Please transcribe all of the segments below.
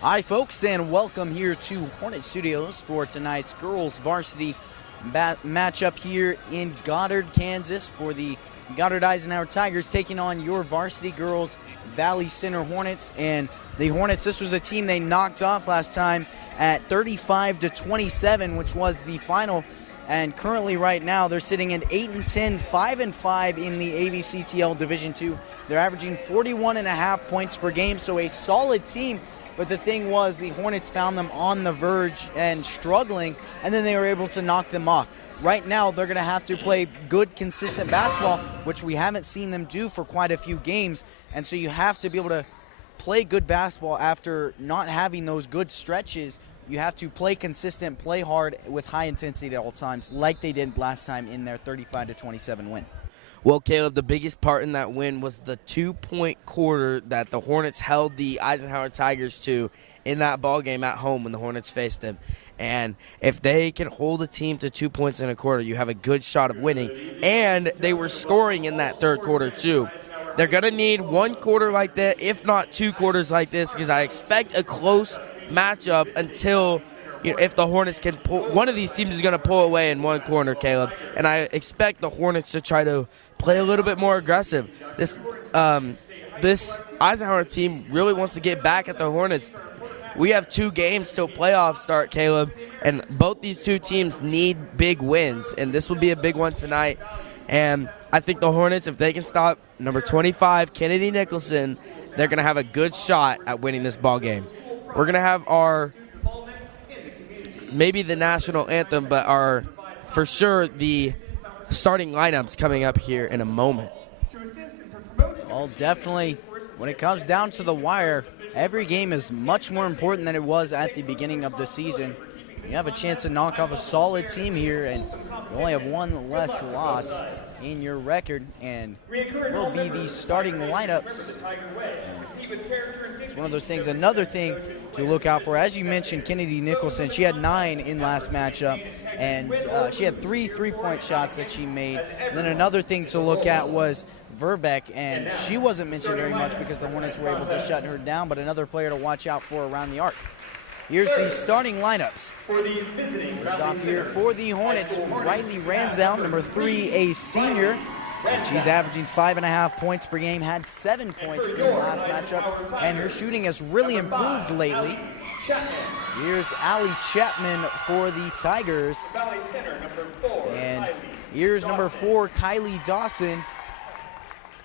Hi, folks, and welcome here to Hornet Studios for tonight's girls varsity matchup here in Goddard, Kansas for the Goddard Eisenhower Tigers taking on your varsity girls Valley Center Hornets. And the Hornets, this was a team they knocked off last time at 35-27, which was the final. And currently right now they're sitting at 8-10, 5-5 in the AVCTL Division II. They're averaging 41.5 points per game, so a solid team. But the thing was, the Hornets found them on the verge and struggling, and then they were able to knock them off. Right now, they're going to have to play good, consistent basketball, which we haven't seen them do for quite a few games. And so you have to be able to play good basketball after not having those good stretches. You have to play consistent, play hard with high intensity at all times, like they did last time in their 35-27 win. Well, Caleb, the biggest part in that win was the 2-point quarter that the Hornets held the Eisenhower Tigers to in that ball game at home when the Hornets faced them. And if they can hold a team to 2 points in a quarter, you have a good shot of winning. And they were scoring in that third quarter, too. They're going to need one quarter like that, if not 2 quarters like this, because I expect a close matchup until if the Hornets can pull. One of these teams is going to pull away in one corner, Caleb. And I expect the Hornets to try to play a little bit more aggressive. This Eisenhower team really wants to get back at the Hornets. We have 2 games till playoffs start, Caleb, and both these 2 teams need big wins, and this will be a big one tonight. And I think the Hornets, if they can stop number 25, Kennedy Nicholson, they're going to have a good shot at winning this ball game. We're going to have maybe the national anthem, but for sure the starting lineups coming up here in a moment. Well, definitely, when it comes down to the wire, every game is much more important than it was at the beginning of the season. You have a chance to knock off a solid team here, and you only have one less loss in your record, and will be the starting lineups. It's one of those things. Another thing to look out for, as you mentioned, Kennedy Nicholson, she had 9 in last matchup, and she had 3 3-point shots that she made. And then another thing to look at was Verbeck, and she wasn't mentioned very much because the Hornets were able to shut her down, but another player to watch out for around the arc. Here's the starting lineups. First off here for the Hornets, Riley Ransdown, number 3, a senior. And she's averaging 5.5 points per game, had 7 points in the last matchup, and her shooting has really improved lately. Here's Allie Chapman for the Tigers. And here's number 4, Kylie Dawson.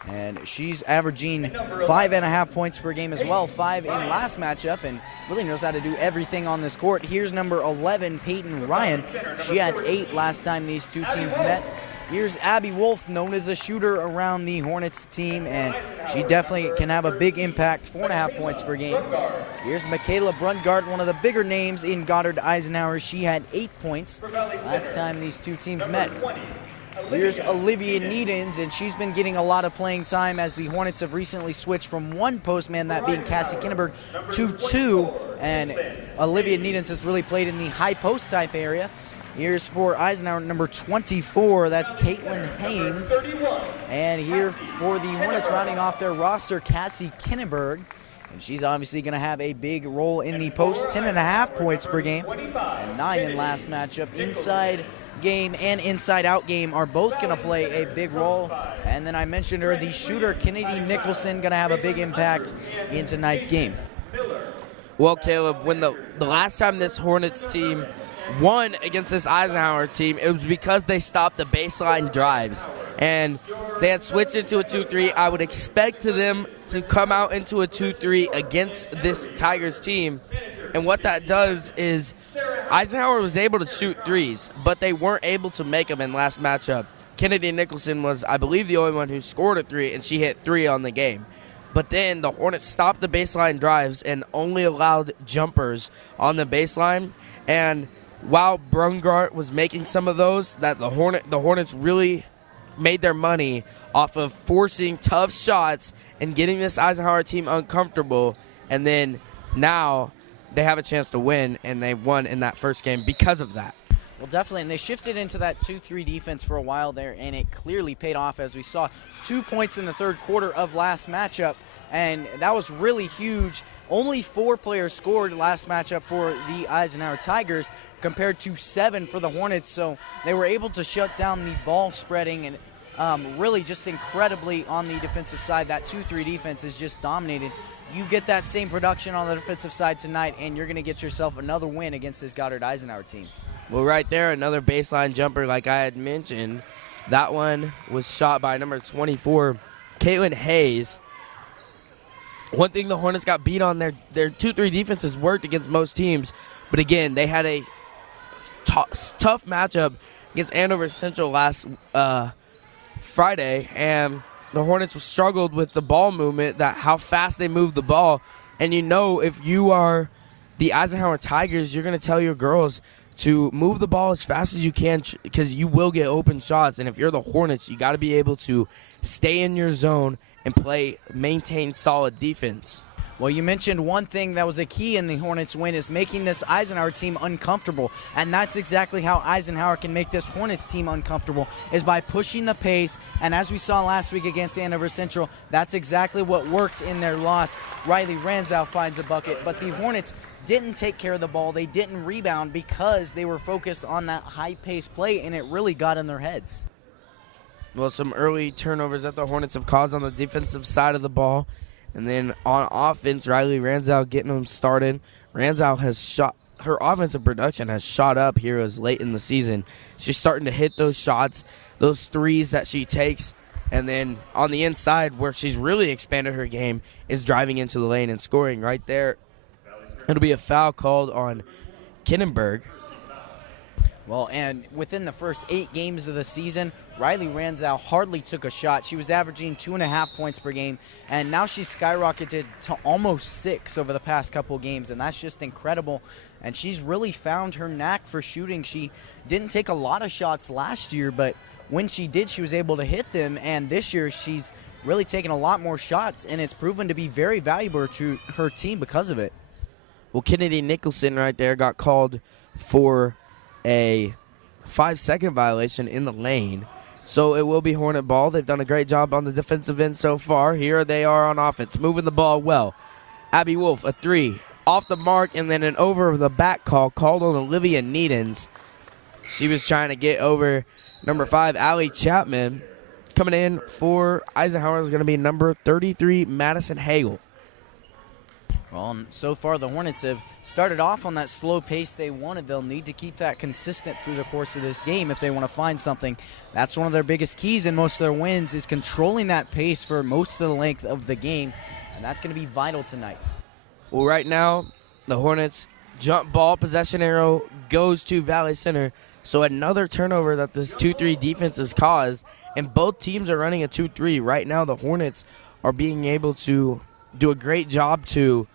And she's averaging 5.5 points per game as well, 5 in last matchup, and really knows how to do everything on this court. Here's number 11, Peyton Ryan. She had 8 last time these 2 teams met. Here's Abby Wolf, known as a shooter around the Hornets team, and she definitely can have a big impact, 4.5 points per game. Here's Michaela Brungart, one of the bigger names in Goddard Eisenhower. She had 8 points last time these 2 teams met. Here's Olivia Needens, and she's been getting a lot of playing time as the Hornets have recently switched from 1 postman, that being Cassie Kinneberg, to 2, and Olivia Needens has really played in the high post type area. Here's for Eisenhower, number 24, that's Caitlin Haynes. And here for the Hornets rounding off their roster, Cassie Kinneberg. And she's obviously going to have a big role in the post, 10.5 points per game, and 9 in last matchup. Inside game and inside out game are both going to play a big role. And then I mentioned her, the shooter, Kennedy Nicholson, going to have a big impact in tonight's game. Well, Caleb, when the last time this Hornets team won against this Eisenhower team, it was because they stopped the baseline drives, and they had switched into a 2-3. I would expect them to come out into a 2-3 against this Tigers team, and what that does is Eisenhower was able to shoot threes, but they weren't able to make them in last matchup. Kennedy Nicholson was, I believe, the only one who scored a 3, and she hit 3 on the game. But then the Hornets stopped the baseline drives and only allowed jumpers on the baseline, and while Brungart was making some of those, that the Hornets really made their money off of forcing tough shots and getting this Eisenhower team uncomfortable. And then now they have a chance to win, and they won in that first game because of that. Well, definitely, and they shifted into that 2-3 defense for a while there, and it clearly paid off, as we saw 2 points in the third quarter of last matchup, and that was really huge only 4 players scored last matchup for the Eisenhower Tigers compared to 7 for the Hornets. So they were able to shut down the ball spreading and really just incredibly on the defensive side. That 2-3 defense is just dominated. You get that same production on the defensive side tonight, and you're going to get yourself another win against this Goddard Eisenhower team. Well, right there, another baseline jumper like I had mentioned. That one was shot by number 24, Caitlin Hayes. One thing the Hornets got beat on, their 2-3 defenses worked against most teams. But again, they had a tough matchup against Andover Central last Friday, and the Hornets struggled with the ball movement, how fast they moved the ball. And if you are the Eisenhower Tigers, you're going to tell your girls to move the ball as fast as you can because you will get open shots. And if you're the Hornets, you got to be able to stay in your zone and maintain solid defense. Well, you mentioned one thing that was a key in the Hornets win is making this Eisenhower team uncomfortable. And that's exactly how Eisenhower can make this Hornets team uncomfortable, is by pushing the pace. And as we saw last week against Andover Central, that's exactly what worked in their loss. Riley Ranzow finds a bucket, but the Hornets didn't take care of the ball. They didn't rebound because they were focused on that high-paced play, and it really got in their heads. Well, some early turnovers that the Hornets have caused on the defensive side of the ball. And then on offense, Riley Ranzow getting them started. Ranzow her offensive production has shot up here as late in the season. She's starting to hit those shots, those threes that she takes. And then on the inside, where she's really expanded her game, is driving into the lane and scoring right there. It'll be a foul called on Kinnenberg. Well, and within the first 8 games of the season, Riley Ranzow hardly took a shot. She was averaging 2.5 points per game, and now she's skyrocketed to almost 6 over the past couple games, and that's just incredible. And she's really found her knack for shooting. She didn't take a lot of shots last year, but when she did, she was able to hit them, and this year she's really taken a lot more shots, and it's proven to be very valuable to her team because of it. Well, Kennedy Nicholson right there got called for a 5-second violation in the lane. So it will be Hornet ball. They've done a great job on the defensive end so far. Here they are on offense, moving the ball well. Abby Wolf, a 3. Off the mark, and then an over-the-back call called on Olivia Needens. She was trying to get over number 5, Allie Chapman. Coming in for Eisenhower is going to be number 33, Madison Hagel. Well, so far the Hornets have started off on that slow pace they wanted. They'll need to keep that consistent through the course of this game if they want to find something. That's one of their biggest keys in most of their wins, is controlling that pace for most of the length of the game, and that's going to be vital tonight. Well, right now, the Hornets' jump ball possession arrow goes to Valley Center, so another turnover that this 2-3 defense has caused, and both teams are running a 2-3. Right now, the Hornets are being able to do a great job to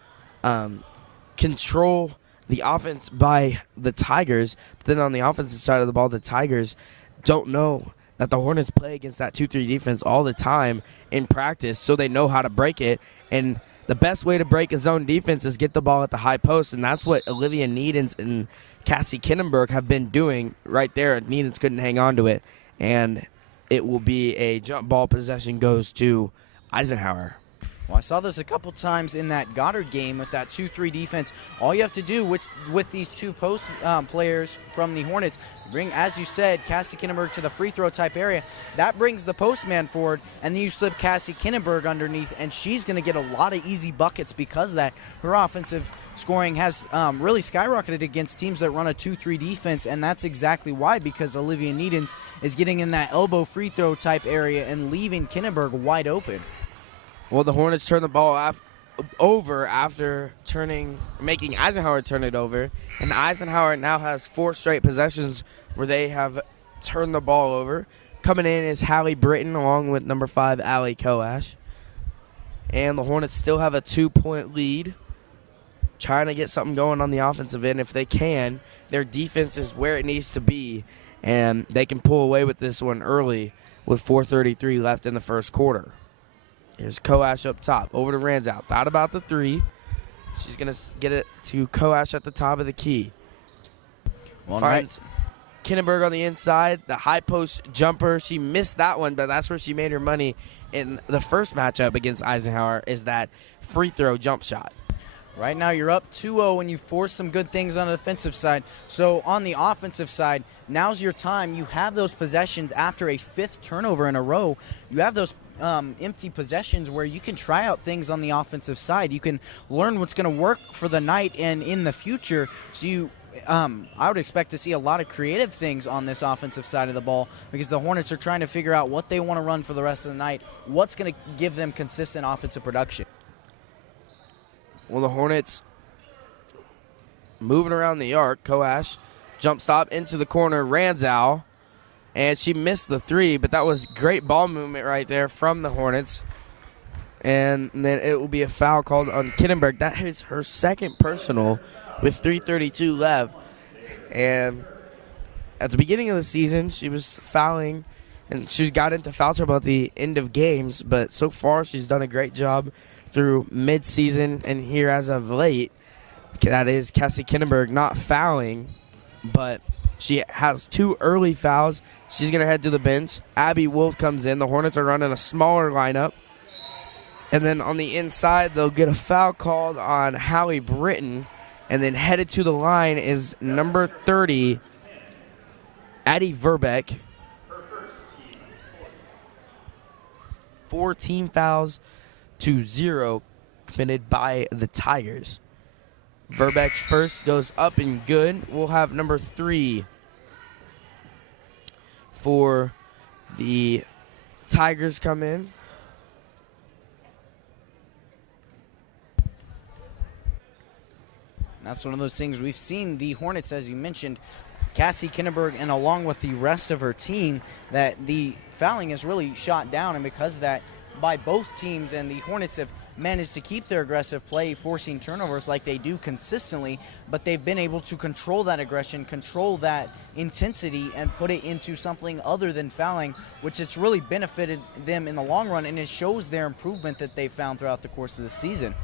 control the offense by the Tigers. But then on the offensive side of the ball, the Tigers don't know that the Hornets play against that 2-3 defense all the time in practice, so they know how to break it. And the best way to break a zone defense is get the ball at the high post, and that's what Olivia Needens and Cassie Kinnenberg have been doing right there. Needens couldn't hang on to it, and it will be a jump ball possession goes to Eisenhower. Well, I saw this a couple times in that Goddard game with that 2-3 defense. All you have to do with these two post players from the Hornets, bring, as you said, Cassie Kinnenberg to the free throw type area. That brings the postman forward, and then you slip Cassie Kinnenberg underneath, and she's going to get a lot of easy buckets because of that. Her offensive scoring has really skyrocketed against teams that run a 2-3 defense, and that's exactly why, because Olivia Needens is getting in that elbow free throw type area and leaving Kinnenberg wide open. Well, the Hornets turn the ball over after making Eisenhower turn it over. And Eisenhower now has 4 straight possessions where they have turned the ball over. Coming in is Hallie Britton along with number 5, Allie Koash. And the Hornets still have a 2-point lead. Trying to get something going on the offensive end. If they can, their defense is where it needs to be. And they can pull away with this one early with 4:33 left in the first quarter. Here's Koash up top. Over to Ranzow. Thought about the 3. She's going to get it to Koash at the top of the key. Finds Kinnenberg on the inside. The high post jumper. She missed that one, but that's where she made her money in the first matchup against Eisenhower, is that free throw jump shot. Right now you're up 2-0 and you force some good things on the defensive side. So on the offensive side, now's your time. You have those possessions after a 5th turnover in a row. You have those empty possessions where you can try out things on the offensive side. You can learn what's going to work for the night and in the future. So I would expect to see a lot of creative things on this offensive side of the ball because the Hornets are trying to figure out what they want to run for the rest of the night, what's going to give them consistent offensive production. Well, the Hornets moving around the arc. Koash, jump stop into the corner, Ranzow, and she missed the 3, but that was great ball movement right there from the Hornets. And then it will be a foul called on Kittenberg. That is her 2nd personal with 3:32 left. And at the beginning of the season, she was fouling, and she got into foul trouble at the end of games, but so far she's done a great job through mid-season and here as of late. That is Cassie Kittenberg not fouling, but she has 2 early fouls. She's going to head to the bench. Abby Wolf comes in. The Hornets are running a smaller lineup. And then on the inside, they'll get a foul called on Hallie Britton. And then headed to the line is number 30, Addie Verbeck. 4 team fouls to 0 committed by the Tigers. Verbeck's first goes up and good. We'll have number 3 for the Tigers come in. That's one of those things we've seen the Hornets, as you mentioned, Cassie Kittenberg, and along with the rest of her team, that the fouling is really shot down, and because of that, by both teams, and the Hornets have managed to keep their aggressive play, forcing turnovers like they do consistently, but they've been able to control that aggression, control that intensity, and put it into something other than fouling, which has really benefited them in the long run, and it shows their improvement that they've found throughout the course of the season.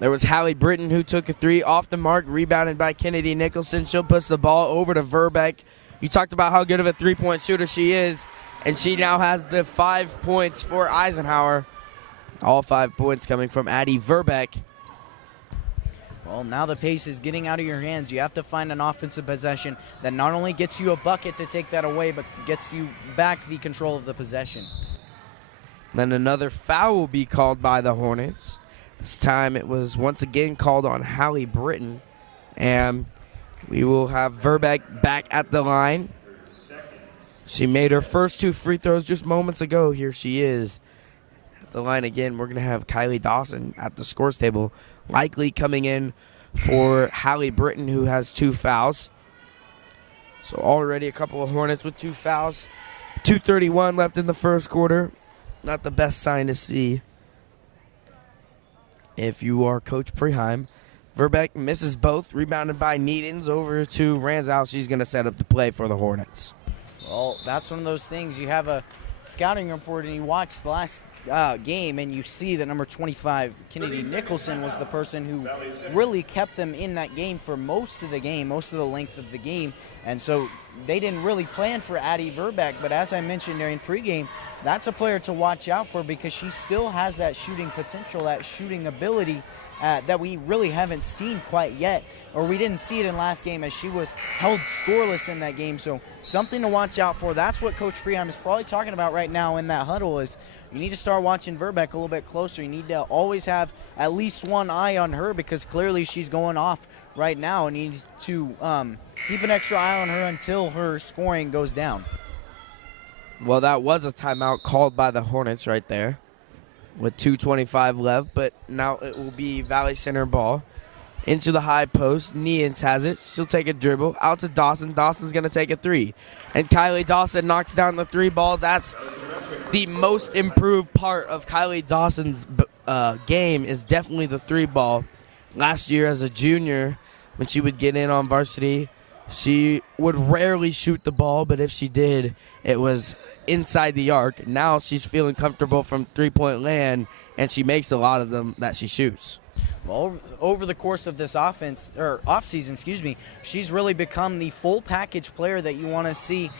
There was Hallie Britton who took a 3 off the mark, rebounded by Kennedy Nicholson. She'll push the ball over to Verbeck. You talked about how good of a 3-point shooter she is, and she now has the 5 points for Eisenhower. All 5 points coming from Addie Verbeck. Well, now the pace is getting out of your hands. You have to find an offensive possession that not only gets you a bucket to take that away, but gets you back the control of the possession. Then another foul will be called by the Hornets. This time it was once again called on Hallie Britton. And we will have Verbeck back at the line. She made her first 2 free throws just moments ago. Here she is at the line again. We're going to have Kylie Dawson at the scores table, likely coming in for Hallie Britton, who has 2 fouls. So already a couple of Hornets with 2 fouls. 2:31 left in the first quarter. Not the best sign to see if you are Coach Preheim. Verbeck misses both, rebounded by Needens over to Ranzow. She's going to set up the play for the Hornets. Well, that's one of those things. You have a scouting report and you watch the last game and you see that number 25, Kennedy Nicholson, was the person who really kept them in that game for most of the game, most of the length of the game. And so they didn't really plan for Addie Verbeck, but as I mentioned during pregame, that's a player to watch out for because she still has that shooting potential, that shooting ability that we really haven't seen quite yet, or we didn't see it in last game as she was held scoreless in that game. So something to watch out for. That's what Coach Preheim is probably talking about right now in that huddle is you need to start watching Verbeck a little bit closer. You need to always have at least one eye on her because clearly she's going off right now and you need to keep an extra eye on her until her scoring goes down. Well, that was a timeout called by the Hornets right there with 2:25 left, but now it will be Valley Center ball. Into the high post, Needens has it. She'll take a dribble. Out to Dawson. Dawson's going to take a 3. And Kylie Dawson knocks down the 3 ball. That's the most improved part of Kylie Dawson's game is definitely the 3 ball. Last year as a junior, when she would get in on varsity, she would rarely shoot the ball, but if she did, it was inside the arc. Now she's feeling comfortable from 3-point land, and she makes a lot of them that she shoots. Well, over the course of this offseason, she's really become the full package player that you want to see.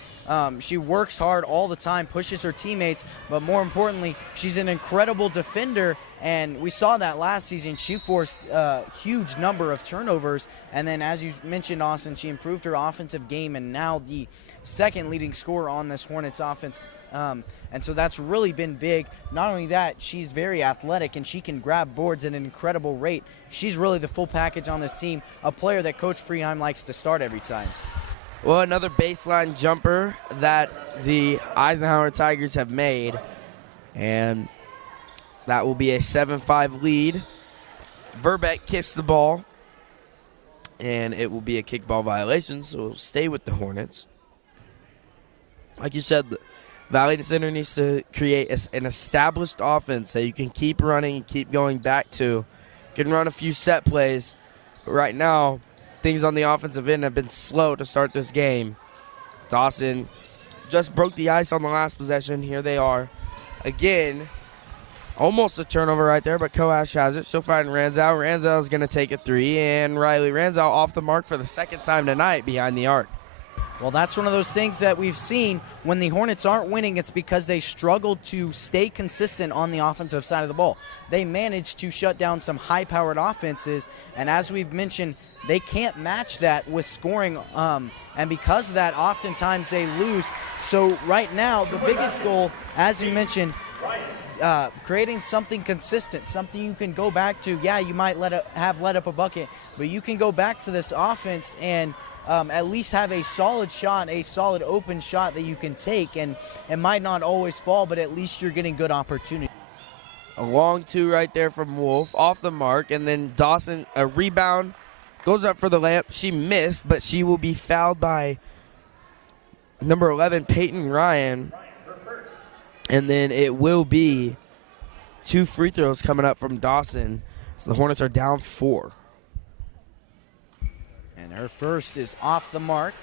She works hard all the time, pushes her teammates, but more importantly, she's an incredible defender And we saw that last season. She forced a huge number of turnovers. And then, as you mentioned, Austin, she improved her offensive game and now the second leading scorer on this Hornets offense. And so that's really been big. Not only that, she's very athletic and she can grab boards at an incredible rate. She's really the full package on this team, a player that Coach Preheim likes to start every time. Well, another baseline jumper that the Eisenhower Tigers have made. And that will be a 7-5 lead. Verbeck kicks the ball, and it will be a kickball violation, so it'll stay with the Hornets. Like you said, Valley Center needs to create an established offense that you can keep running and keep going back to. You can run a few set plays, but right now, things on the offensive end have been slow to start this game. Dawson just broke the ice on the last possession. Here they are. Again, almost a turnover right there, but Coash has it. She'll find Ranzow. Ranzow is going to take a three, and Riley Ranzow off the mark for the second time tonight behind the arc. Well, that's one of those things that we've seen when the Hornets aren't winning. It's because they struggled to stay consistent on the offensive side of the ball. They managed to shut down some high-powered offenses, and as we've mentioned, they can't match that with scoring, and because of that, oftentimes they lose. So right now, the biggest goal, as you mentioned, creating something consistent, something you can go back to. Yeah, you might have let up a bucket, but you can go back to this offense and at least have a solid shot, a solid open shot that you can take, and it might not always fall, but at least you're getting good opportunity. A long two right there from Wolf, off the mark, and then Dawson, a rebound, goes up for the layup. She missed, but she will be fouled by number 11, Peyton Ryan, and then it will be 2 free throws coming up from Dawson, so the Hornets are down 4. And her first is off the mark.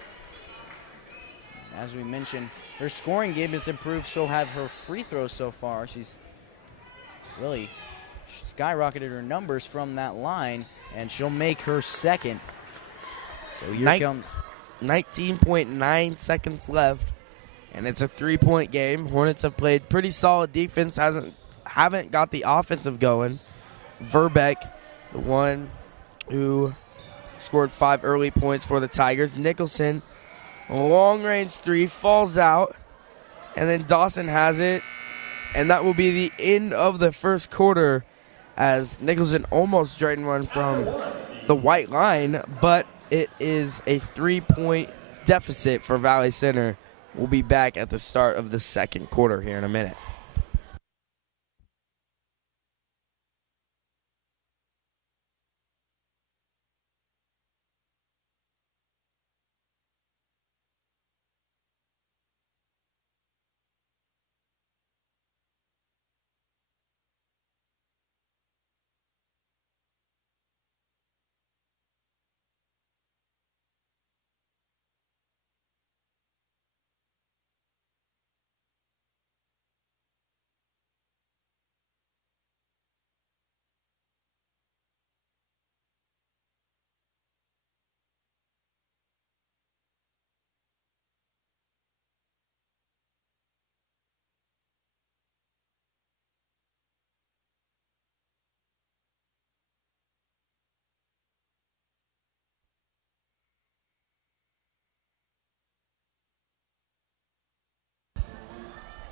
And as we mentioned, her scoring game has improved, so have her free throws so far. She's really skyrocketed her numbers from that line, and she'll make her second. So here comes 19.9 seconds left, and it's a 3-point game. Hornets have played pretty solid defense, haven't got the offensive going. Verbeck, the one who scored 5 early points for the Tigers. Nicholson, a long-range 3, falls out, and then Dawson has it, and that will be the end of the first quarter as Nicholson almost drained one from the white line, but it is a 3-point deficit for Valley Center. We'll be back at the start of the second quarter here in a minute.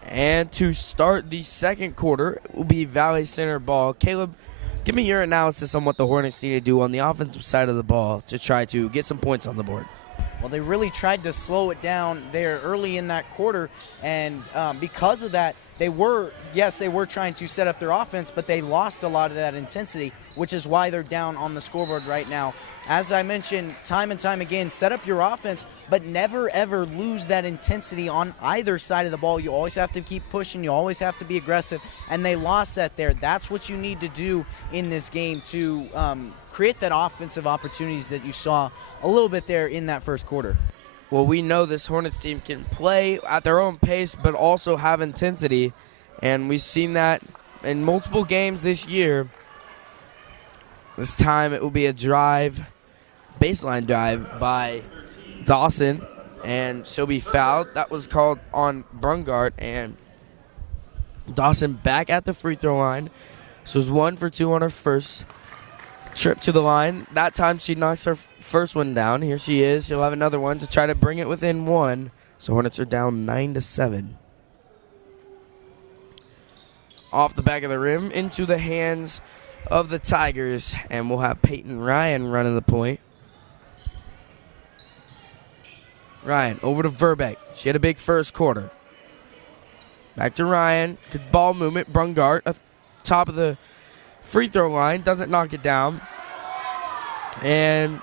And to start the second quarter will be Valley Center ball. Caleb, give me your analysis on what the Hornets need to do on the offensive side of the ball to try to get some points on the board. Well, they really tried to slow it down there early in that quarter, and because of that, they were trying to set up their offense, but they lost a lot of that intensity, which is why they're down on the scoreboard right now. As I mentioned time and time again, set up your offense, but never, ever lose that intensity on either side of the ball. You always have to keep pushing. You always have to be aggressive, and they lost that there. That's what you need to do in this game to create that offensive opportunities that you saw a little bit there in that first quarter. Well, we know this Hornets team can play at their own pace, but also have intensity, and we've seen that in multiple games this year. This time it will be a baseline drive by Dawson, and she'll be fouled. That was called on Brungart, and Dawson back at the free throw line. So it's 1 for 2 on her first trip to the line. That time she knocks her first one down. Here she is. She'll have another one to try to bring it within 1. So Hornets are down 9-7. Off the back of the rim into the hands of the Tigers. And we'll have Peyton Ryan running the point. Ryan over to Verbeck. She had a big first quarter. Back to Ryan. Good ball movement. Brungart, top of the free throw line. Doesn't knock it down. And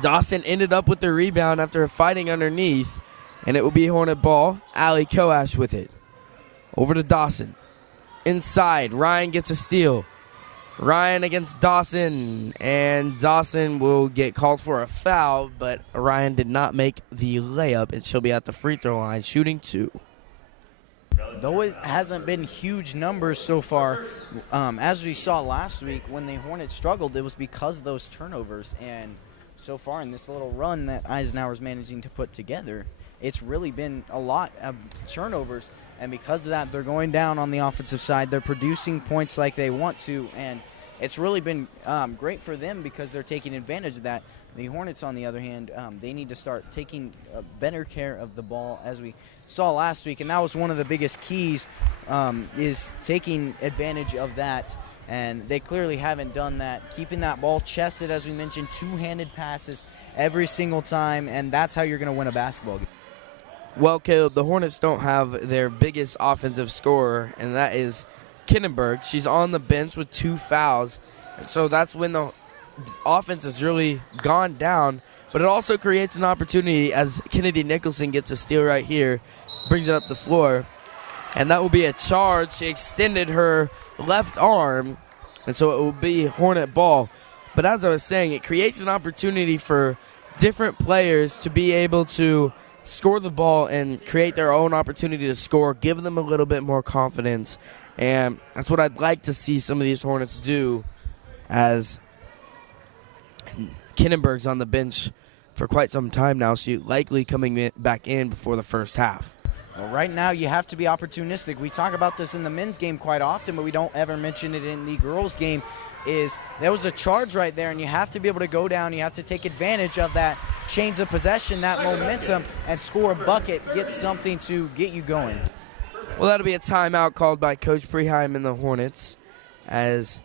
Dawson ended up with the rebound after fighting underneath. And it will be Hornet ball. Ali Koash with it. Over to Dawson. Inside. Ryan gets a steal. Ryan against Dawson. And Dawson will get called for a foul. But Ryan did not make the layup. And she'll be at the free throw line shooting 2. Though it hasn't been huge numbers so far, as we saw last week when the Hornets struggled, it was because of those turnovers. And so far in this little run that Eisenhower's managing to put together, it's really been a lot of turnovers. And because of that, they're going down on the offensive side. They're producing points like they want to, and it's really been great for them because they're taking advantage of that. The Hornets, on the other hand, they need to start taking better care of the ball, as we saw last week, and that was one of the biggest keys, is taking advantage of that, and they clearly haven't done that. Keeping that ball chested, as we mentioned, two-handed passes every single time, and that's how you're going to win a basketball game. Well, Caleb, the Hornets don't have their biggest offensive scorer, and that is Kindenberg. She's on the bench with 2 fouls, and so that's when the offense has really gone down. But it also creates an opportunity as Kennedy Nicholson gets a steal right here, brings it up the floor, and that will be a charge. She extended her left arm, and so it will be Hornet ball. But as I was saying, it creates an opportunity for different players to be able to score the ball and create their own opportunity to score, give them a little bit more confidence. And that's what I'd like to see some of these Hornets do, as Kindenberg's on the bench for quite some time now. She likely coming back in before the first half. Well, right now you have to be opportunistic. We talk about this in the men's game quite often, but we don't ever mention it in the girls' game. Is there was a charge right there, and you have to be able to go down. You have to take advantage of that chains of possession, that momentum, and score a bucket, get something to get you going. Well, that'll be a timeout called by Coach Preheim and the Hornets, as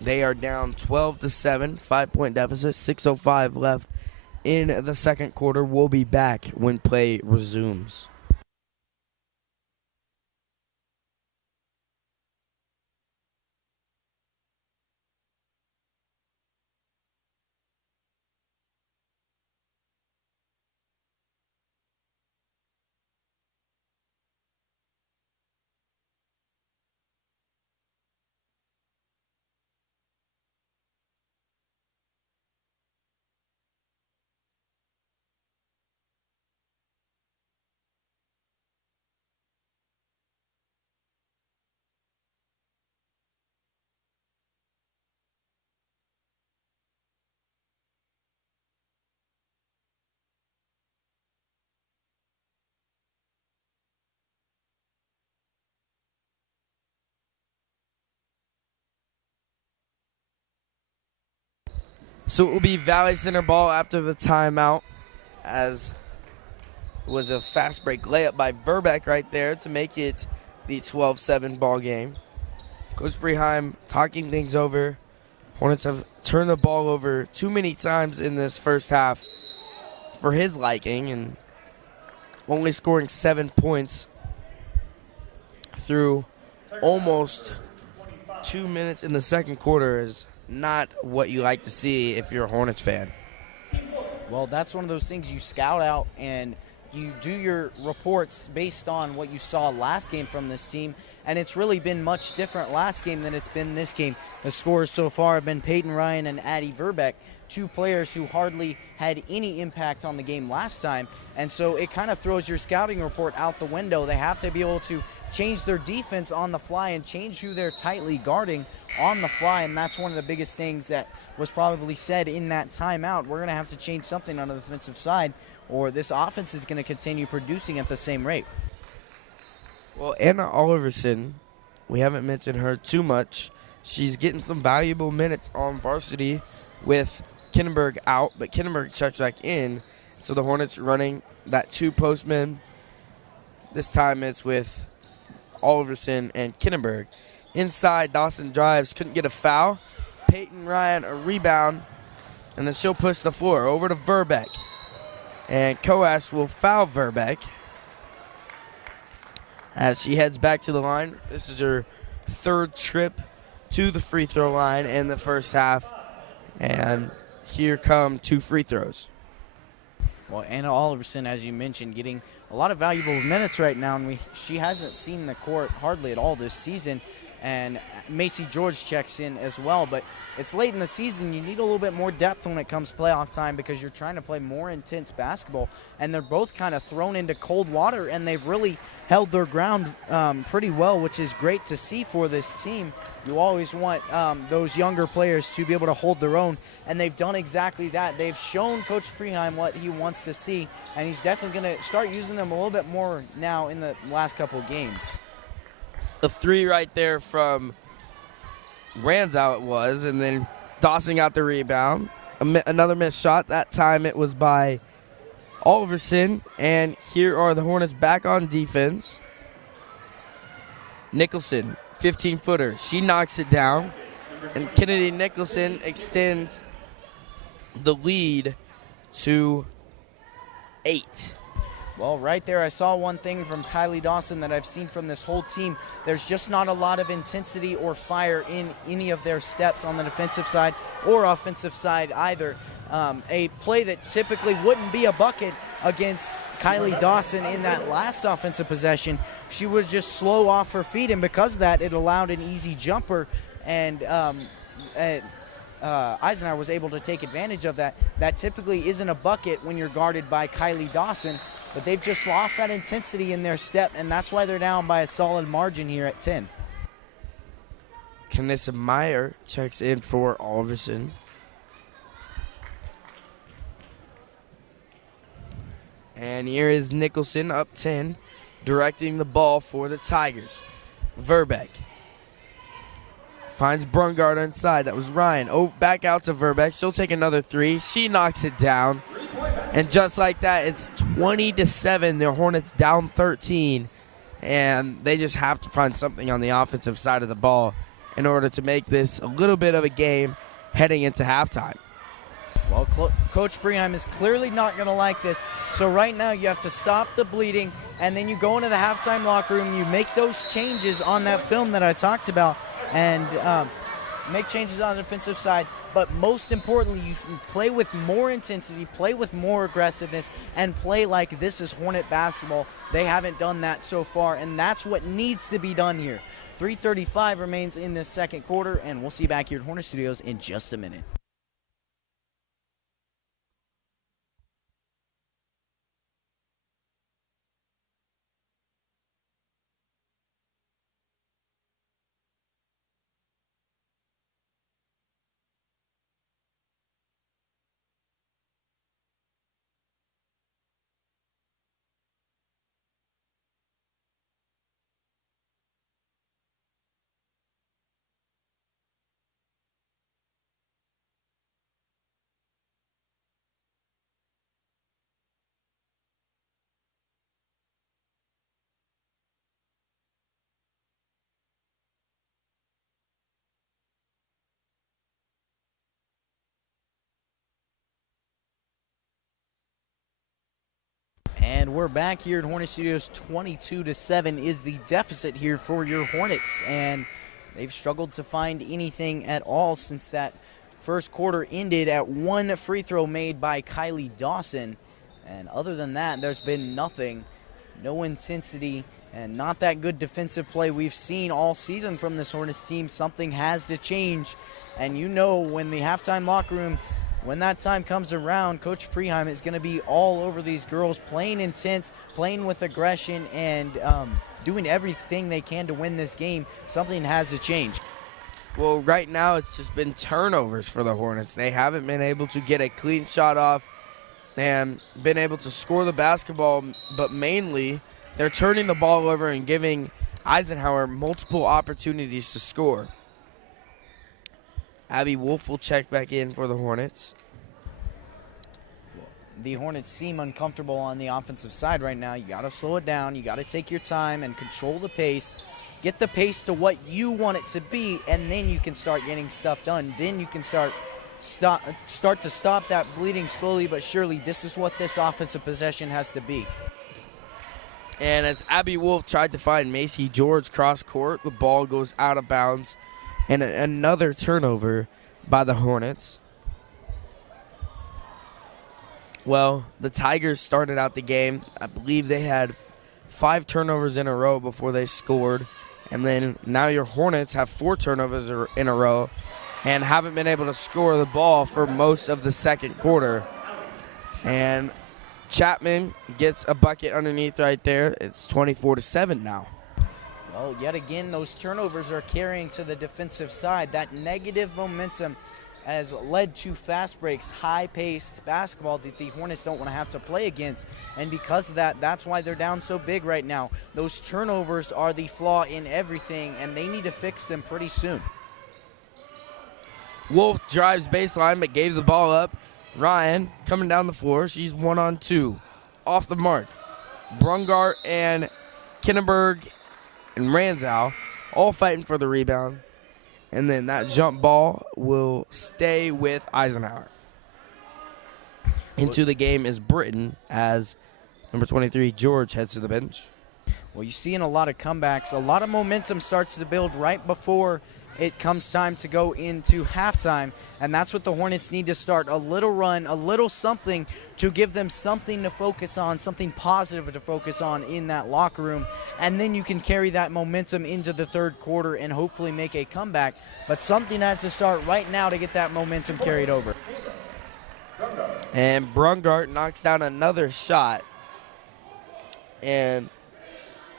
they are down 12-7, 5-point deficit, 6:05 left in the second quarter. We'll be back when play resumes. So it will be Valley Center ball after the timeout, as it was a fast break layup by Verbeck right there to make it the 12-7 ball game. Coach Preheim talking things over. Hornets have turned the ball over too many times in this first half for his liking, and only scoring 7 points through almost 2 minutes in the second quarter is not what you like to see if you're a Hornets fan. Well, that's one of those things you scout out and you do your reports based on what you saw last game from this team, and it's really been much different last game than it's been this game. The scores so far have been Peyton Ryan and Addie Verbeck, 2 players who hardly had any impact on the game last time, and so it kind of throws your scouting report out the window. They have to be able to change their defense on the fly and change who they're tightly guarding on the fly, and that's one of the biggest things that was probably said in that timeout. We're going to have to change something on the defensive side, or this offense is going to continue producing at the same rate. Well, Anna Oliverson we haven't mentioned her too much. She's getting some valuable minutes on varsity with Kinneberg out, but Kinneberg checks back in. So the Hornets running that 2 postmen. This time it's with Oliverson and Kinneberg. Inside, Dawson drives, couldn't get a foul. Peyton Ryan a rebound, and then she'll push the floor over to Verbeck. And Coash will foul Verbeck as she heads back to the line. This is her 3rd trip to the free throw line in the first half. And here come 2 free throws. Well, Anna Oliverson, as you mentioned, getting a lot of valuable minutes right now, and she hasn't seen the court hardly at all this season. And Macy George checks in as well, but it's late in the season. You need a little bit more depth when it comes playoff time because you're trying to play more intense basketball, and they're both kind of thrown into cold water, and they've really held their ground pretty well, which is great to see for this team. You always want those younger players to be able to hold their own, and they've done exactly that. They've shown Coach Preheim what he wants to see, and he's definitely going to start using them a little bit more now in the last couple of games. A 3 right there from Ranzow it was, and then Dawson got the rebound. Another missed shot. That time it was by Oliverson, and here are the Hornets back on defense. Nicholson, 15-footer. She knocks it down, and Kennedy Nicholson extends the lead to 8. Well, right there, I saw one thing from Kylie Dawson that I've seen from this whole team. There's just not a lot of intensity or fire in any of their steps on the defensive side or offensive side either. A play that typically wouldn't be a bucket against Kylie Dawson in that last offensive possession, she was just slow off her feet, and because of that, it allowed an easy jumper, and Eisenhower was able to take advantage of that. That typically isn't a bucket when you're guarded by Kylie Dawson, but they've just lost that intensity in their step, and that's why they're down by a solid margin here at 10. Kanissa Meyer checks in for Oliverson. And here is Nicholson up 10, directing the ball for the Tigers. Verbeck finds Brungard inside. That was Ryan. Oh, back out to Verbeck. She'll take another 3. She knocks it down. And just like that, it's 20-7. The Hornets down 13. And they just have to find something on the offensive side of the ball in order to make this a little bit of a game heading into halftime. Well, Coach Preheim is clearly not going to like this. So right now you have to stop the bleeding, and then you go into the halftime locker room. You make those changes on that film that I talked about, and make changes on the defensive side. But most importantly, you play with more intensity, play with more aggressiveness, and play like this is Hornet basketball. They haven't done that so far, and that's what needs to be done here. 3:35 remains in the second quarter, and we'll see you back here at Hornet Studios in just a minute. And we're back here at Hornet Studios. 22-7 is the deficit here for your Hornets, and they've struggled to find anything at all since that first quarter ended at 1 free throw made by Kylie Dawson. And other than that, there's been nothing, no intensity, and not that good defensive play we've seen all season from this Hornets team. Something has to change, and you know when the halftime locker room, when that time comes around, Coach Preheim is going to be all over these girls, playing intense, playing with aggression, and doing everything they can to win this game. Something has to change. Well, right now it's just been turnovers for the Hornets. They haven't been able to get a clean shot off and been able to score the basketball, but mainly they're turning the ball over and giving Eisenhower multiple opportunities to score. Abby Wolf will check back in for the Hornets. The Hornets seem uncomfortable on the offensive side right now. You got to slow it down. You got to take your time and control the pace. Get the pace to what you want it to be, and then you can start getting stuff done. Then you can start to stop that bleeding slowly but surely. This is what this offensive possession has to be. And as Abby Wolf tried to find Macy George cross court, the ball goes out of bounds, and another turnover by the Hornets. Well, the Tigers started out the game. I believe they had 5 turnovers in a row before they scored. And then now your Hornets have 4 turnovers in a row and haven't been able to score the ball for most of the second quarter. And Chapman gets a bucket underneath right there. It's 24-7 now. Well, yet again, those turnovers are carrying to the defensive side. That negative momentum has led to fast breaks, high-paced basketball that the Hornets don't want to have to play against. And because of that, that's why they're down so big right now. Those turnovers are the flaw in everything, and they need to fix them pretty soon. Wolf drives baseline but gave the ball up. Ryan coming down the floor. She's 1-on-2. Off the mark. Brungart and Kinneberg and Ranzow all fighting for the rebound. And then that jump ball will stay with Eisenhower. Into the game is Britton as number 23, George, heads to the bench. Well, you're seeing a lot of comebacks. A lot of momentum starts to build right before it comes time to go into halftime, and that's what the Hornets need to start. A little run, a little something to give them something to focus on, something positive to focus on in that locker room, and then you can carry that momentum into the third quarter and hopefully make a comeback. But something has to start right now to get that momentum carried over. And Brungart knocks down another shot, and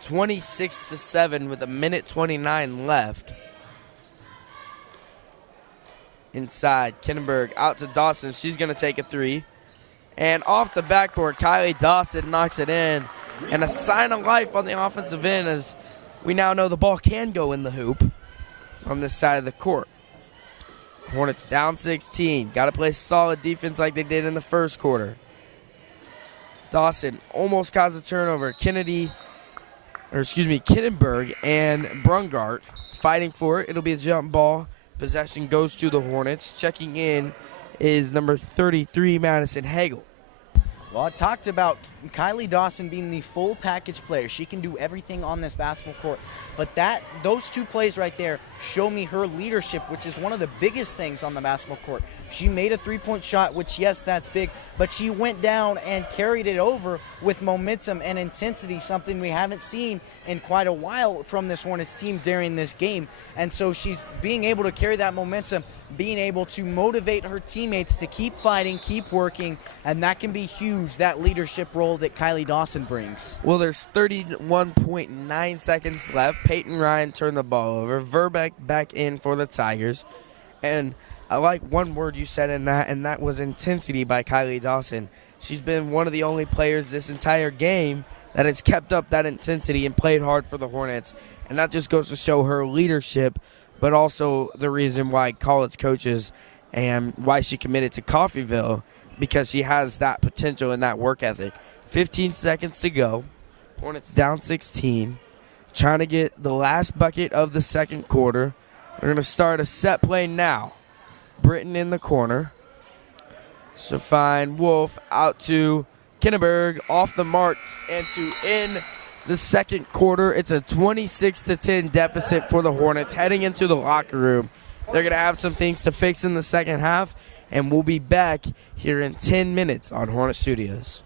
26-7 with 1:29 left. Inside, Kinneberg out to Dawson. She's going to take a 3. And off the backboard, Kylie Dawson knocks it in. And a sign of life on the offensive end, as we now know the ball can go in the hoop on this side of the court. Hornets down 16. Got to play solid defense like they did in the first quarter. Dawson almost caused a turnover. Kinneberg and Brungart fighting for it. It'll be a jump ball. Possession goes to the Hornets. Checking in is number 33, Madison Hagel. Well, I talked about Kylie Dawson being the full package player. She can do everything on this basketball court. But those 2 plays right there show me her leadership, which is one of the biggest things on the basketball court. She made a 3-point shot, which, yes, that's big, but she went down and carried it over with momentum and intensity, something we haven't seen in quite a while from this Hornets team during this game. And so she's being able to carry that momentum, being able to motivate her teammates to keep fighting, keep working, and that can be huge, that leadership role that Kylie Dawson brings. Well, there's 31.9 seconds left. Peyton Ryan turned the ball over. Verbeck back in for the Tigers. And I like one word you said in that, and that was intensity by Kylie Dawson. She's been one of the only players this entire game that has kept up that intensity and played hard for the Hornets. And that just goes to show her leadership, but also the reason why college coaches and why she committed to Coffeyville, because she has that potential and that work ethic. 15 seconds to go. Hornets down 16. Trying to get the last bucket of the second quarter. We're going to start a set play now. Britton in the corner. So find Wolf out to Kinneberg, off the mark, and to end the second quarter. It's a 26-10 deficit for the Hornets heading into the locker room. They're going to have some things to fix in the second half, and we'll be back here in 10 minutes on Hornet Studios.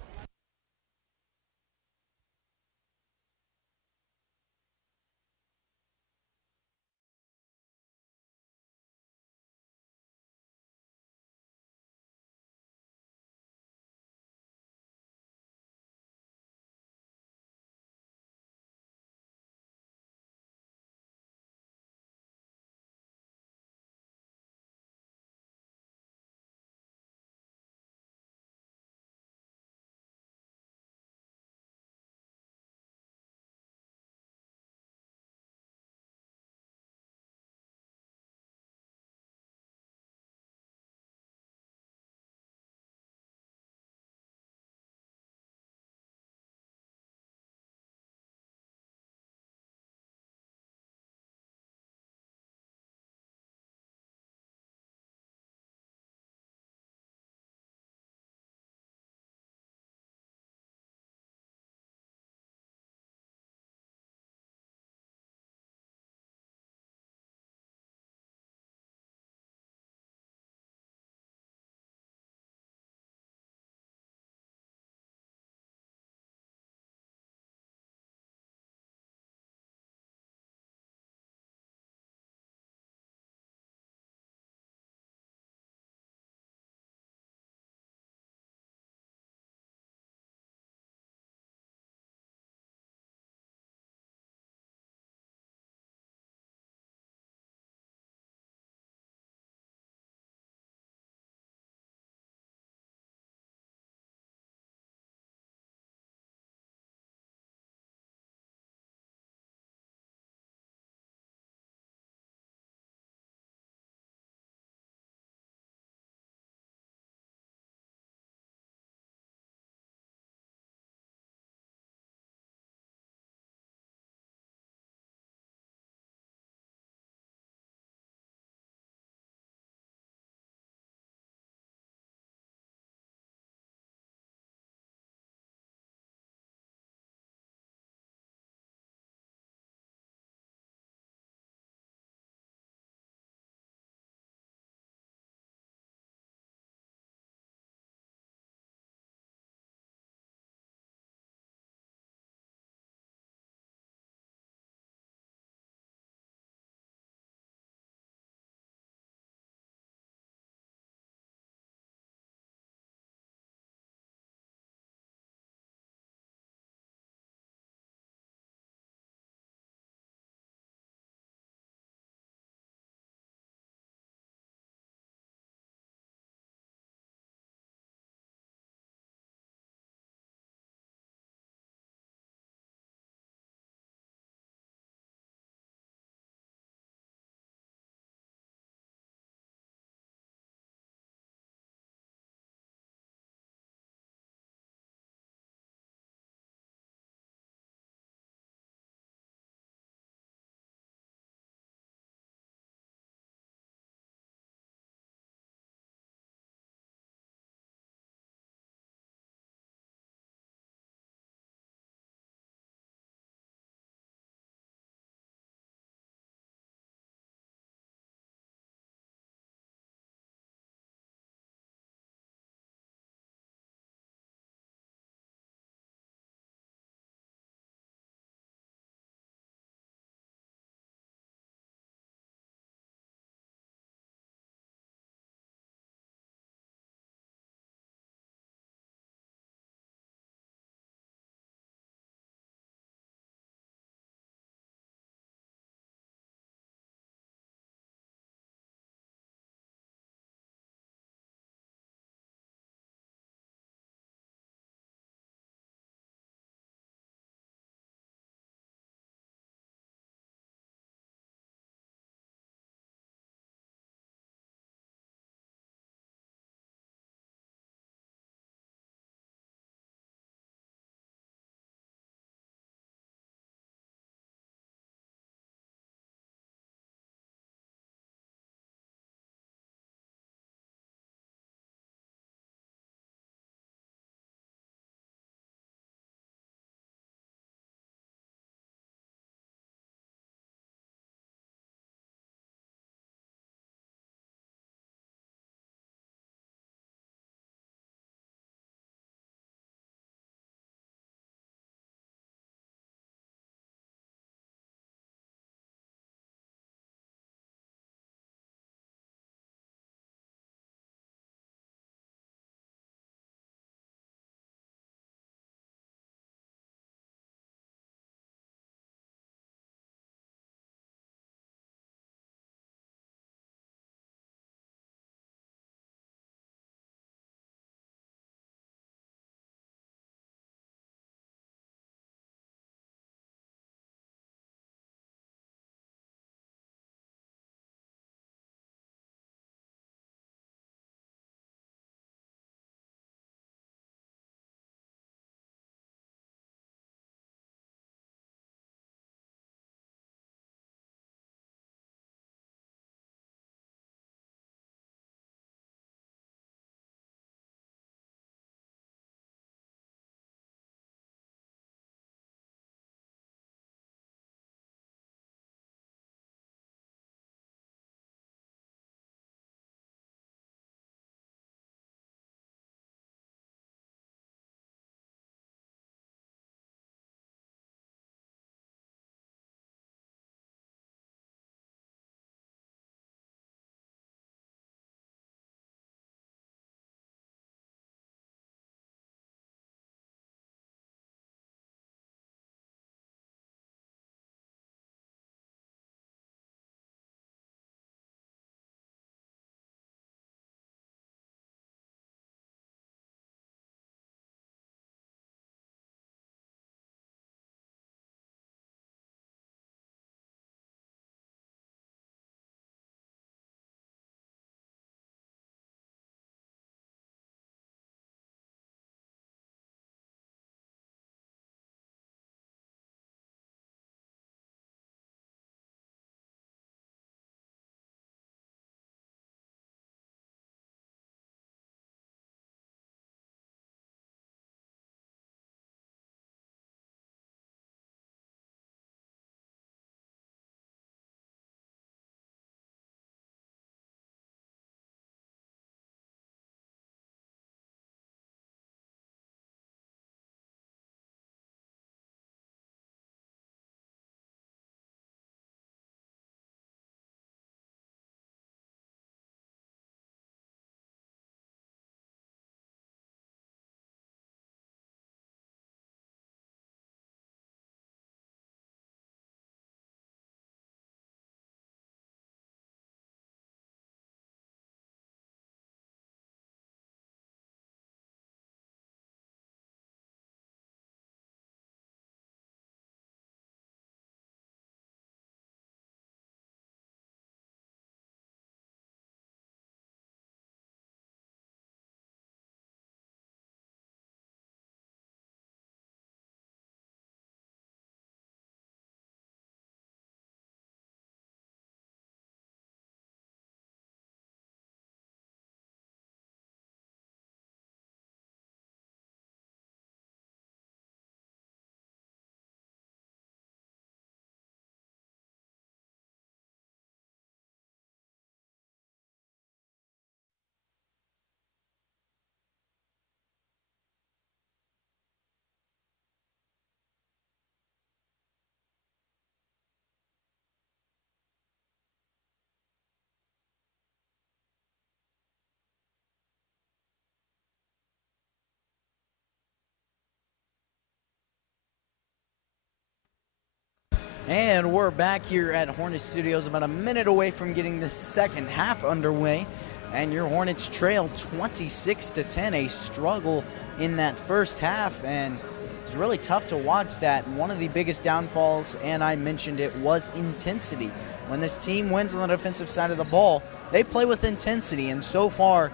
And we're back here at Hornets Studios, about a minute away from getting the second half underway. And your Hornets trail 26-10, a struggle in that first half. And it's really tough to watch that. One of the biggest downfalls, and I mentioned it, was intensity. When this team wins on the defensive side of the ball, they play with intensity. And so far,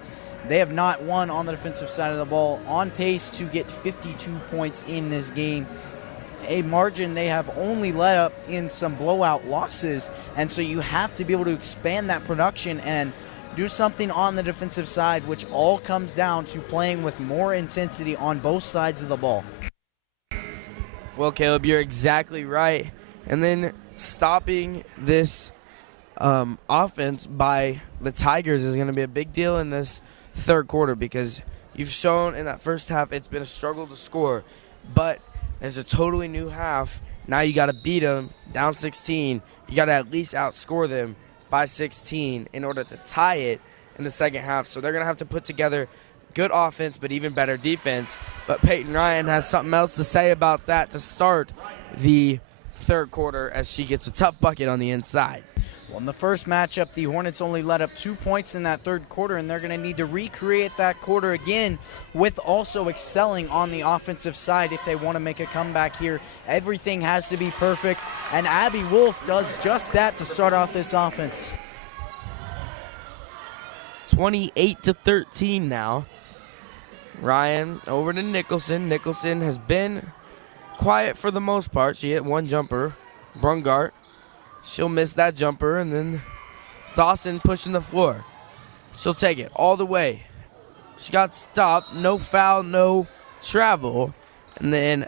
they have not won on the defensive side of the ball, on pace to get 52 points in this game. A margin they have only let up in some blowout losses, and so you have to be able to expand that production and do something on the defensive side, which all comes down to playing with more intensity on both sides of the ball. Well, Caleb, you're exactly right. And then stopping this offense by the Tigers is going to be a big deal in this third quarter, because you've shown in that first half it's been a struggle to score, but there's a totally new half. Now you got to beat them down 16. You got to at least outscore them by 16 in order to tie it in the second half. So they're going to have to put together good offense but even better defense. But Peyton Ryan has something else to say about that to start the third quarter, as she gets a tough bucket on the inside. Well, in the first matchup, the Hornets only let up 2 points in that third quarter, and they're going to need to recreate that quarter again with also excelling on the offensive side if they want to make a comeback here. Everything has to be perfect, and Abby Wolf does just that to start off this offense. 28-13 now. Ryan over to Nicholson. Nicholson has been quiet for the most part. She hit one jumper. Brungart, she'll miss that jumper, and then Dawson pushing the floor. She'll take it all the way. She got stopped. No foul, no travel. And then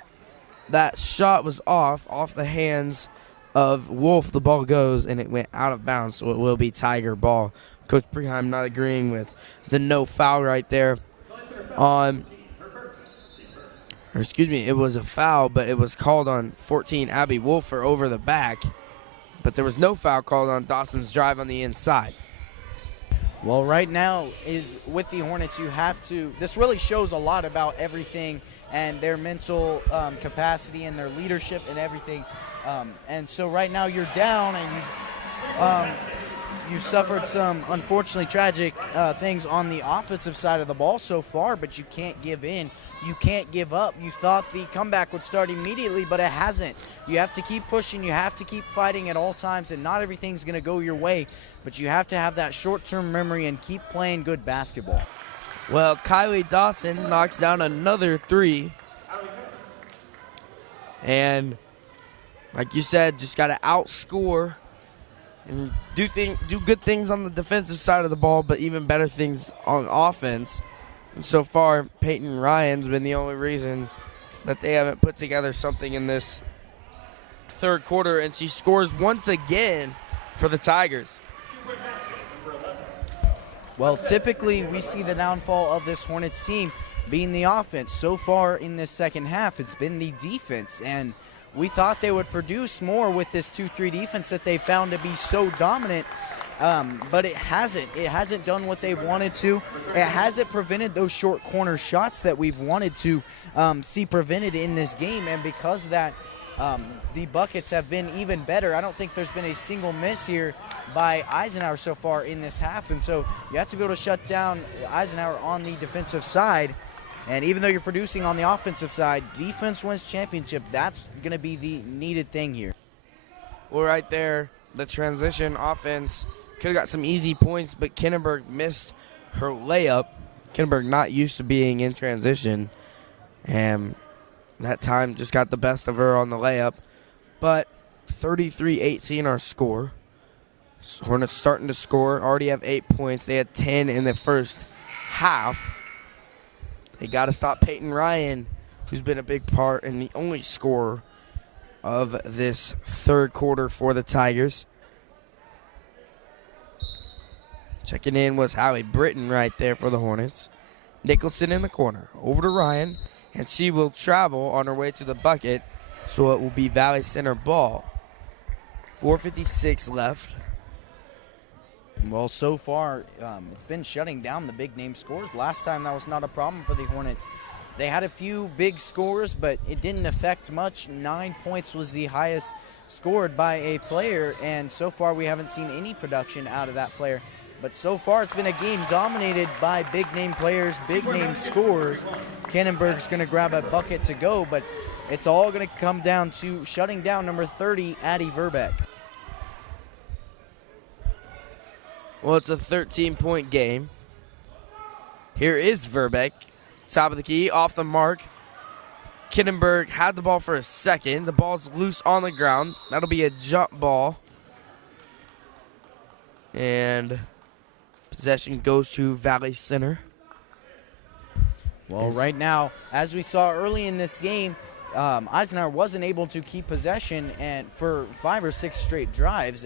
that shot was off the hands of Wolf. The ball goes, and it went out of bounds, so it will be Tiger ball. Coach Preheim not agreeing with the no foul right there it was a foul, but it was called on 14 Abby Wolf for over the back. But there was no foul called on Dawson's drive on the inside. Well, right now is with the Hornets, you have to, this really shows a lot about everything and their mental capacity and their leadership and everything. And so right now you're down, and you suffered some unfortunately tragic things on the offensive side of the ball so far, but you can't give in. You can't give up. You thought the comeback would start immediately, but it hasn't. You have to keep pushing. You have to keep fighting at all times, and not everything's going to go your way, but you have to have that short-term memory and keep playing good basketball. Well, Kylie Dawson knocks down another three. And like you said, just got to outscore and do good things on the defensive side of the ball, but even better things on offense. And so far, Peyton Ryan's been the only reason that they haven't put together something in this third quarter, and she scores once again for the Tigers. Well, typically we see the downfall of this Hornets team being the offense. So far in this second half, it's been the defense, and we thought they would produce more with this 2-3 defense that they found to be so dominant, but it hasn't. It hasn't done what they've wanted to. It hasn't prevented those short corner shots that we've wanted to see prevented in this game, and because of that, the buckets have been even better. I don't think there's been a single miss here by Eisenhower so far in this half, and so you have to be able to shut down Eisenhower on the defensive side. And even though you're producing on the offensive side, defense wins championship. That's going to be the needed thing here. Well, right there, the transition offense could have got some easy points, but Kinneberg missed her layup. Kinneberg not used to being in transition, and that time just got the best of her on the layup. But 33-18 our score. Hornets starting to score, already have 8 points. They had 10 in the first half. They got to stop Peyton Ryan, who's been a big part and the only scorer of this third quarter for the Tigers. Checking in was Hallie Britton right there for the Hornets. Nicholson in the corner. Over to Ryan, and she will travel on her way to the bucket, so it will be Valley Center ball. 4:56 left. Well, so far, it's been shutting down the big-name scores. Last time that was not a problem for the Hornets. They had a few big scores, but it didn't affect much. 9 points was the highest scored by a player, and so far we haven't seen any production out of that player. But so far it's been a game dominated by big-name players, big-name scorers. Cannonberg's going to grab a bucket to go, but it's all going to come down to shutting down number 30, Addie Verbeck. Well, it's a 13-point game. Here is Verbeck. Top of the key, off the mark. Cannonberg had the ball for a second. The ball's loose on the ground. That'll be a jump ball. And possession goes to Valley Center. Well, right now, as we saw early in this game, Eisenhower wasn't able to keep possession and for 5 or 6 straight drives,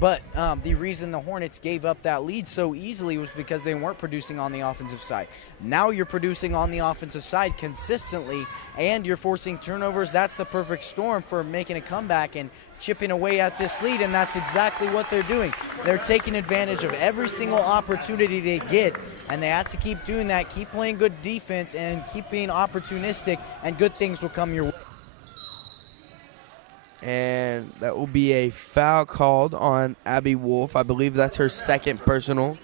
but the reason the Hornets gave up that lead so easily was because they weren't producing on the offensive side. Now you're producing on the offensive side consistently, and you're forcing turnovers. That's the perfect storm for making a comeback and chipping away at this lead, and that's exactly what they're doing. They're taking advantage of every single opportunity they get, and they have to keep doing that, keep playing good defense, and keep being opportunistic, and good things will come your way. And that will be a foul called on Abby Wolf. I believe that's her second personal.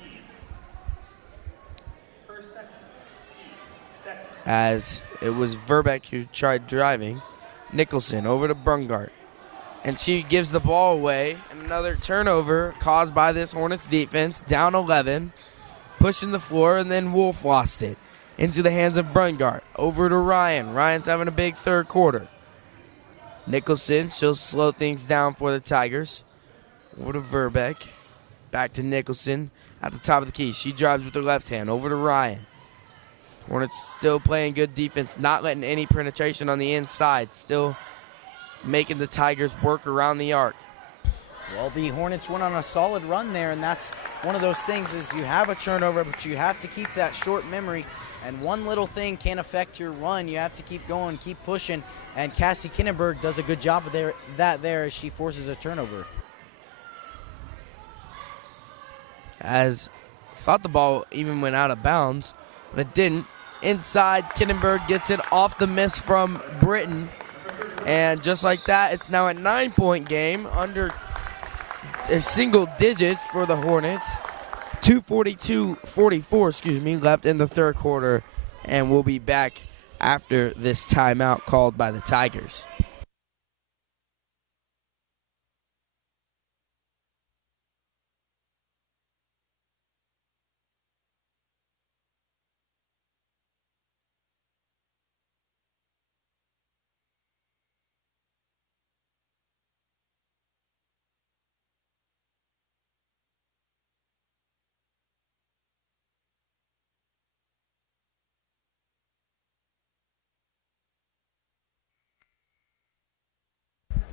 As it was Verbeck who tried driving. Nicholson over to Brungart. And she gives the ball away. And another turnover caused by this Hornets defense. Down 11. Pushing the floor, and then Wolf lost it. Into the hands of Brungart. Over to Ryan. Ryan's having a big third quarter. Nicholson, she'll slow things down for the Tigers. Over to Verbeck. Back to Nicholson at the top of the key. She drives with her left hand. Over to Ryan. Hornets still playing good defense, not letting any penetration on the inside. Still making the Tigers work around the arc. Well, the Hornets went on a solid run there, and that's one of those things is you have a turnover, but you have to keep that short memory. And one little thing can affect your run. You have to keep going, keep pushing. And Cassie Kinnenberg does a good job of that there as she forces a turnover. As thought the ball even went out of bounds, but it didn't. Inside, Kinnenberg gets it off the miss from Britton. And just like that, it's now a 9-point game under single digits for the Hornets. 2:42 left in the third quarter, and we'll be back after this timeout called by the Tigers.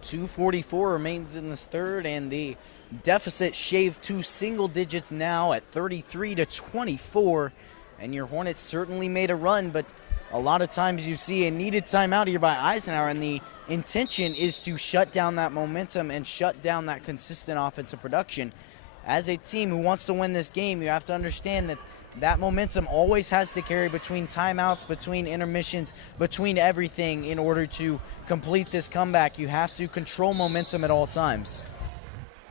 .244 remains in this third, and the deficit shaved to single digits now at 33-24. And your Hornets certainly made a run, but a lot of times you see a needed timeout here by Eisenhower, and the intention is to shut down that momentum and shut down that consistent offensive production. As a team who wants to win this game, you have to understand that that momentum always has to carry between timeouts, between intermissions, between everything in order to complete this comeback. You have to control momentum at all times.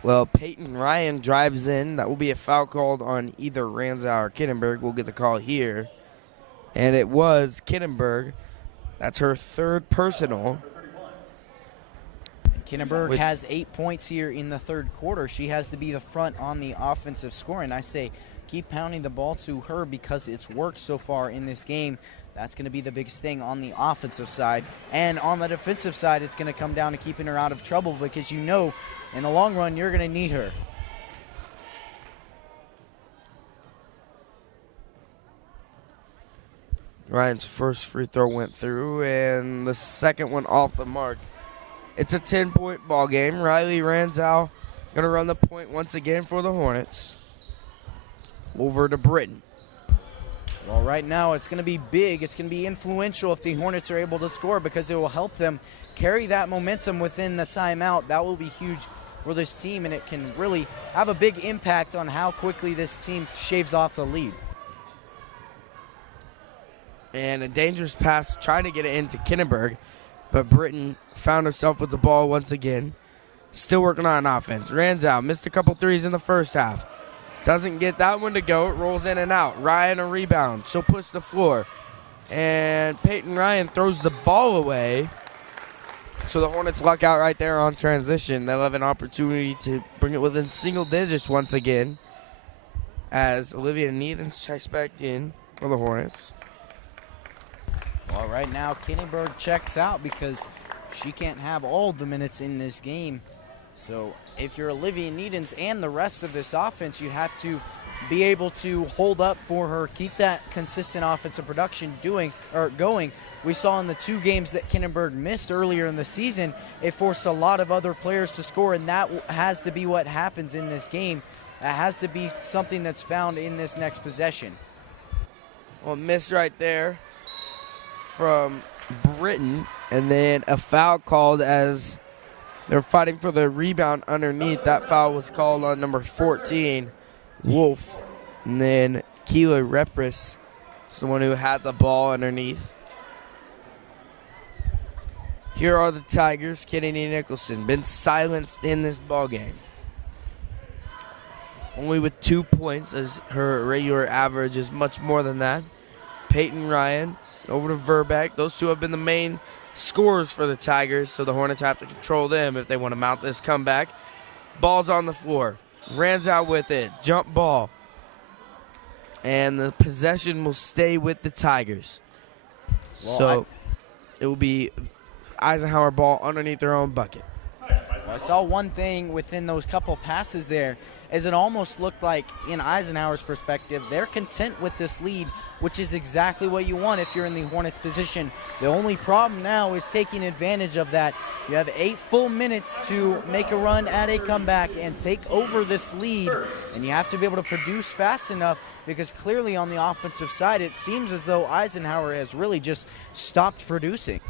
Well, Peyton Ryan drives in. That will be a foul called on either Ranzow or Kinnenberg. We'll get the call here. And it was Kinnenberg. That's her third personal. Kinnenberg has 8 points here in the third quarter. She has to be the front on the offensive score, and I say keep pounding the ball to her because it's worked so far in this game. That's going to be the biggest thing on the offensive side. And on the defensive side, it's going to come down to keeping her out of trouble because you know in the long run you're going to need her. Ryan's first free throw went through, and the second one off the mark. It's a 10-point ball game. Riley Ranzow going to run the point once again for the Hornets. Over to Britton. Well, right now it's going to be big. It's going to be influential if the Hornets are able to score because it will help them carry that momentum within the timeout. That will be huge for this team, and it can really have a big impact on how quickly this team shaves off the lead. And a dangerous pass trying to get it into Kinneberg, but Britton found herself with the ball once again. Still working on offense. Ranzow missed a couple threes in the first half. Doesn't get that one to go. It rolls in and out. Ryan a rebound. She'll push the floor. And Peyton Ryan throws the ball away. So the Hornets luck out right there on transition. They'll have an opportunity to bring it within single digits once again as Olivia Needens checks back in for the Hornets. Well, right now, Kinneberg checks out because she can't have all the minutes in this game. So if you're Olivia Needens and the rest of this offense, you have to be able to hold up for her, keep that consistent offensive production going. We saw in the 2 games that Kinneberg missed earlier in the season, it forced a lot of other players to score, and that has to be what happens in this game. It has to be something that's found in this next possession. Well, miss right there from Britton, and then a foul called as they're fighting for the rebound underneath. That foul was called on number 14, Wolf. And then Keela Repris is the one who had the ball underneath. Here are the Tigers. Kennedy Nicholson been silenced in this ball game. Only with 2 points, as her regular average is much more than that. Peyton Ryan over to Verbeck. Those two have been the main scorers for the Tigers, so the Hornets have to control them if they want to mount this comeback. Ball's on the floor. Ranzow with it. Jump ball. And the possession will stay with the Tigers. Well, so it will be Eisenhower ball underneath their own bucket. Well, I saw one thing within those couple passes there is it almost looked like, in Eisenhower's perspective, they're content with this lead, which is exactly what you want if you're in the Hornets position. The only problem now is taking advantage of that. You have 8 full minutes to make a run at a comeback and take over this lead, and you have to be able to produce fast enough because clearly on the offensive side it seems as though Eisenhower has really just stopped producing.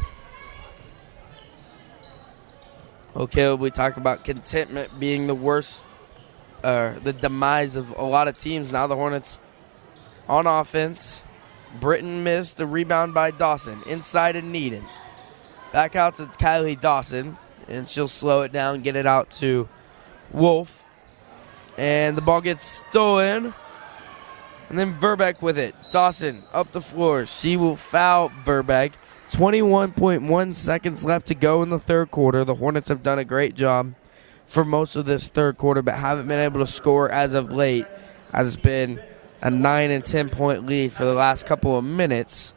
Okay, we talk about contentment being the worst, the demise of a lot of teams. Now the Hornets on offense. Britton missed the rebound by Dawson. Inside to Needens. Back out to Kylie Dawson, and she'll slow it down, get it out to Wolf. And the ball gets stolen. And then Verbeck with it. Dawson up the floor. She will foul Verbeck. 21.1 seconds left to go in the third quarter. The Hornets have done a great job for most of this third quarter, but haven't been able to score as of late, as it's been a 9 and 10 point lead for the last couple of minutes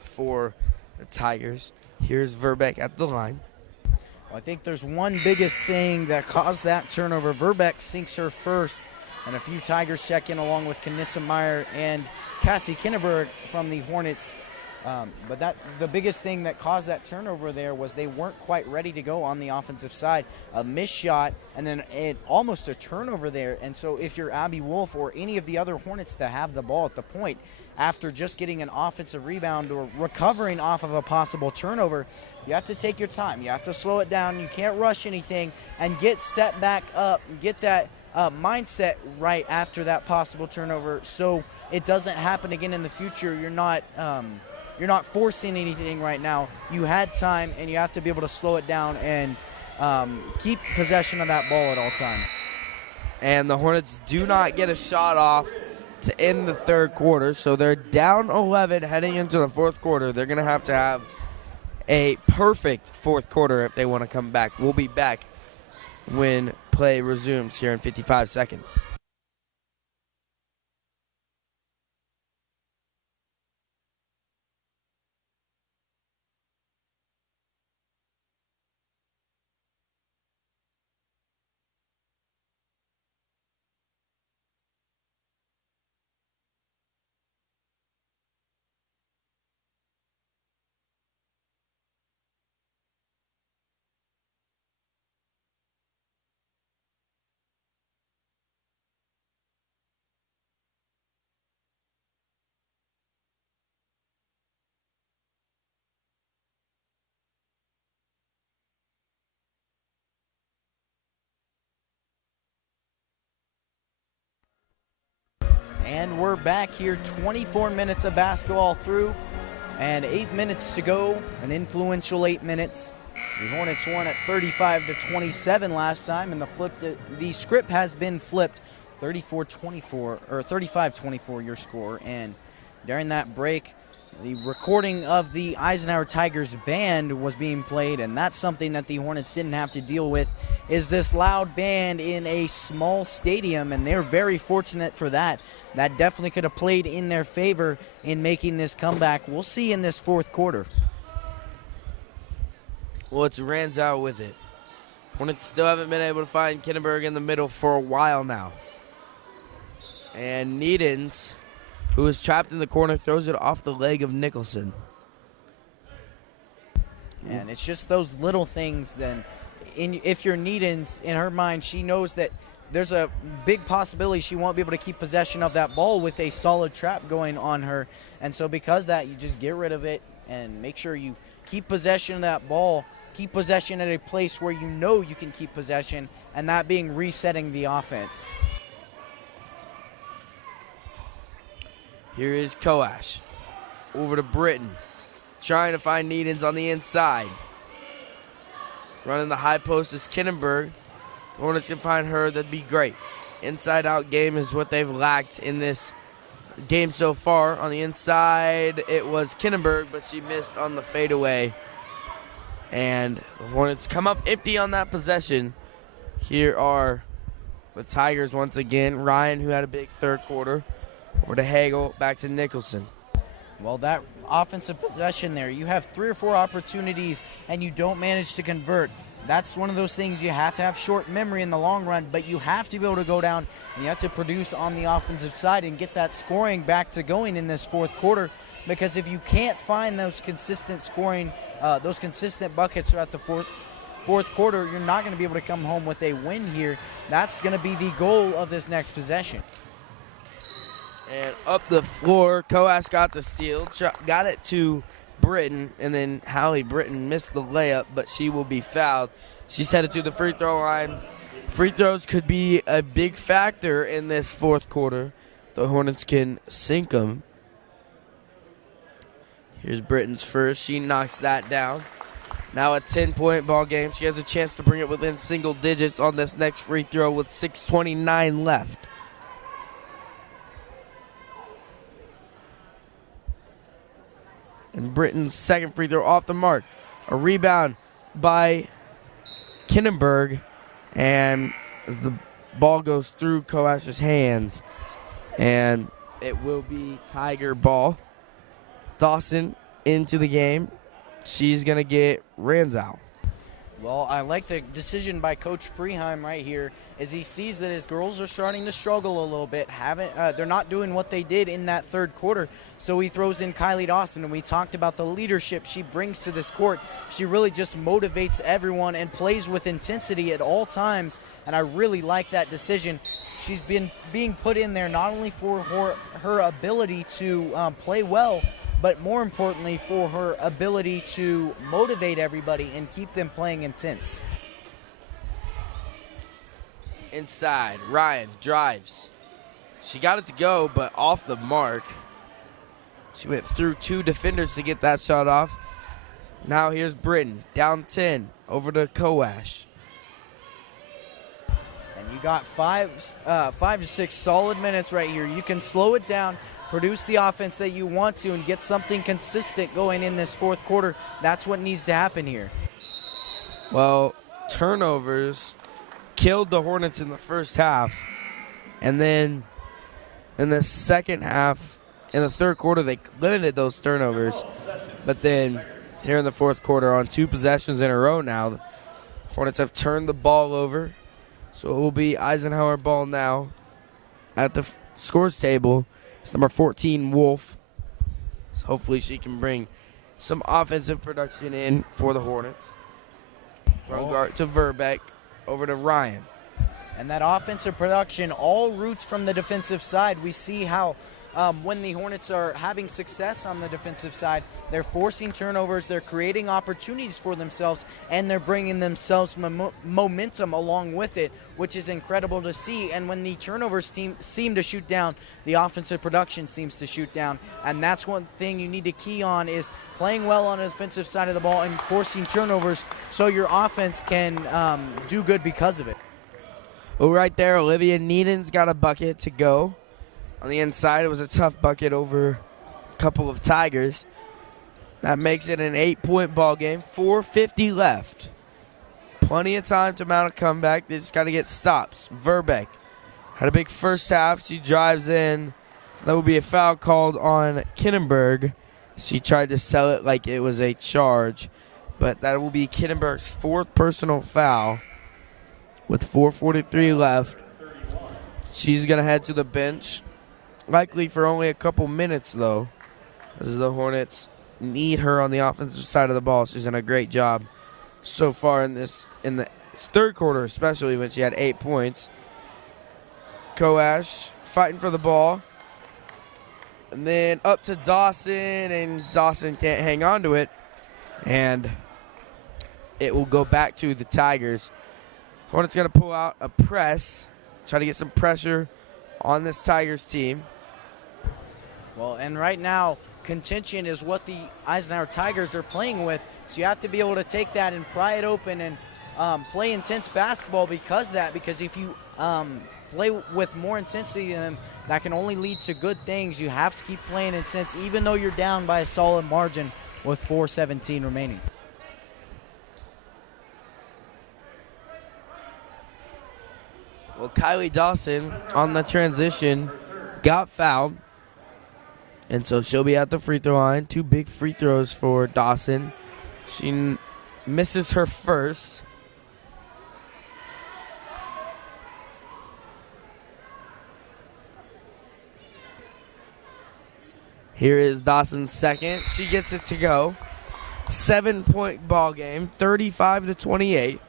for the Tigers. Here's Verbeck at the line. Well, I think there's one biggest thing that caused that turnover. Verbeck sinks her first, and a few Tigers check in along with Kanissa Meyer and Cassie Kinneberg from the Hornets. But the biggest thing that caused that turnover there was they weren't quite ready to go on the offensive side. A missed shot and then almost a turnover there. And so if you're Abby Wolf or any of the other Hornets that have the ball at the point, after just getting an offensive rebound or recovering off of a possible turnover, you have to take your time. You have to slow it down. You can't rush anything and get set back up, get that mindset right after that possible turnover so it doesn't happen again in the future. You're not forcing anything right now. You had time, and you have to be able to slow it down and keep possession of that ball at all times. And the Hornets do not get a shot off to end the third quarter, so they're down 11 heading into the fourth quarter. They're going to have a perfect fourth quarter if they want to come back. We'll be back when play resumes here in 55 seconds. And we're back here, 24 minutes of basketball through. And 8 minutes to go, an influential 8 minutes. The Hornets won at 35-27 last time, and the script has been flipped. 34-24 or 35-24 your score. And during that break, the recording of the Eisenhower Tigers band was being played, and that's something that the Hornets didn't have to deal with, is this loud band in a small stadium, and they're very fortunate for that. That definitely could have played in their favor in making this comeback. We'll see in this fourth quarter. Well, it's Ranzow with it. Hornets still haven't been able to find Kinneberg in the middle for a while now. And Needens, who is trapped in the corner, throws it off the leg of Nicholson. And it's just those little things then. If you're Needens, in her mind, she knows that there's a big possibility she won't be able to keep possession of that ball with a solid trap going on her. And so because of that, you just get rid of it and make sure you keep possession of that ball, keep possession at a place where you know you can keep possession, and that being resetting the offense. Here is Koash. Over to Britton. Trying to find Needens on the inside. Running the high post is Kinneberg. If the Hornets can find her, that'd be great. Inside-out game is what they've lacked in this game so far. On the inside, it was Kinneberg, but she missed on the fadeaway. And the Hornets come up empty on that possession. Here are the Tigers once again. Ryan, who had a big third quarter. Over to Hagel, back to Nicholson. Well, that offensive possession there, you have 3 or 4 opportunities and you don't manage to convert. That's one of those things you have to have short memory in the long run, but you have to be able to go down and you have to produce on the offensive side and get that scoring back to going in this fourth quarter, because if you can't find those consistent scoring, those consistent buckets throughout the fourth quarter, you're not going to be able to come home with a win here. That's going to be the goal of this next possession. And up the floor, Koash got the steal, got it to Britton, and then Hallie Britton missed the layup, but she will be fouled. She's headed to the free throw line. Free throws could be a big factor in this fourth quarter. The Hornets can sink them. Here's Britton's first. She knocks that down. Now a 10-point ball game. She has a chance to bring it within single digits on this next free throw with 6:29 left. And Britton's second free throw off the mark. A rebound by Kinneberg. And as the ball goes through Koash's hands, and it will be Tiger ball. Dawson into the game. She's going to get Ranzow. Well, I like the decision by Coach Preheim right here, as he sees that his girls are starting to struggle a little bit. They're not doing what they did in that third quarter, so he throws in Kylie Dawson, and we talked about the leadership she brings to this court. She really just motivates everyone and plays with intensity at all times, and I really like that decision. She's been being put in there not only for her ability to play well, but more importantly for her ability to motivate everybody and keep them playing intense. Inside, Ryan drives. She got it to go, but off the mark. She went through 2 defenders to get that shot off. Now here's Britton, down 10, over to Koash. And you got 5 to 6 solid minutes right here. You can slow it down, produce the offense that you want to, and get something consistent going in this fourth quarter. That's what needs to happen here. Well, turnovers killed the Hornets in the first half. And then in the second half, in the third quarter, they limited those turnovers. But then here in the fourth quarter, on 2 possessions in a row now, the Hornets have turned the ball over. So it will be Eisenhower ball now at the scores table. It's number 14, Wolf. So hopefully she can bring some offensive production in for the Hornets. Rungart to Verbeck, over to Ryan. And that offensive production all roots from the defensive side. We see how when the Hornets are having success on the defensive side, they're forcing turnovers, they're creating opportunities for themselves, and they're bringing themselves momentum along with it, which is incredible to see. And when the turnovers seem to shoot down, the offensive production seems to shoot down. And that's one thing you need to key on, is playing well on the defensive side of the ball and forcing turnovers so your offense can do good because of it. Well, right there, Olivia Needon's got a bucket to go. On the inside, it was a tough bucket over a couple of Tigers. That makes it an 8-point ball game. 4:50 left. Plenty of time to mount a comeback. They just got to get stops. Verbeek had a big first half. She drives in. That will be a foul called on Kinnenberg. She tried to sell it like it was a charge, but that will be Kinnenberg's 4th personal foul with 4:43 left. She's going to head to the bench. Likely for only a couple minutes, though, as the Hornets need her on the offensive side of the ball. She's done a great job so far in the third quarter, especially when she had 8 points. Koash fighting for the ball. And then up to Dawson, and Dawson can't hang on to it. And it will go back to the Tigers. Hornets going to pull out a press, try to get some pressure on this Tigers team. Well, and right now, contention is what the Eisenhower Tigers are playing with, so you have to be able to take that and pry it open and play intense basketball because if you play with more intensity than them, that can only lead to good things. You have to keep playing intense, even though you're down by a solid margin with 4:17 remaining. Well, Kylie Dawson on the transition got fouled, and so she'll be at the free throw line. 2 big free throws for Dawson. She misses her first. Here is Dawson's second. She gets it to go. 7-point ball game, 35-28.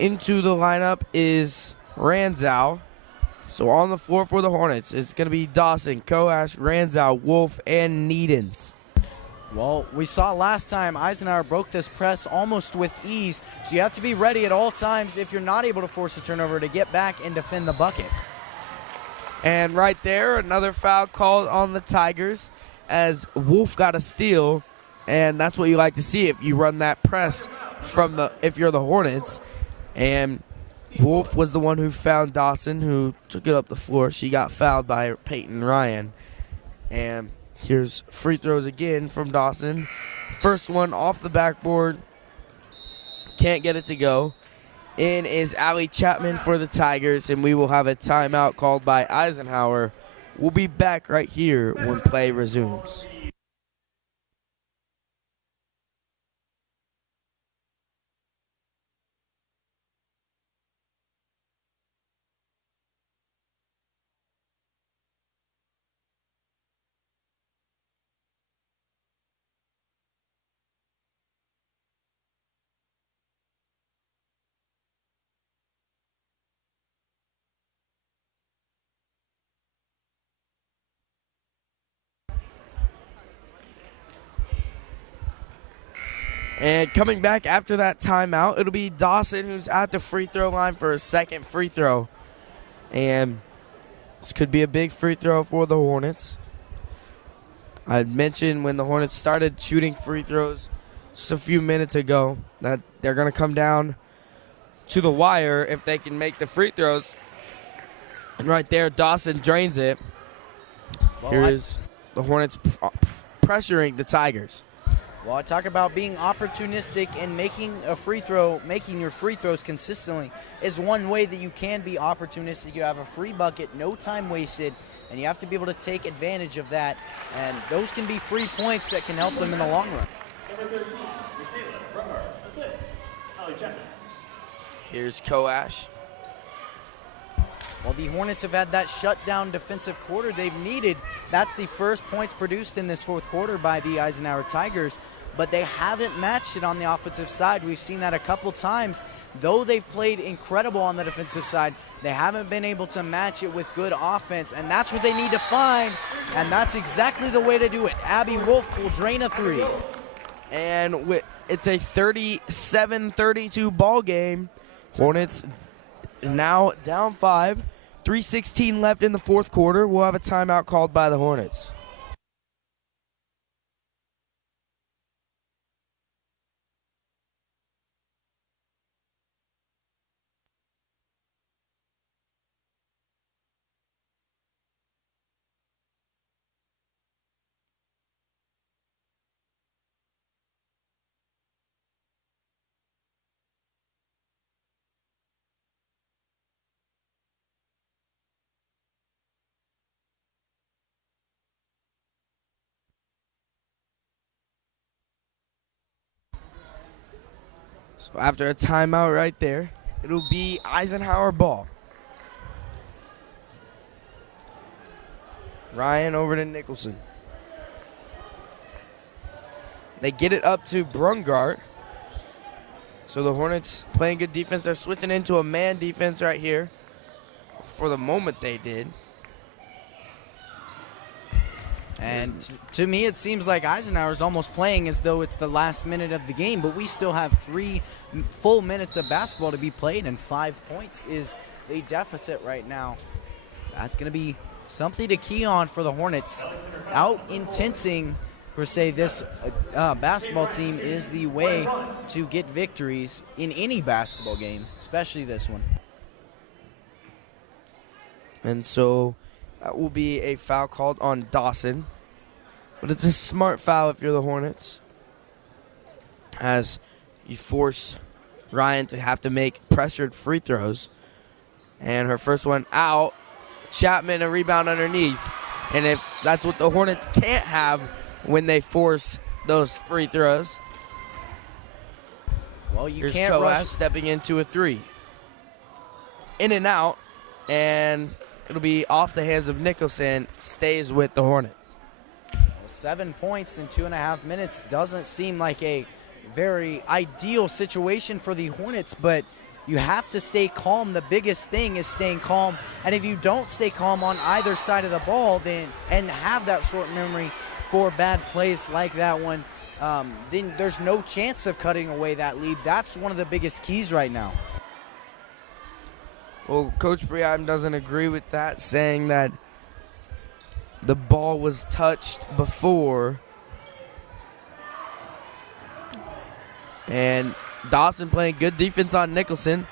Into the lineup is Ranzow. So on the floor for the Hornets, it's going to be Dawson, Koash, Ranzow, Wolf, and Needons. Well, we saw last time Eisenhower broke this press almost with ease, so you have to be ready at all times if you're not able to force a turnover to get back and defend the bucket. And right there, another foul called on the Tigers as Wolf got a steal, and that's what you like to see if you run that press if you're the Hornets. And Wolf was the one who found Dawson, who took it up the floor. She got fouled by Peyton Ryan. And here's free throws again from Dawson. First one off the backboard. Can't get it to go. In is Allie Chapman for the Tigers, and we will have a timeout called by Eisenhower. We'll be back right here when play resumes. And coming back after that timeout, it'll be Dawson who's at the free throw line for a second free throw. And this could be a big free throw for the Hornets. I mentioned when the Hornets started shooting free throws just a few minutes ago that they're going to come down to the wire if they can make the free throws. And right there, Dawson drains it. Well, here is the Hornets pressuring the Tigers. Well, I talk about being opportunistic and making your free throws consistently is one way that you can be opportunistic. You have a free bucket, no time wasted, and you have to be able to take advantage of that. And those can be free points that can help them in the long run. Here's Koash. Well, the Hornets have had that shutdown defensive quarter they've needed. That's the first points produced in this fourth quarter by the Eisenhower Tigers. but they haven't matched it on the offensive side. We've seen that a couple times. Though they've played incredible on the defensive side, they haven't been able to match it with good offense, and that's what they need to find, and that's exactly the way to do it. Abby Wolf will drain a three. And it's a 37-32 ball game. Hornets now down 5. 3:16 left in the fourth quarter. We'll have a timeout called by the Hornets. So after a timeout right there, it'll be Eisenhower ball. Ryan over to Nicholson. They get it up to Brungart. So the Hornets playing good defense. They're switching into a man defense right here. For the moment they did. And to me, it seems like Eisenhower's almost playing as though it's the last minute of the game, but we still have 3 full minutes of basketball to be played, and 5 points is a deficit right now. That's going to be something to key on for the Hornets. Out-intensing, per se, this basketball team is the way to get victories in any basketball game, especially this one. And so that will be a foul called on Dawson. But it's a smart foul if you're the Hornets, as you force Ryan to have to make pressured free throws. And her first one out. Chapman a rebound underneath. And if that's what the Hornets can't have when they force those free throws. Well, you Here's can't Coas rush. stepping into a three. In and out. And it'll be off the hands of Nicholson. Stays with the Hornets. 7 points in 2.5 minutes doesn't seem like a very ideal situation for the Hornets, but you have to stay calm. The biggest thing is staying calm, and if you don't stay calm on either side of the ball and have that short memory for bad plays like that one, then there's no chance of cutting away that lead. That's one of the biggest keys right now. Well, Coach Briam doesn't agree with that, saying that the ball was touched before. And Dawson playing good defense on Nicholson.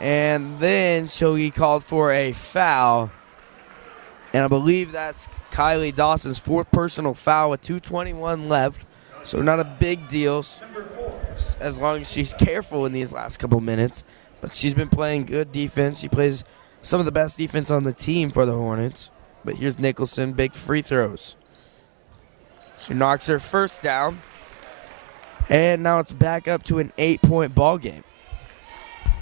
And then Shogi called for a foul. And I believe that's Kylie Dawson's 4th personal foul with 2:21 left. So not a big deal as long as she's careful in these last couple minutes. But she's been playing good defense. She plays some of the best defense on the team for the Hornets. But here's Nicholson, big free throws. She knocks her first down. And now it's back up to an 8-point ball game.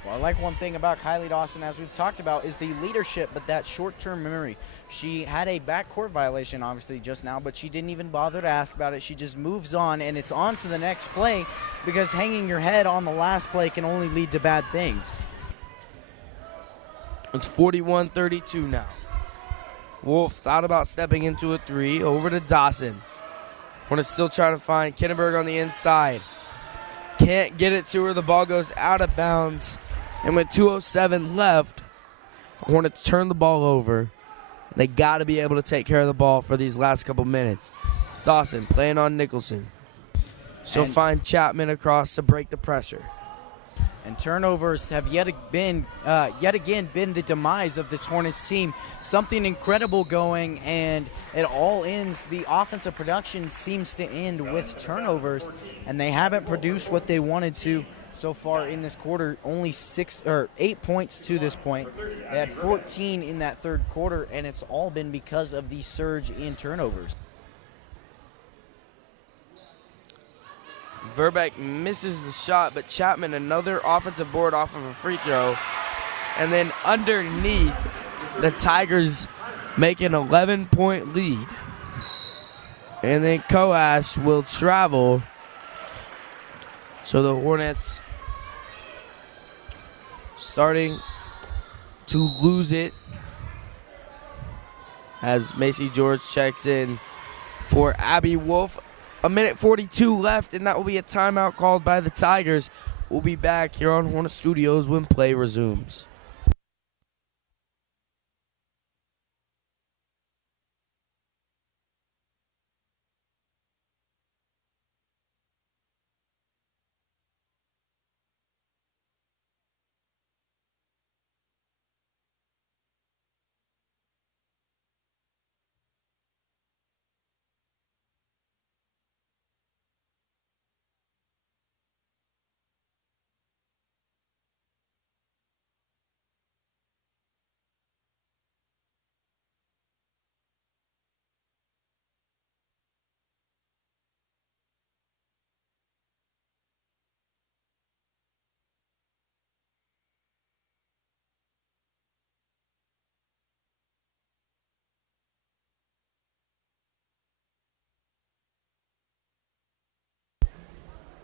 Well, I like one thing about Kylie Dawson, as we've talked about, is the leadership, but that short-term memory. She had a backcourt violation, obviously, just now, but she didn't even bother to ask about it. She just moves on, and it's on to the next play, because hanging your head on the last play can only lead to bad things. It's 41-32 now. Wolf thought about stepping into a three. Over to Dawson. Hornets still trying to find Kittenberg on the inside. Can't get it to her. The ball goes out of bounds. And with 2:07 left, Hornets turn the ball over. They got to be able to take care of the ball for these last couple minutes. Dawson playing on Nicholson. She'll find Chapman across to break the pressure. And turnovers have yet again been the demise of this Hornets team. Something incredible going, and it all ends. The offensive production seems to end with turnovers, and they haven't produced what they wanted to so far in this quarter. Only 8 points to this point. They had 14 in that third quarter, and it's all been because of the surge in turnovers. Verbeck misses the shot, but Chapman another offensive board off of a free throw. And then underneath, the Tigers make an 11-point lead. And then Coas will travel So the Hornets starting to lose it as Macy George checks in for Abby Wolf. 1:42 left, and that will be a timeout called by the Tigers. We'll be back here on Hornet Studios when play resumes.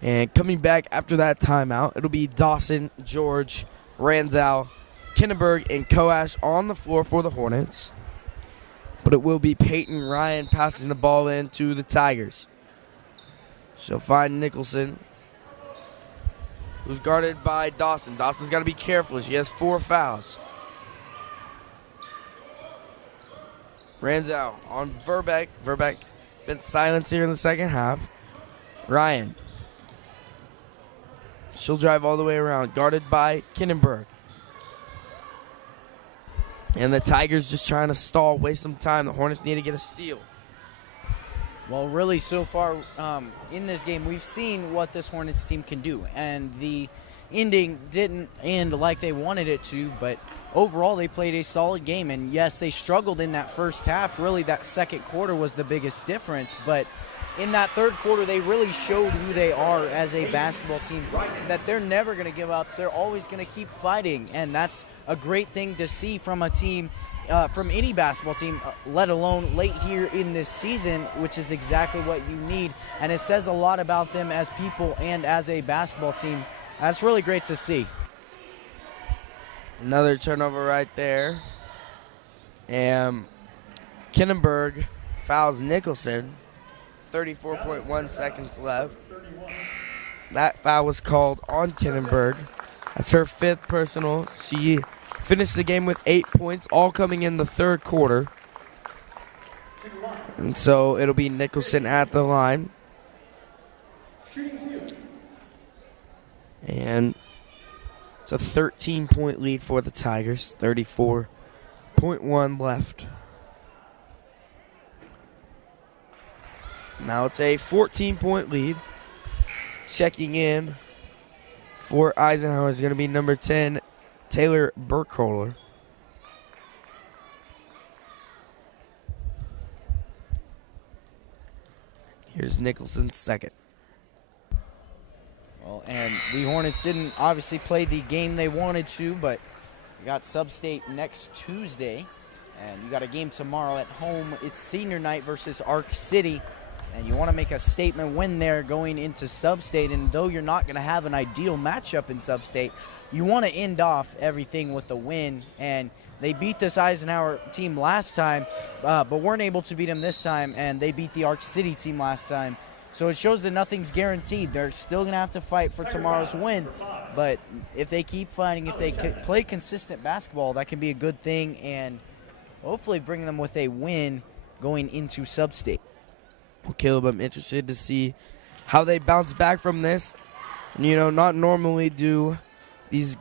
And coming back after that timeout, it'll be Dawson, George, Ranzow, Kinneberg, and Koash on the floor for the Hornets. But it will be Peyton Ryan passing the ball in to the Tigers. She'll find Nicholson, who's guarded by Dawson. Dawson's got to be careful. She has 4 fouls. Ranzow on Verbeck. Verbeck been silenced here in the second half. Ryan. She'll drive all the way around, guarded by Kinneberg. And the Tigers just trying to stall, waste some time. The Hornets need to get a steal. Well, really, so far in this game, we've seen what this Hornets team can do. And the ending didn't end like they wanted it to, but overall they played a solid game. And, yes, they struggled in that first half. Really, that second quarter was the biggest difference. But in that third quarter, they really showed who they are as a basketball team, that they're never going to give up. They're always going to keep fighting, and that's a great thing to see from a team, from any basketball team, let alone late here in this season, which is exactly what you need. And it says a lot about them as people and as a basketball team. That's really great to see. Another turnover right there. And Kinneberg fouls Nicholson. 34.1 seconds left. That foul was called on Kinneberg. That's her 5th personal. She finished the game with 8 points, all coming in the third quarter. And so it'll be Nicholson at the line. And it's a 13-point lead for the Tigers. 34.1 left. Now it's a 14-point lead. Checking in for Eisenhower is going to be number 10, Taylor Burkholder. Here's Nicholson's second. Well, and the Hornets didn't obviously play the game they wanted to, but we got Sub-State next Tuesday, and you got a game tomorrow at home. It's senior night versus Arc City. And you want to make a statement win there going into Sub-State. And though you're not going to have an ideal matchup in Sub-State, you want to end off everything with a win. And they beat this Eisenhower team last time, but weren't able to beat them this time. And they beat the Arc City team last time. So it shows that nothing's guaranteed. They're still going to have to fight for tomorrow's win. But if they keep fighting, if they play consistent basketball, that can be a good thing. And hopefully bring them with a win going into Sub-State. Well, Caleb, I'm interested to see how they bounce back from this. You know, not normally do these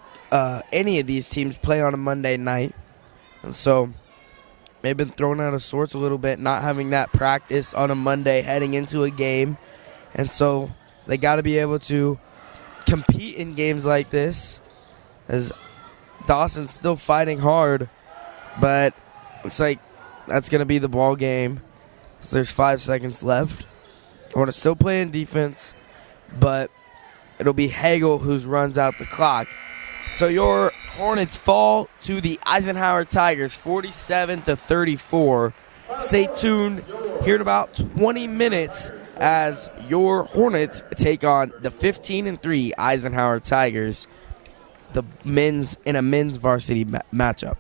any of these teams play on a Monday night. And so they've been thrown out of sorts a little bit, not having that practice on a Monday heading into a game. And so they got to be able to compete in games like this, as Dawson's still fighting hard, but looks like that's going to be the ball game. So there's 5 seconds left. Hornets still playing defense, but it'll be Hagel who runs out the clock. So your Hornets fall to the Eisenhower Tigers, 47-34. Stay tuned. Here in about 20 minutes, as your Hornets take on the 15-3 Eisenhower Tigers, the men's varsity matchup.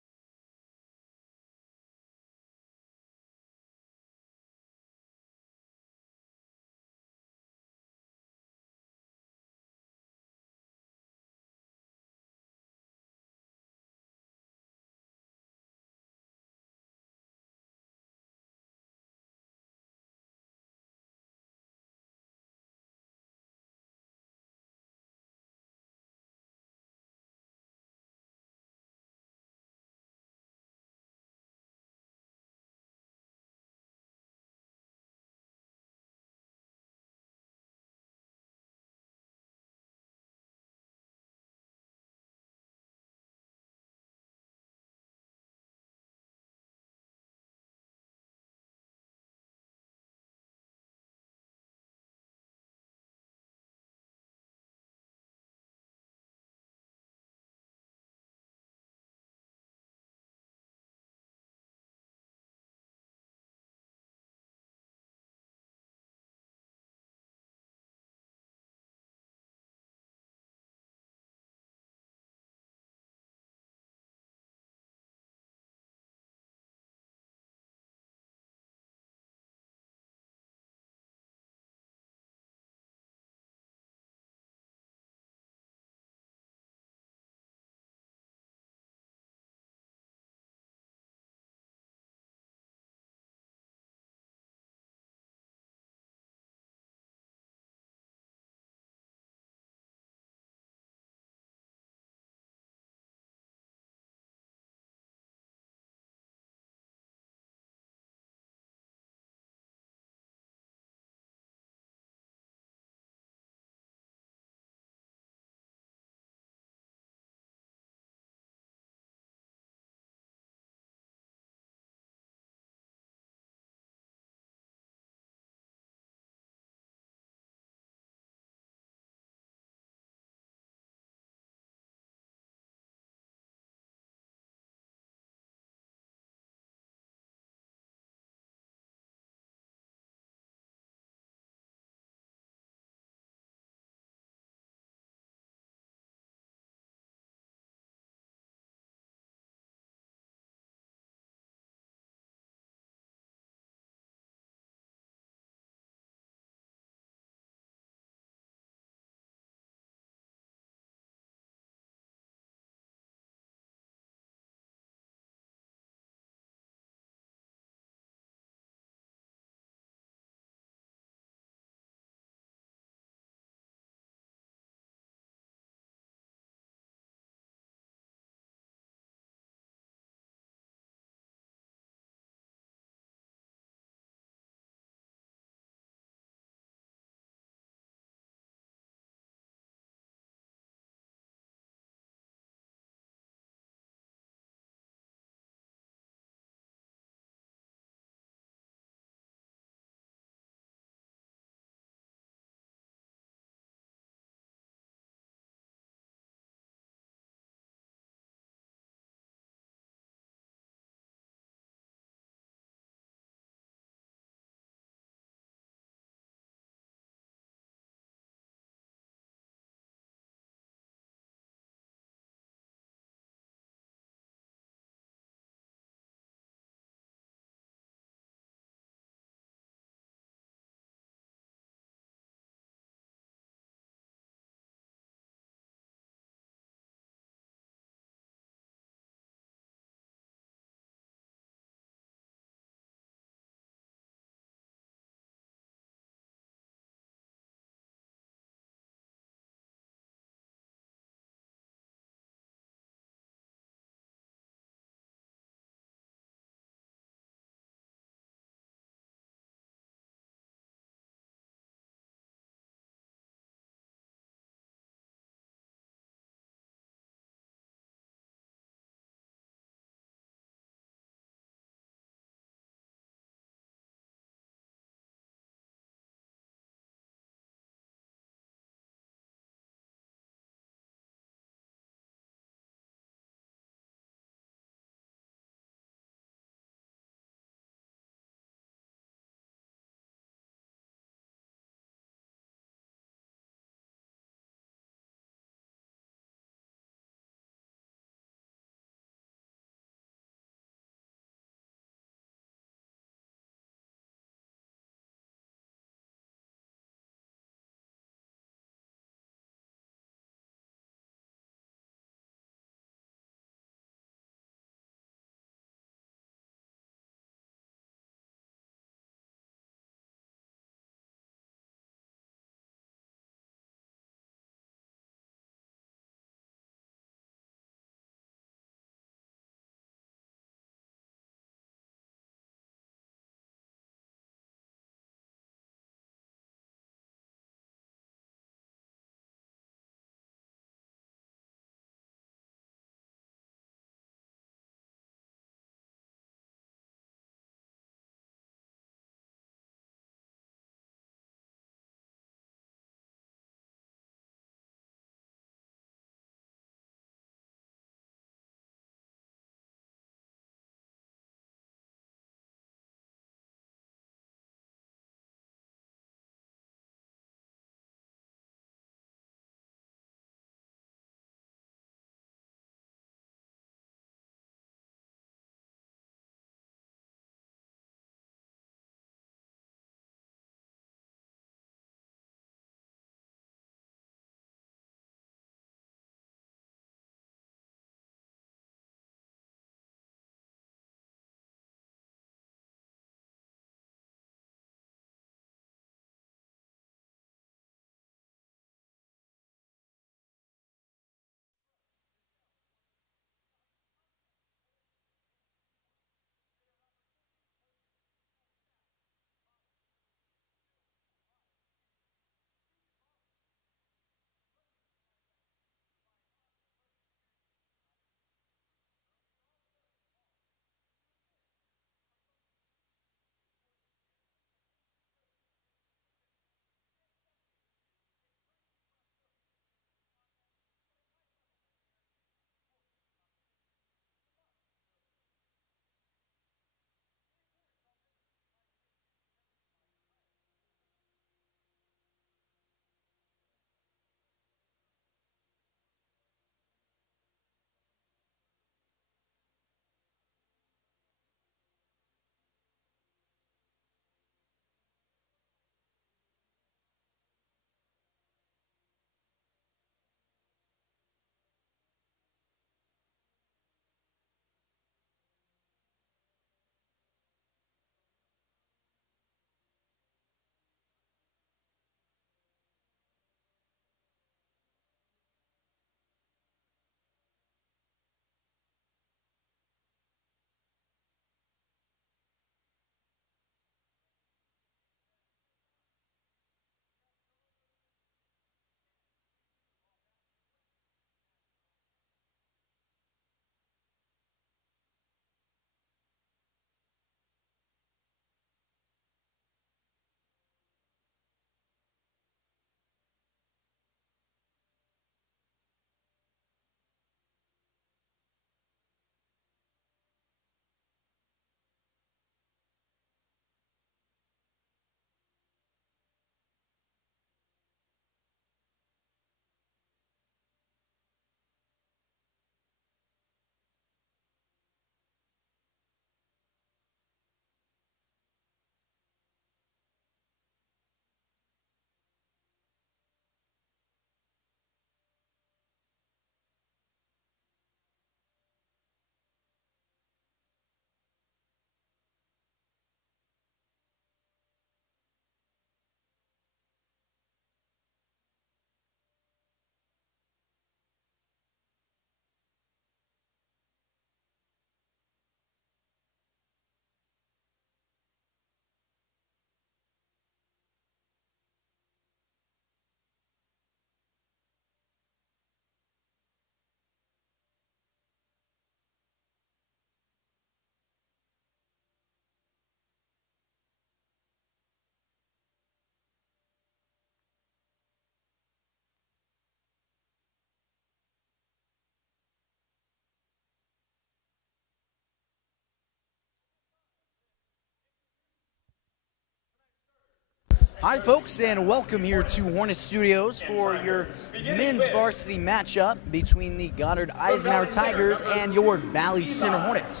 Hi, folks, and welcome here to Hornets Studios for your men's varsity matchup between the Goddard Eisenhower Tigers and your Valley Center Hornets.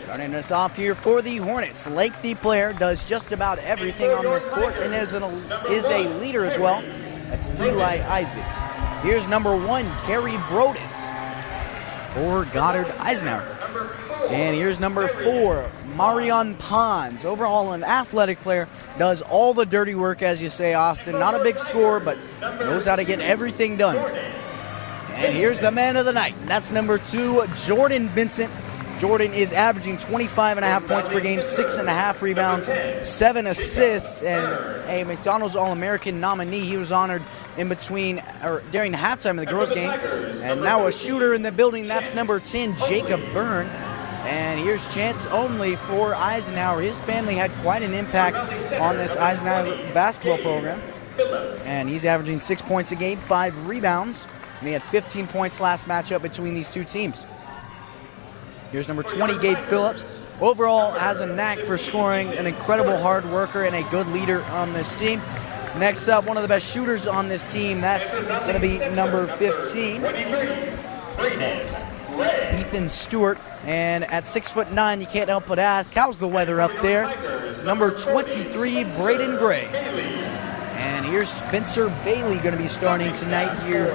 Starting us off here for the Hornets, lengthy player, does just about everything on this court and is a leader as well. That's Eli Isaacs. Here's number 1, Kerry Brodus for Goddard Eisenhower. And here's number 4, Marion Pons. Overall, an athletic player, does all the dirty work, as you say, Austin. Not a big scorer, but knows how to get everything done. And here's the man of the night. That's number 2, Geordan Vincent. Jordan is averaging 25.5 points per game, 6.5 rebounds, 7 assists, and a McDonald's All-American nominee. He was honored in between or during halftime of the girls' game. And now a shooter in the building. That's number 10, Jacob Byrne. And here's chance only for Eisenhower. His family had quite an impact on this Eisenhower basketball program. And he's averaging 6 points a game, 5 rebounds. And he had 15 points last matchup between these two teams. Here's number 20, Gabe Phillips. Overall, has a knack for scoring, an incredible hard worker, and a good leader on this team. Next up, one of the best shooters on this team. That's going to be number 15. That's Ethan Stewart. And at 6'9", you can't help but ask, how's the weather up there? Number 23, Braden Gray. And here's Spencer Bailey going to be starting tonight here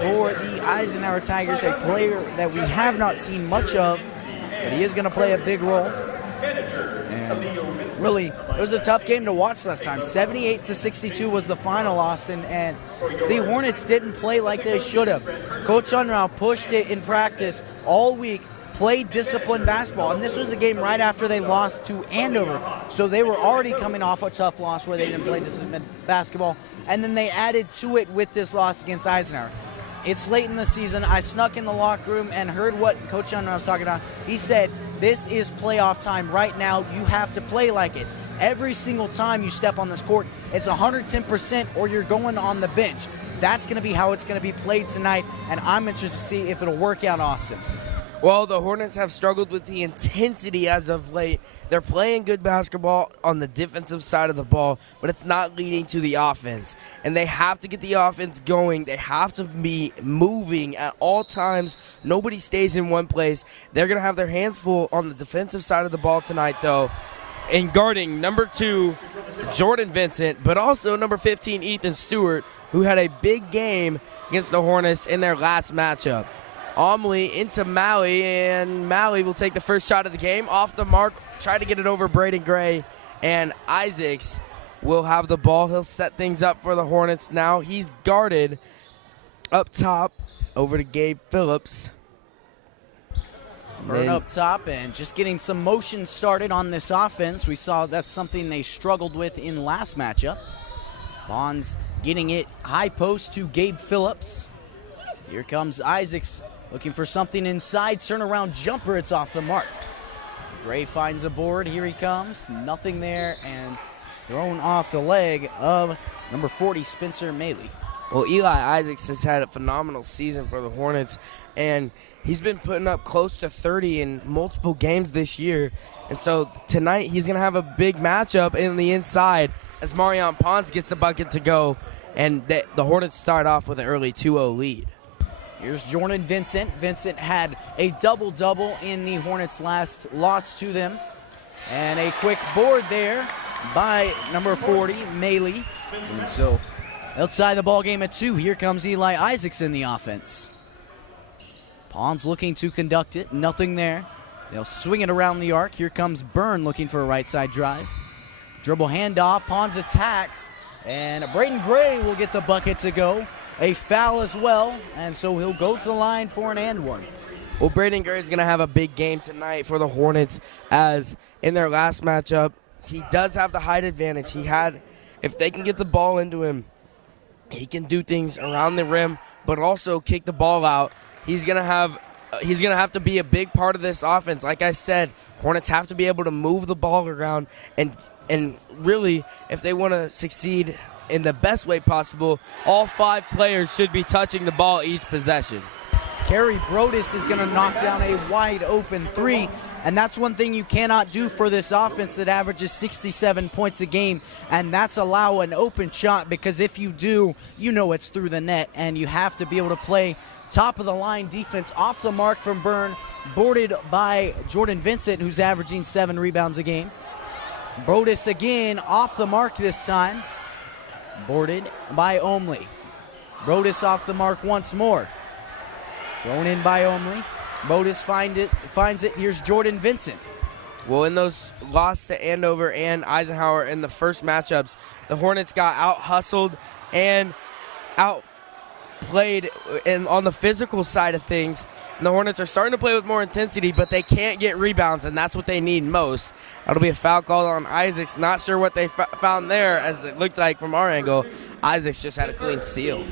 for the Eisenhower Tigers, a player that we have not seen much of, but he is going to play a big role. And really, it was a tough game to watch last time. 78-62 was the final, Austin, and the Hornets didn't play like they should have. Coach Unrau pushed it in practice all week, played disciplined basketball, and this was a game right after they lost to Andover. So they were already coming off a tough loss where they didn't play disciplined basketball, and then they added to it with this loss against Eisenhower. It's late in the season. I snuck in the locker room and heard what Coach Unrau was talking about. He said, this is playoff time right now. You have to play like it. Every single time you step on this court, it's 110% or you're going on the bench. That's going to be how it's going to be played tonight, and I'm interested to see if it'll work out, Austin. Well, the Hornets have struggled with the intensity as of late. They're playing good basketball on the defensive side of the ball, but it's not leading to the offense. And they have to get the offense going. They have to be moving at all times. Nobody stays in one place. They're going to have their hands full on the defensive side of the ball tonight, though, in guarding number 2, Geordan Vincent, but also number 15, Ethan Stewart, who had a big game against the Hornets in their last matchup. Omley into Malley, and Malley will take the first shot of the game. Off the mark, try to get it over Braden Gray, and Isaacs will have the ball. He'll set things up for the Hornets now. He's guarded up top over to Gabe Phillips. Burn up top and just getting some motion started on this offense. We saw that's something they struggled with in last matchup. Bonds getting it high post to Gabe Phillips. Here comes Isaacs. Looking for something inside, turnaround jumper, it's off the mark. Gray finds a board, here he comes, nothing there, and thrown off the leg of number 40, Spencer Maley. Well, Eli Isaacs has had a phenomenal season for the Hornets, and he's been putting up close to 30 in multiple games this year. And so tonight he's going to have a big matchup in the inside as Marion Pons gets the bucket to go, and the Hornets start off with an early 2-0 lead. Here's Jordan Vincent. Vincent had a double-double in the Hornets' last loss to them. And a quick board there by number 40, Maley. And so outside the ball game at 2, here comes Eli Isaacs in the offense. Pons looking to conduct it, nothing there. They'll swing it around the arc. Here comes Byrne looking for a right side drive. Dribble handoff, Pons attacks, and Braden Gray will get the bucket to go. A foul as well, and so he'll go to the line for an and one. Well, Braden Gray is going to have a big game tonight for the Hornets, as in their last matchup, he does have the height advantage. If they can get the ball into him, he can do things around the rim, but also kick the ball out. He's going to have to be a big part of this offense. Like I said, Hornets have to be able to move the ball around, and really, if they want to succeed in the best way possible, all 5 players should be touching the ball each possession. Kerry Brodus is going to knock down a wide open three. And that's one thing you cannot do for this offense that averages 67 points a game, and that's allow an open shot, because if you do, you know it's through the net, and you have to be able to play top-of-the-line defense off the mark from Byrne, boarded by Geordan Vincent, who's averaging 7 rebounds a game. Brodus again off the mark this time, boarded by Omley. Brodus off the mark once more. Thrown in by Omley. Brodus finds it. Here's Geordan Vincent. Well, in those loss to Andover and Eisenhower in the first matchups, the Hornets got out-hustled and outplayed on the physical side of things. And the Hornets are starting to play with more intensity, but they can't get rebounds, and that's what they need most. That'll be a foul call on Isaacs. Not sure what they found there, as it looked like from our angle. Isaacs just had a clean steal.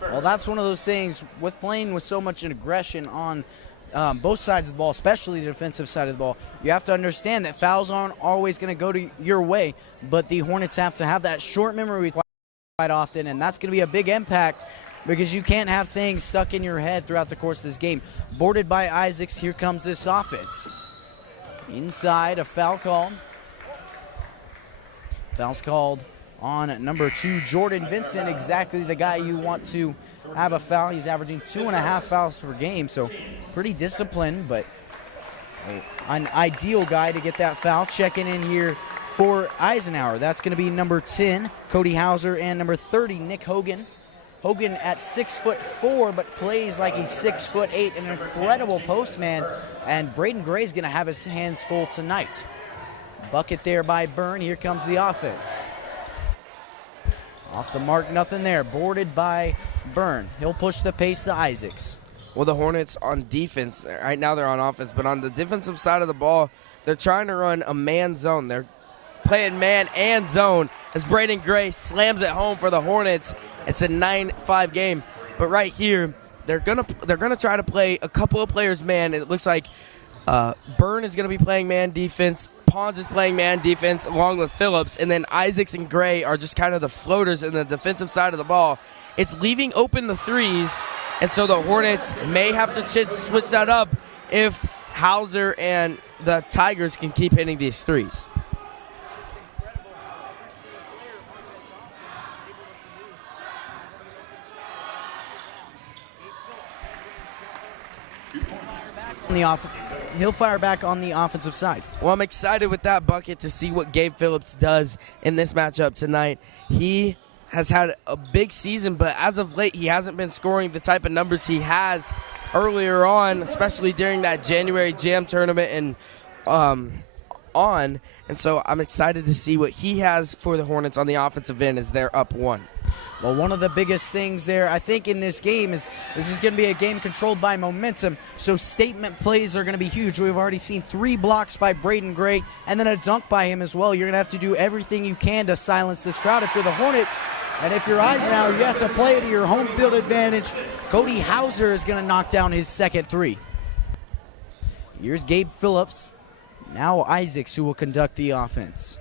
Well, that's one of those things with playing with so much aggression on both sides of the ball, especially the defensive side of the ball. You have to understand that fouls aren't always going to go to your way, but the Hornets have to have that short memory quite often, and that's going to be a big impact because you can't have things stuck in your head throughout the course of this game. Boarded by Isaacs, here comes this offense. Inside, a foul called. Foul's called on number 2, Geordan Vincent, exactly the guy you want to have a foul. He's averaging 2.5 fouls per game, so pretty disciplined, but an ideal guy to get that foul. Checking in here for Eisenhower, that's going to be number 10, Cody Hauser, and number 30, Nick Hogan. Hogan at 6'4", but plays like he's 6'8", an incredible postman, and Braden Gray's going to have his hands full tonight. Bucket there by Byrne. Here comes the offense. Off the mark, nothing there. Boarded by Byrne. He'll push the pace to Isaacs. Well, the Hornets on defense, right now they're on offense, but on the defensive side of the ball, they're trying to run a man zone. They're playing man and zone as Braden Gray slams it home for the Hornets. It's a 9-5 game. But right here, they're gonna try to play a couple of players man. It looks like Byrne is going to be playing man defense. Pons is playing man defense along with Phillips, and then Isaacs and Gray are just kind of the floaters in the defensive side of the ball. It's leaving open the threes, and so the Hornets may have to switch that up if Hauser and the Tigers can keep hitting these threes. He'll fire back on the offensive side. Well, I'm excited with that bucket to see what Gabe Phillips does in this matchup tonight. He has had a big season, but as of late, he hasn't been scoring the type of numbers he has earlier on, especially during that January Jam tournament and And so I'm excited to see what he has for the Hornets on the offensive end as they're up 1. Well, one of the biggest things there, I think, in this game is this is going to be a game controlled by momentum, so statement plays are going to be huge. We've already seen 3 blocks by Braden Gray and then a dunk by him as well. You're going to have to do everything you can to silence this crowd if you're the Hornets. And if you're Eisenhower, you have to play to your home field advantage. Cody Hauser is going to knock down his second 3. Here's Gabe Phillips. Now Isaacs, who will conduct the offense.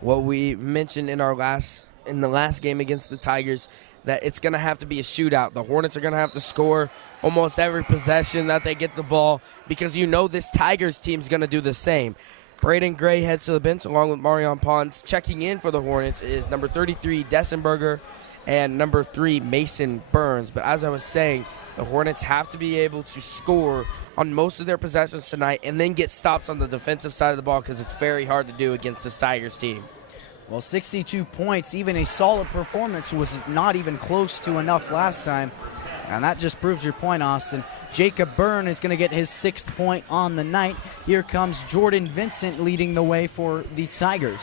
What we mentioned in the last game against the Tigers, that it's going to have to be a shootout. The Hornets are going to have to score almost every possession that they get the ball, because you know this Tigers team is going to do the same. Braden Gray heads to the bench along with Marion Pons. Checking in for the Hornets is number 33, Dessenberger, and number 3, Mason Burns. But as I was saying, the Hornets have to be able to score on most of their possessions tonight and then get stops on the defensive side of the ball, because it's very hard to do against this Tigers team. Well, 62 points, even a solid performance, was not even close to enough last time. And that just proves your point, Austin. Jacob Byrne is going to get his 6th point on the night. Here comes Geordan Vincent leading the way for the Tigers.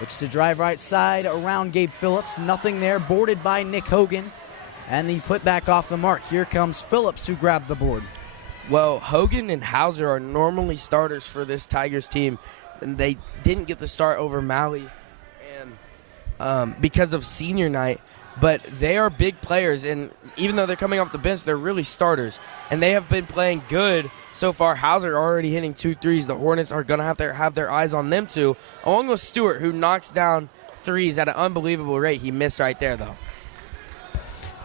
Looks to drive right side around Gabe Phillips. Nothing there, boarded by Nick Hogan. And the putback off the mark. Here comes Phillips, who grabbed the board. Well, Hogan and Hauser are normally starters for this Tigers team, and they didn't get the start over Malley and because of senior night. But they are big players, and even though they're coming off the bench, they're really starters, and they have been playing good so far. Hauser already hitting 2 threes. The Hornets are going to have their eyes on them too, along with Stewart, who knocks down threes at an unbelievable rate. He missed right there, though.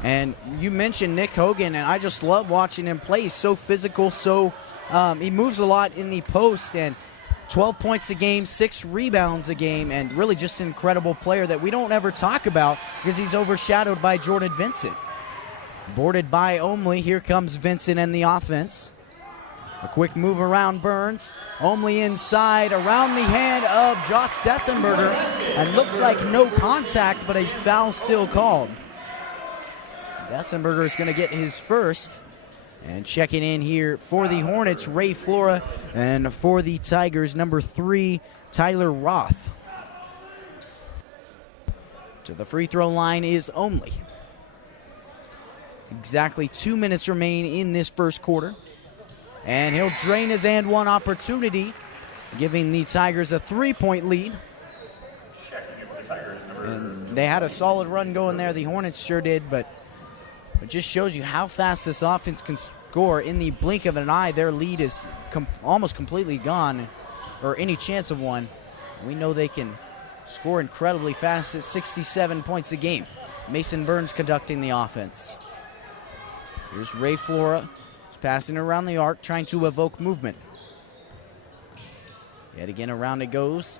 And you mentioned Nick Hogan, and I just love watching him play. He's so physical, he moves a lot in the post, and 12 points a game, 6 rebounds a game, and really just an incredible player that we don't ever talk about because he's overshadowed by Geordan Vincent. Boarded by Omley. Here comes Vincent and the offense. A quick move around Burns. Omley inside, around the hand of Josh Dessenberger, and looks like no contact, but a foul still called. Dessenberger is going to get his first. And checking in here for the Hornets, Ray Flora, and for the Tigers, number 3, Tyler Roth. To the free throw line is Omley. Exactly 2 minutes remain in this first quarter. And he'll drain his and one opportunity, giving the Tigers a 3-point lead. And they had a solid run going there, the Hornets sure did, but it just shows you how fast this offense can score. In the blink of an eye, their lead is almost completely gone, or any chance of one. We know they can score incredibly fast at 67 points a game. Mason Burns conducting the offense. Here's Ray Flora. He's passing around the arc, trying to evoke movement. Yet again, around it goes.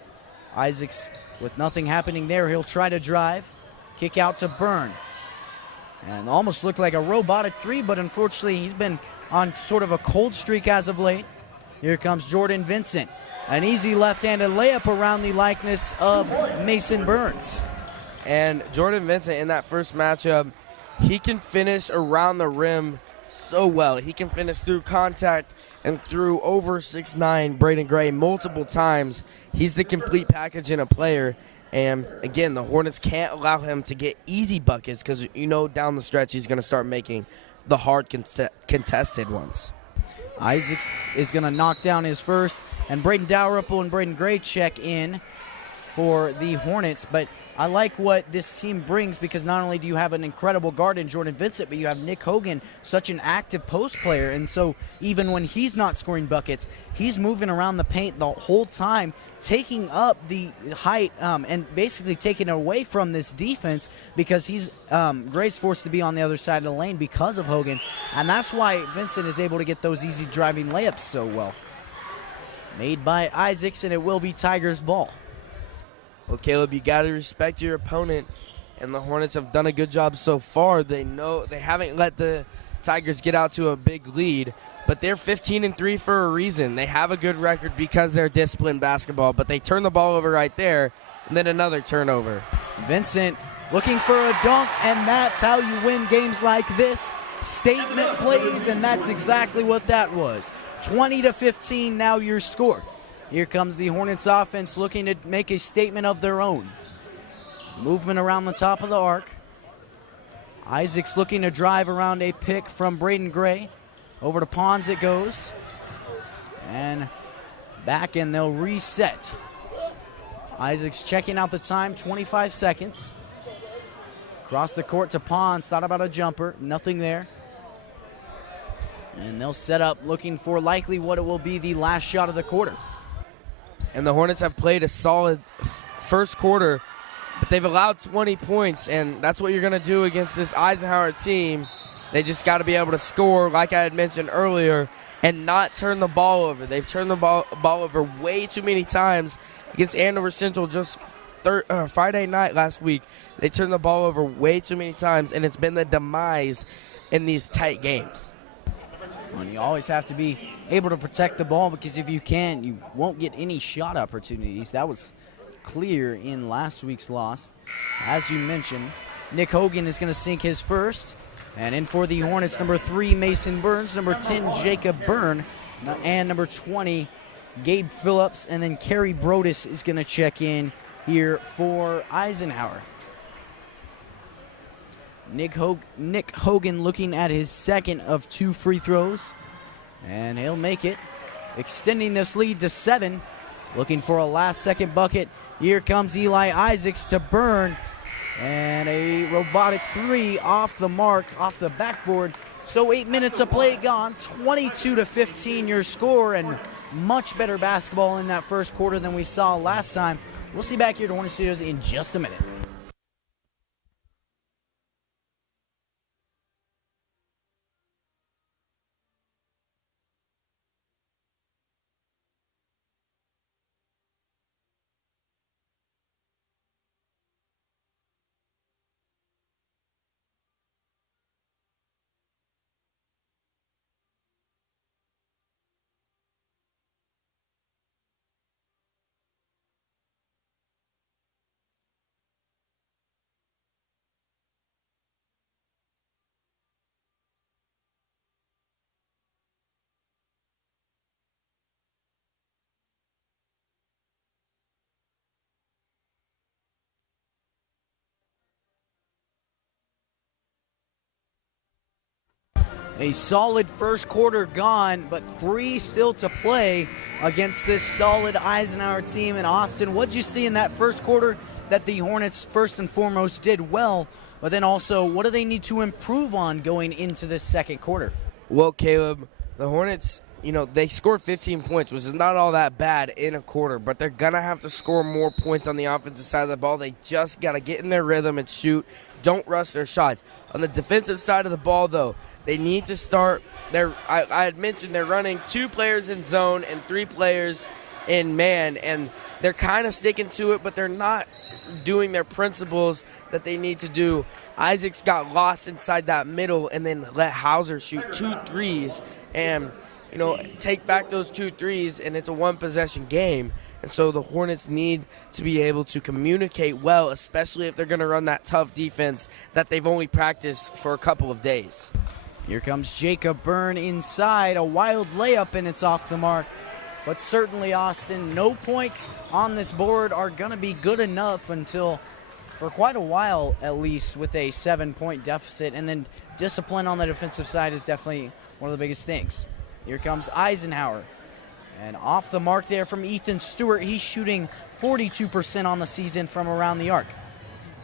Isaacs, with nothing happening there, he'll try to drive. Kick out to Byrne. And almost looked like a robotic 3, but unfortunately he's been on sort of a cold streak as of late. Here comes Geordan Vincent. An easy left-handed layup around the likeness of Mason Burns. And Geordan Vincent in that first matchup, he can finish around the rim so well. He can finish through contact and through over 6'9" Braden Gray multiple times. He's the complete package in a player. And, again, the Hornets can't allow him to get easy buckets because, down the stretch he's going to start making the hard contested ones. Isaacs is going to knock down his first, and Braden Dalrymple and Braden Gray check in for the Hornets. But I like what this team brings because not only do you have an incredible guard in Geordan Vincent, but you have Nick Hogan, such an active post player. And so even when he's not scoring buckets, he's moving around the paint the whole time, taking up the height and basically taking it away from this defense because Gray's forced to be on the other side of the lane because of Hogan. And that's why Vincent is able to get those easy driving layups so well. Made by Isaacs, and it will be Tigers ball. Well, Caleb, you got to respect your opponent, and the Hornets have done a good job so far. They know they haven't let the Tigers get out to a big lead, but they're 15-3 for a reason. They have a good record because they're disciplined basketball, but they turn the ball over right there, and then another turnover. Vincent looking for a dunk, and that's how you win games like this. Statement plays, and that's exactly what that was. 20-15 now your score. Here comes the Hornets offense looking to make a statement of their own. Movement around the top of the arc. Isaacs looking to drive around a pick from Braden Gray. Over to Pons it goes. And back, and they'll reset. Isaacs checking out the time, 25 seconds. Across the court to Pons, thought about a jumper, nothing there. And they'll set up looking for likely what it will be the last shot of the quarter. And the Hornets have played a solid first quarter, but they've allowed 20 points, and that's what you're going to do against this Eisenhower team. They just got to be able to score, like I had mentioned earlier, and not turn the ball over. They've turned the ball over way too many times against Andover Central just Friday night last week. They turned the ball over way too many times, and it's been the demise in these tight games. And you always have to be able to protect the ball because if you can, you won't get any shot opportunities. That was clear in last week's loss. As you mentioned, Nick Hogan is going to sink his first. And in for the Hornets, number 3, Mason Burns, number 10, Jacob Byrne, and number 20, Gabe Phillips. And then Kerry Brodus is going to check in here for Eisenhower. Nick Hogan looking at his second of 2 free throws, and he'll make it, extending this lead to 7. Looking for a last-second bucket. Here comes Eli Isaacs to Byrne, and a robotic 3 off the mark, off the backboard. So 8 minutes of play gone, 22-15 your score, and much better basketball in that first quarter than we saw last time. We'll see back here at Hornet Studios in just a minute. A solid first quarter gone, but 3 still to play against this solid Eisenhower team. And Austin, what'd you see in that first quarter that the Hornets first and foremost did well, but then also what do they need to improve on going into this second quarter? Well, Caleb, the Hornets, they scored 15 points, which is not all that bad in a quarter, but they're going to have to score more points on the offensive side of the ball. They just got to get in their rhythm and shoot. Don't rush their shots. On the defensive side of the ball, though, they need to start. I had mentioned they're running 2 players in zone and 3 players in man, and they're kind of sticking to it, but they're not doing their principles that they need to do. Isaacs got lost inside that middle and then let Hauser shoot 2 threes and, take back those 2 threes, and it's a 1-possession game. And so the Hornets need to be able to communicate well, especially if they're going to run that tough defense that they've only practiced for a couple of days. Here comes Jacob Byrne inside, a wild layup, and it's off the mark. But certainly, Austin, no points on this board are going to be good enough until, for quite a while at least, with a 7-point deficit. And then discipline on the defensive side is definitely one of the biggest things. Here comes Eisenhower. And off the mark there from Ethan Stewart. He's shooting 42% on the season from around the arc.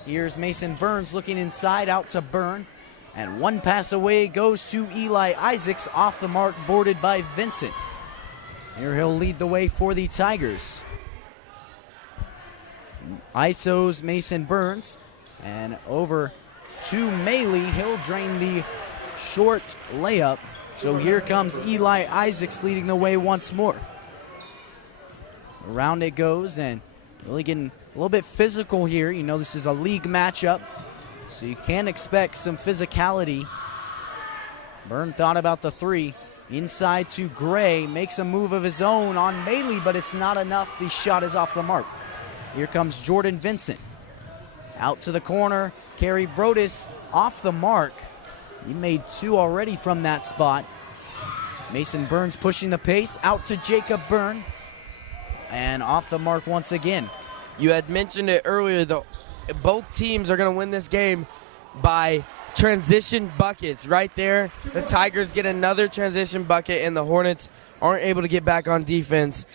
Here's Mason Burns looking inside, out to Byrne. And 1 pass away goes to Eli Isaacs, off the mark, boarded by Vincent. Here he'll lead the way for the Tigers. ISO's Mason Burns. And over to Maley. He'll drain the short layup. So here comes Eli Isaacs leading the way once more. Around it goes, and really getting a little bit physical here. This is a league matchup, so you can expect some physicality. Byrne thought about the 3. Inside to Gray, makes a move of his own on Maley, but it's not enough. The shot is off the mark. Here comes Geordan Vincent. Out to the corner, Kerry Brodus off the mark. He made 2 already from that spot. Mason Burns pushing the pace, out to Jacob Byrne. And off the mark once again. You had mentioned it earlier, though. Both teams are going to win this game by transition buckets. Right there, the Tigers get another transition bucket, and the Hornets aren't able to get back on defense.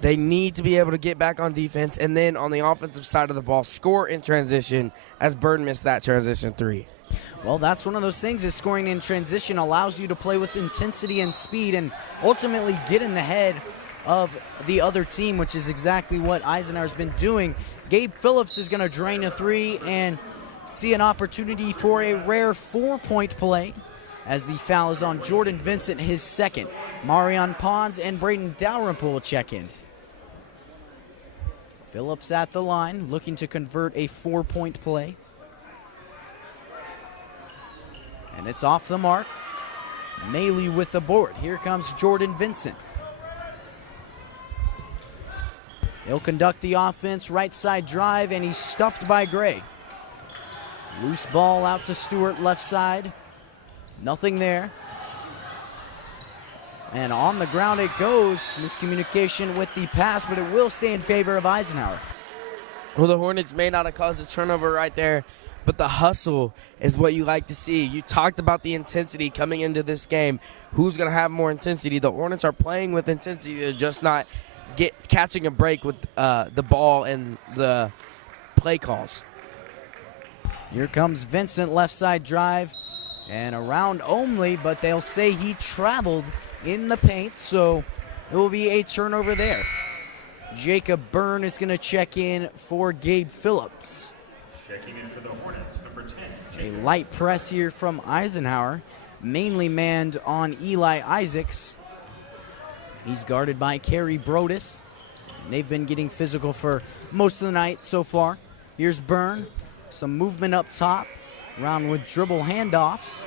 They need to be able to get back on defense, and then on the offensive side of the ball, score in transition, as Byrne missed that transition 3. Well, that's one of those things, is scoring in transition allows you to play with intensity and speed and ultimately get in the head of the other team, which is exactly what Eisenhower's been doing. Gabe Phillips is going to drain a 3 and see an opportunity for a rare 4-point play as the foul is on Geordan Vincent, his 2nd. Marion Pons and Braden Dalrymple will check in. Phillips at the line, looking to convert a 4-point play. And it's off the mark. Maley with the board. Here comes Geordan Vincent. He'll conduct the offense, right side drive, and he's stuffed by Gray. Loose ball out to Stewart, left side. Nothing there. And on the ground it goes. Miscommunication with the pass, but it will stay in favor of Eisenhower. Well, the Hornets may not have caused a turnover right there, but the hustle is what you like to see. You talked about the intensity coming into this game. Who's going to have more intensity? The Hornets are playing with intensity. They're just not catching a break with the ball and the play calls. Here comes Vincent, left side drive, and around Omley, but they'll say he traveled in the paint, so it will be a turnover there. Jacob Byrne is going to check in for Gabe Phillips. Checking in for the Hornets, number 10. A light press here from Eisenhower, mainly manned on Eli Isaacs. He's guarded by Kerry Brodus. And they've been getting physical for most of the night so far. Here's Byrne. Some movement up top. Around with dribble handoffs.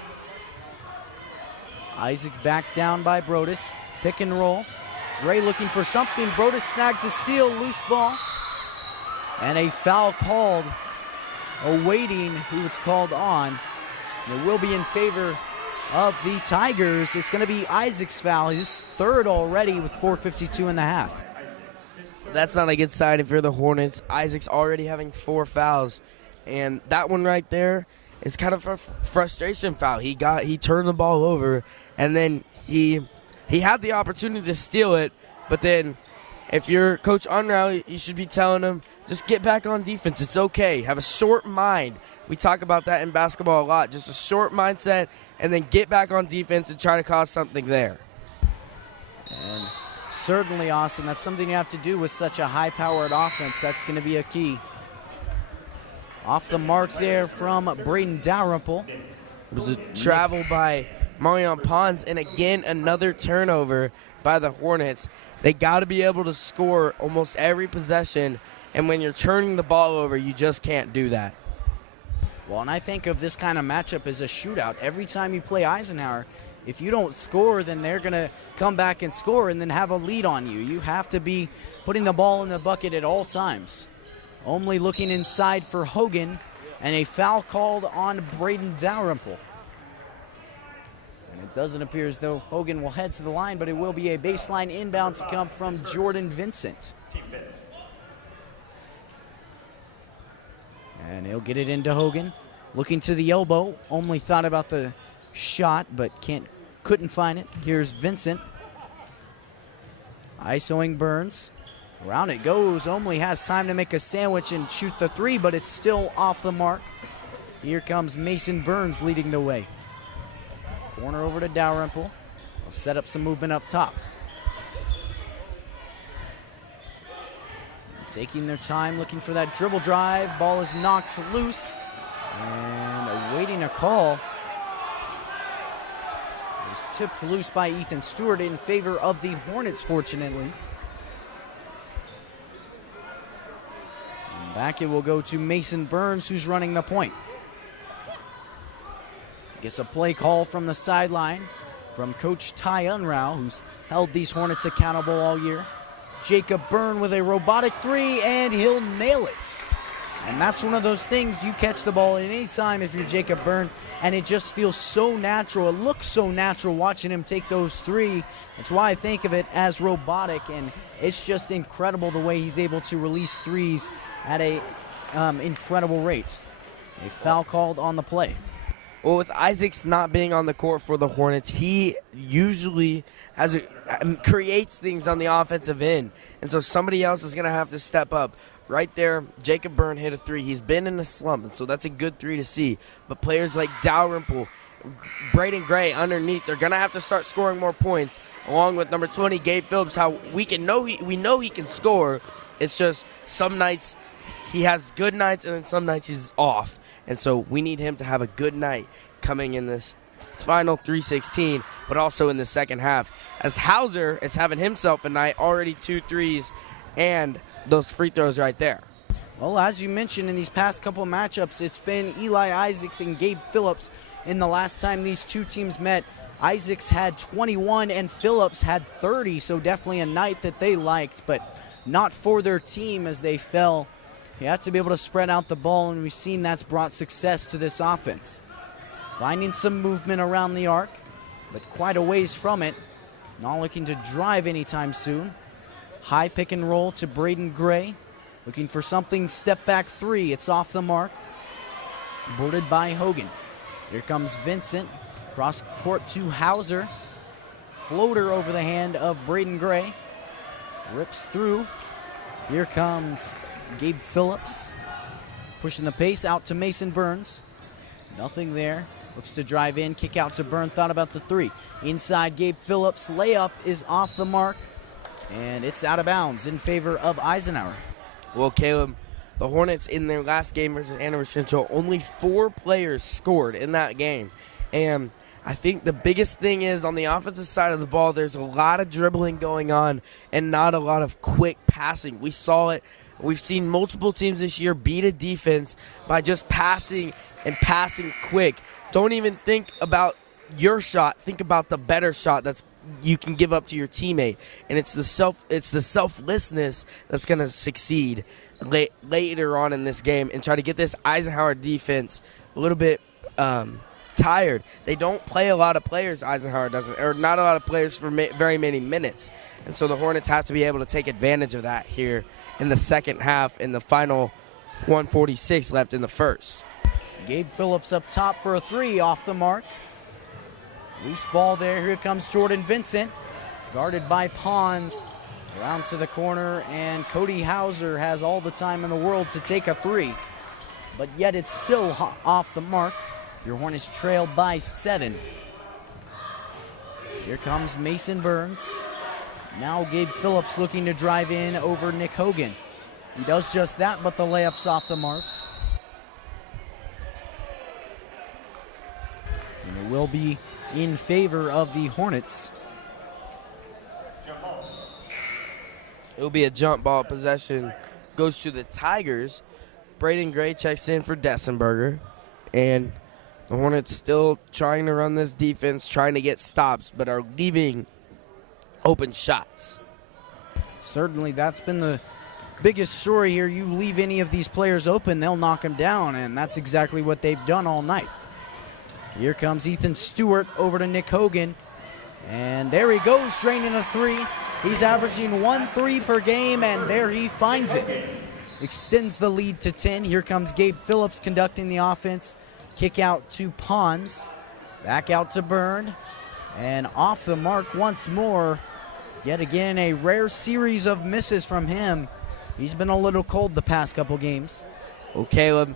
Isaacs back down by Brodus. Pick and roll. Gray looking for something. Brodus snags a steal. Loose ball. And a foul called. Awaiting who it's called on. And it will be in favor of the Tigers. It's going to be Isaacs' foul. His 3rd already with 4:52 in the half. That's not a good sign if you're the Hornets. Isaacs already having 4 fouls. And that one right there it's kind of a frustration foul. He turned the ball over, and then he had the opportunity to steal it, but then if you're Coach Unruh, you should be telling him, just get back on defense. It's okay. Have a short mind. We talk about that in basketball a lot. Just a short mindset, and then get back on defense and try to cause something there. And certainly, Austin, that's something you have to do with such a high-powered offense. That's going to be a key. Off the mark there from Braden Dalrymple. It was a travel by Marion Pons, and again, another turnover by the Hornets. They got to be able to score almost every possession, and when you're turning the ball over, you just can't do that. Well, and I think of this kind of matchup as a shootout. Every time you play Eisenhower, if you don't score, then they're going to come back and score and then have a lead on you. You have to be putting the ball in the bucket at all times. Only looking inside for Hogan, and a foul called on Braden Dalrymple. And it doesn't appear as though Hogan will head to the line, but it will be a baseline inbound to come from Geordan Vincent. And he'll get it into Hogan. Looking to the elbow. Only thought about the shot, but couldn't find it. Here's Vincent. ISOing Burns. Around it goes. Only has time to make a sandwich and shoot the three, but it's still off the mark. Here comes Mason Burns leading the way. Corner over to Dalrymple. Will set up some movement up top. Taking their time, looking for that dribble drive. Ball is knocked loose and awaiting a call. It was tipped loose by Ethan Stewart in favor of the Hornets, fortunately. And back it will go to Mason Burns, who's running the point. Gets a play call from the sideline from Coach Ty Unruh, who's held these Hornets accountable all year. Jacob Byrne with a robotic three, and he'll nail it. And that's one of those things, you catch the ball at any time if you're Jacob Byrne, and it just feels so natural. It looks so natural watching him take those three. That's why I think of it as robotic, and it's just incredible the way he's able to release threes at a incredible rate. A foul called on the play. Well, with Isaacs not being on the court for the Hornets, he usually creates things on the offensive end. And so somebody else is going to have to step up. Right there, Jacob Byrne hit a three. He's been in a slump, and so that's a good three to see. But players like Dalrymple, Braden Gray underneath, they're going to have to start scoring more points, along with number 20, Gabe Phillips. How we know he can score. It's just some nights he has good nights, and then some nights he's off. And so we need him to have a good night coming in this final 3:16, but also in the second half. As Hauser is having himself a night, already 2 threes, and those free throws right there. Well, as you mentioned, in these past couple of matchups, it's been Eli Isaacs and Gabe Phillips. In the last time these two teams met, Isaacs had 21 and Phillips had 30, so definitely a night that they liked, but not for their team as they fell. You have to be able to spread out the ball, and we've seen that's brought success to this offense. Finding some movement around the arc, but quite a ways from it. Not looking to drive anytime soon. High pick and roll to Braden Gray. Looking for something, step back three. It's off the mark. Boarded by Hogan. Here comes Vincent. Cross court to Hauser. Floater over the hand of Braden Gray. Rips through. Here comes Gabe Phillips. Pushing the pace out to Mason Burns. Nothing there. Looks to drive in, kick out to Byrne, thought about the three. Inside Gabe Phillips, layup is off the mark, and it's out of bounds in favor of Eisenhower. Well, Caleb, the Hornets in their last game versus Andover Central, only 4 players scored in that game. And I think the biggest thing is on the offensive side of the ball, there's a lot of dribbling going on and not a lot of quick passing. We saw it. We've seen multiple teams this year beat a defense by just passing and passing quick. Don't even think about your shot. Think about the better shot that's you can give up to your teammate, and it's the selflessness that's going to succeed later on in this game and try to get this Eisenhower defense a little bit tired. They don't play a lot of players. Eisenhower doesn't, or not a lot of players for very many minutes, and so the Hornets have to be able to take advantage of that here in the second half. In the final 1:46 left in the first. Gabe Phillips up top for a three, off the mark. Loose ball there. Here comes Geordan Vincent, guarded by Pons. Around to the corner, and Cody Hauser has all the time in the world to take a three. But yet it's still off the mark. Your Hornets trail by 7. Here comes Mason Burns. Now Gabe Phillips looking to drive in over Nick Hogan. He does just that, but the layup's off the mark. And it will be in favor of the Hornets. It will be a jump ball. Possession goes to the Tigers. Braden Gray checks in for Dessenberger. And the Hornets still trying to run this defense, trying to get stops, but are leaving open shots. Certainly, that's been the biggest story here. You leave any of these players open, they'll knock them down, and that's exactly what they've done all night. Here comes Ethan Stewart over to Nick Hogan. And there he goes, draining a three. He's averaging 1 3 per game, and there he finds it. Extends the lead to 10. Here comes Gabe Phillips conducting the offense. Kick out to Pons. Back out to Byrne. And off the mark once more. Yet again, a rare series of misses from him. He's been a little cold the past couple games. Well, Caleb,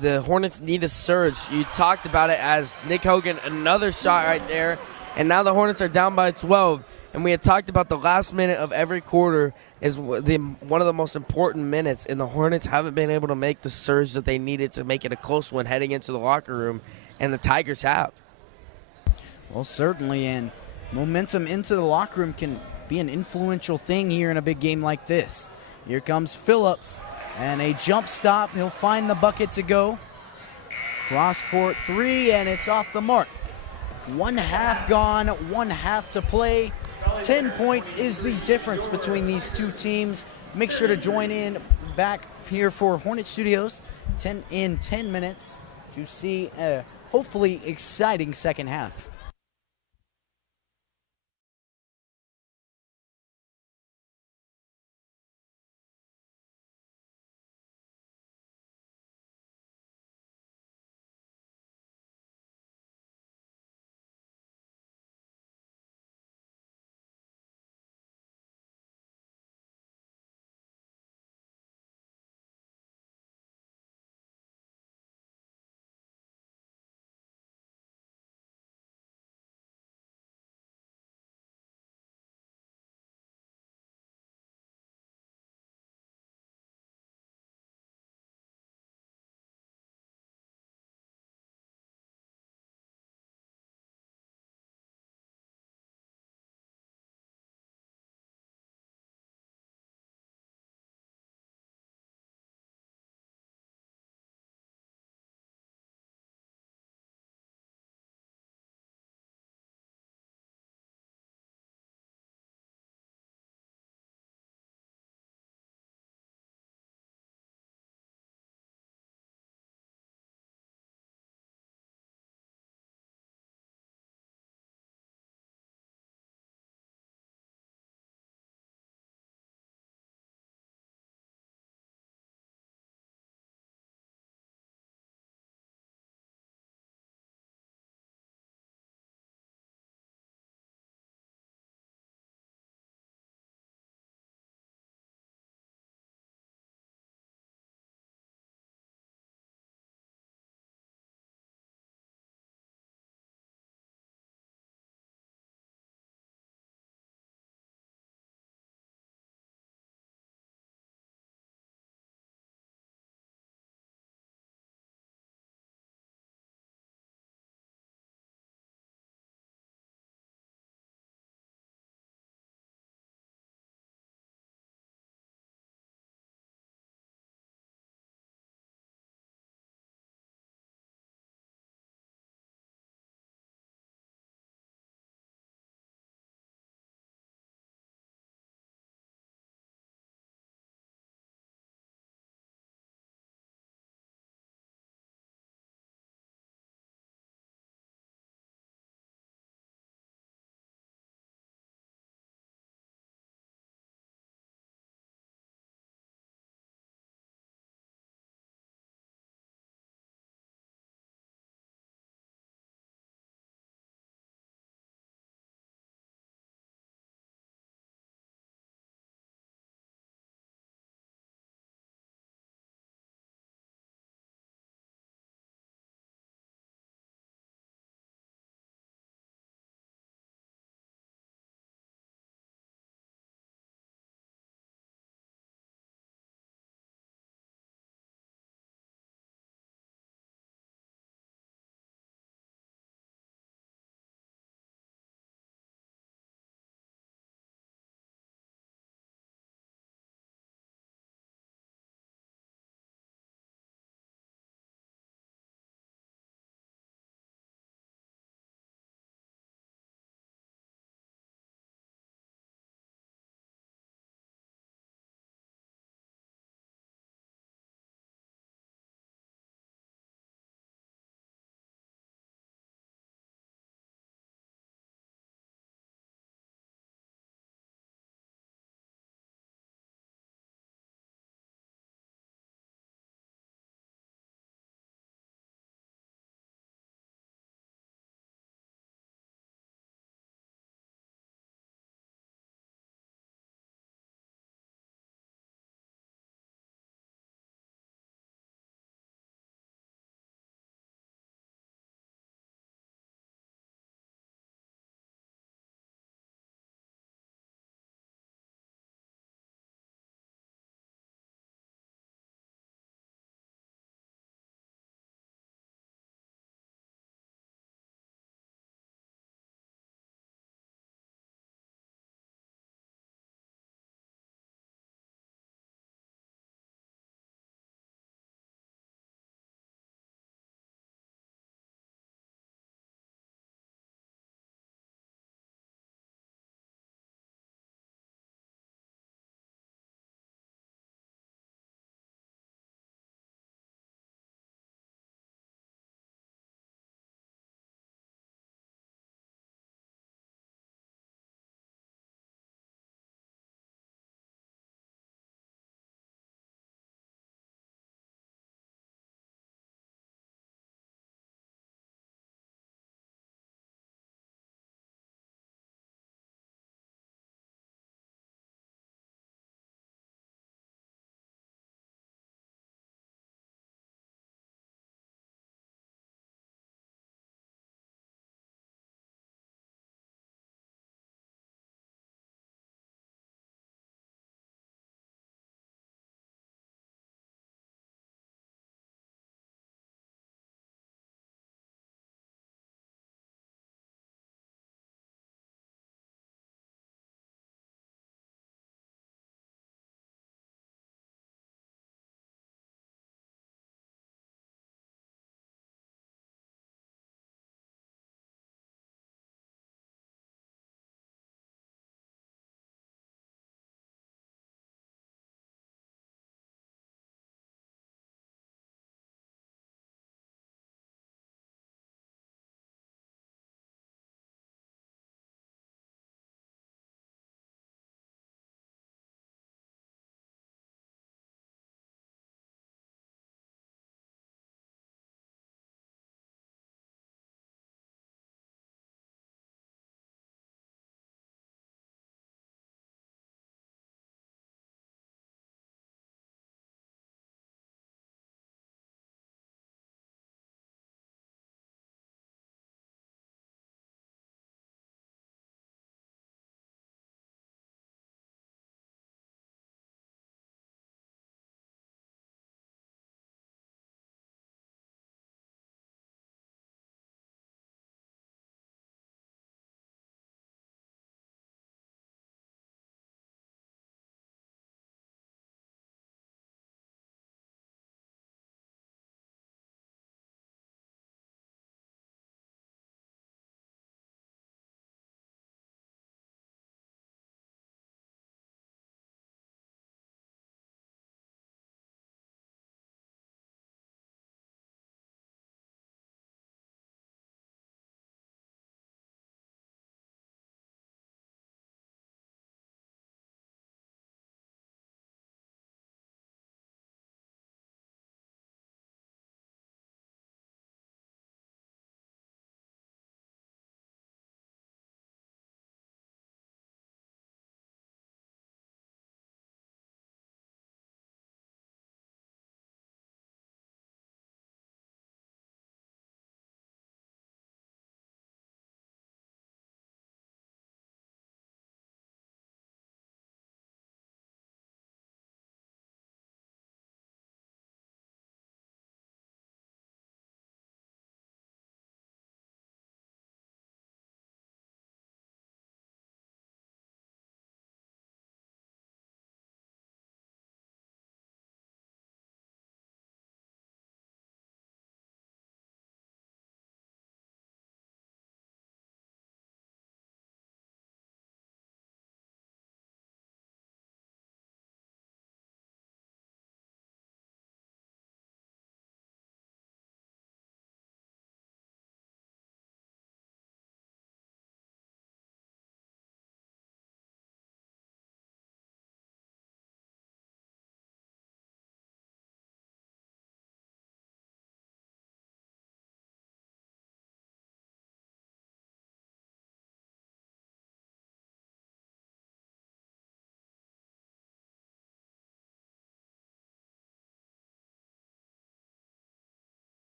the Hornets need a surge. You talked about it as Nick Hogan, another shot right there. And now the Hornets are down by 12. And we had talked about the last minute of every quarter is one of the most important minutes, and the Hornets haven't been able to make the surge that they needed to make it a close one heading into the locker room, and the Tigers have. Well, certainly, and momentum into the locker room can be an influential thing here in a big game like this. Here comes Phillips, and a jump stop. He'll find the bucket to go. Cross-court three, and it's off the mark. 1 half gone, 1 half to play. 10 points is the difference between these two teams. Make sure to join in back here for Hornet Studios in 10 minutes to see a hopefully exciting second half.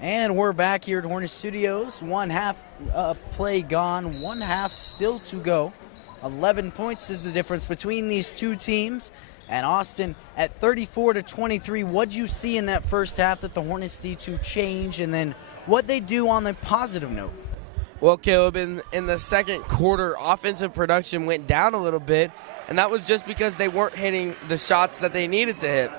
And we're back here at Hornet Studios. One half play gone, one half still to go. 11 points is the difference between these two teams. And Austin, at 34-23, what'd you see in that first half that the Hornets need to change, and then what they do on the positive note? Well, Caleb, in the second quarter, offensive production went down a little bit, and that was just because they weren't hitting the shots that they needed to hit.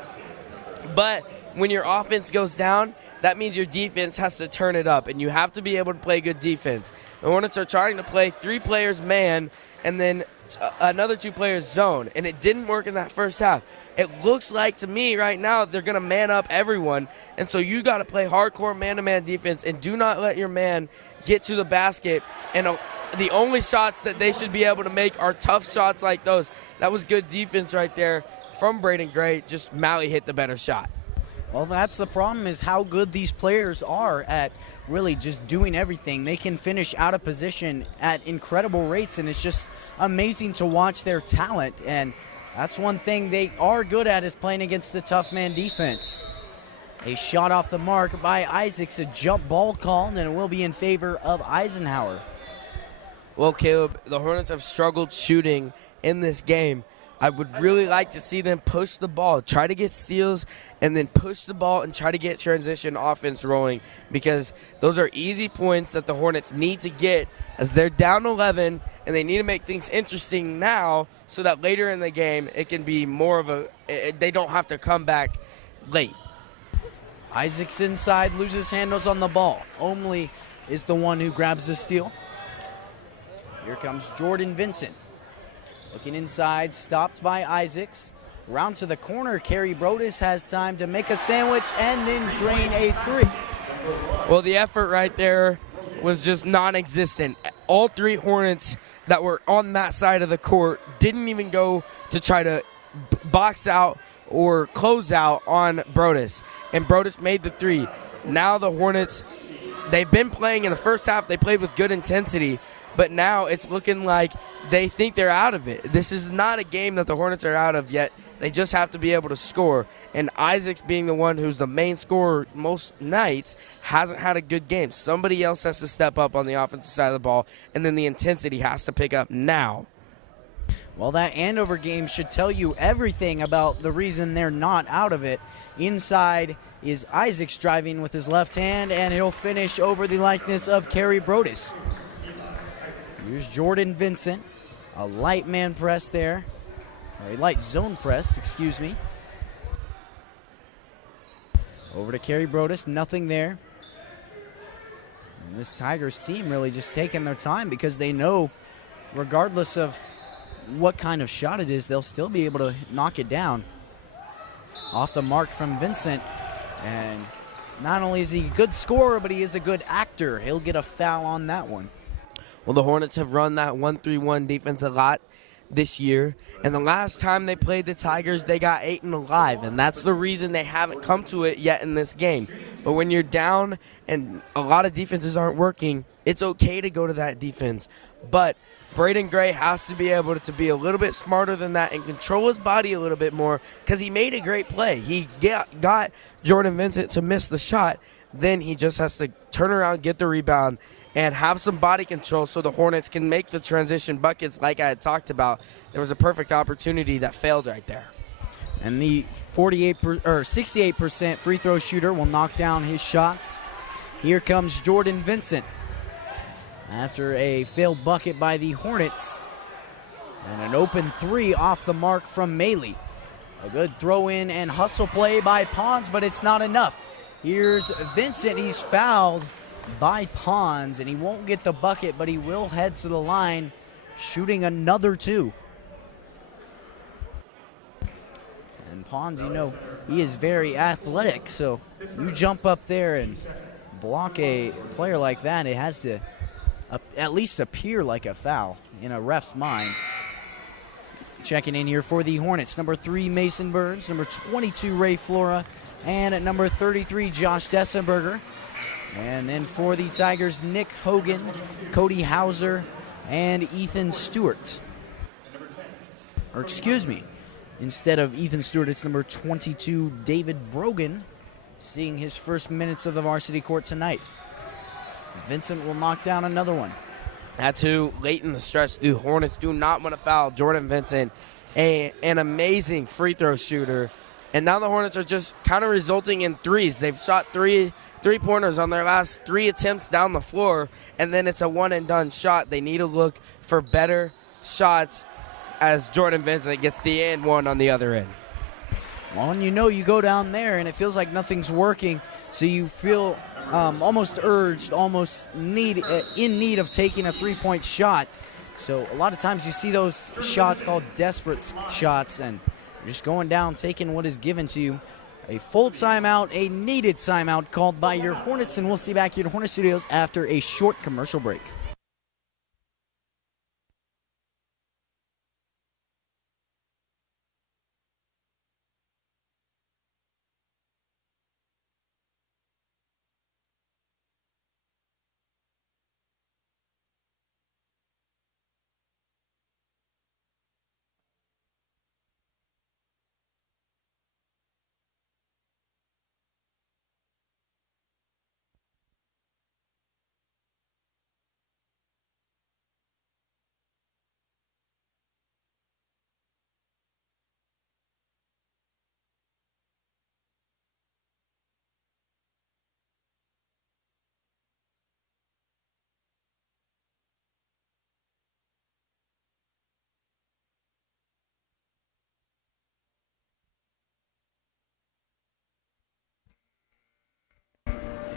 But when your offense goes down, that means your defense has to turn it up, and you have to be able to play good defense. The Hornets are trying to play 3 players man and then another 2 players zone, and it didn't work in that first half. It looks like to me right now they're going to man up everyone, and so you got to play hardcore man-to-man defense and do not let your man get to the basket. And the only shots that they should be able to make are tough shots like those. That was good defense right there from Braden Gray. Just Malley hit the better shot. Well, that's the problem, is how good these players are at really just doing everything. They can finish out of position at incredible rates, and it's just amazing to watch their talent. And that's one thing they are good at, is playing against the tough man defense. A shot off the mark by Isaacs, a jump ball called, and it will be in favor of Eisenhower. Well, Caleb, the Hornets have struggled shooting in this game. I would really like to see them push the ball, try to get steals, and then push the ball and try to get transition offense rolling, because those are easy points that the Hornets need to get as they're down 11, and they need to make things interesting now so that later in the game it can be more of they don't have to come back late. Isaacs inside, loses handles on the ball. Omley is the one who grabs the steal. Here comes Geordan Vincent. Looking inside, stopped by Isaacs. Round to the corner, Kerry Brodus has time to make a sandwich and then drain a 3. Well, the effort right there was just non-existent. All 3 Hornets that were on that side of the court didn't even go to try to box out or close out on Brodus. And Brodus made the 3. Now the Hornets, they've been playing in the first half, they played with good intensity, but now it's looking like they think they're out of it. This is not a game that the Hornets are out of yet. They just have to be able to score. And Isaacs, being the one who's the main scorer most nights, hasn't had a good game. Somebody else has to step up on the offensive side of the ball, and then the intensity has to pick up now. Well, that Andover game should tell you everything about the reason they're not out of it. Inside is Isaacs driving with his left hand, and he'll finish over the likeness of Kerry Brodus. Here's Geordan Vincent, a light man press there, or a light zone press, excuse me. Over to Kerry Brodus, nothing there. And this Tigers team really just taking their time, because they know regardless of what kind of shot it is, they'll still be able to knock it down. Off the mark from Vincent, and not only is he a good scorer, but he is a good actor. He'll get a foul on that one. Well, the Hornets have run that 1-3-1 defense a lot this year, and the last time they played the Tigers, they got 8 and alive, and that's the reason they haven't come to it yet in this game. But when you're down and a lot of defenses aren't working, it's okay to go to that defense. But Braden Gray has to be able to be a little bit smarter than that and control his body a little bit more, because he made a great play. He got Geordan Vincent to miss the shot. Then he just has to turn around, get the rebound, and have some body control so the Hornets can make the transition buckets like I had talked about. There was a perfect opportunity that failed right there. And the 68% free throw shooter will knock down his shots. Here comes Geordan Vincent after a failed bucket by the Hornets. And an open 3 off the mark from Maley. A good throw in and hustle play by Pons, but it's not enough. Here's Vincent. He's fouled by Pons, and he won't get the bucket, but he will head to the line, shooting another 2. And Pons, you know, he is very athletic, so you jump up there and block a player like that, it has to at least appear like a foul in a ref's mind. Checking in here for the Hornets, number 3, Mason Burns, number 22, Ray Flora, and at number 33, Josh Dessenberger. And then for the Tigers, Nick Hogan, Cody Hauser, and Ethan Stewart. Or excuse me, instead of Ethan Stewart, it's number 22, David Brogan. seeing his first minutes of the varsity court tonight. Vincent will knock down another one. That's who, late in the stretch, the Hornets do not want to foul Geordan Vincent, an amazing free throw shooter. And now the Hornets are just kind of resulting in threes. They've shot three-pointers on their last 3 attempts down the floor, and then it's a one-and-done shot. They need to look for better shots as Geordan Vincent gets the and one on the other end. Well, and you go down there and it feels like nothing's working, so you feel almost urged, almost in need of taking a three-point shot. So a lot of times you see those shots called desperate shots, and you're just going down, taking what is given to you. A full timeout, a needed timeout called by your Hornets, and we'll see you back here at Hornet Studios after a short commercial break.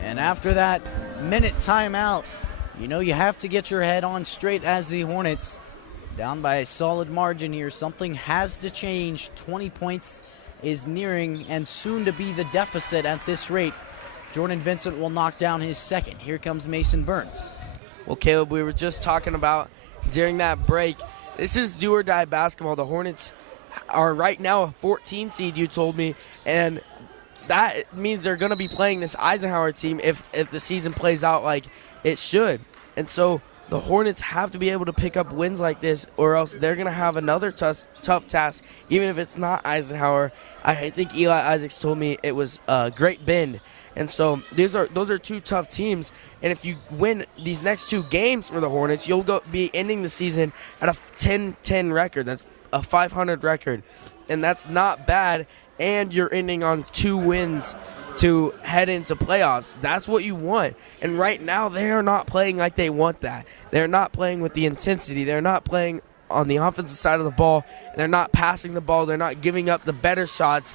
And after that minute timeout, you have to get your head on straight as the Hornets, down by a solid margin here. Something has to change. 20 points is nearing and soon to be the deficit at this rate. Geordan Vincent will knock down his second. Here comes Mason Burns. Well, Caleb, we were just talking about during that break, this is do or die basketball. The Hornets are right now a 14 seed, you told me, and that means they're going to be playing this Eisenhower team if the season plays out like it should. And so the Hornets have to be able to pick up wins like this, or else they're going to have another tough task, even if it's not Eisenhower. I think Eli Isaacs told me it was Great Bend. And so those are two tough teams. And if you win these next 2 games for the Hornets, you'll be ending the season at a 10-10 record. That's a 500 record. And that's not bad. And you're ending on 2 wins to head into playoffs. That's what you want. And right now, they are not playing like they want that. They're not playing with the intensity. They're not playing on the offensive side of the ball. They're not passing the ball. They're not giving up the better shots.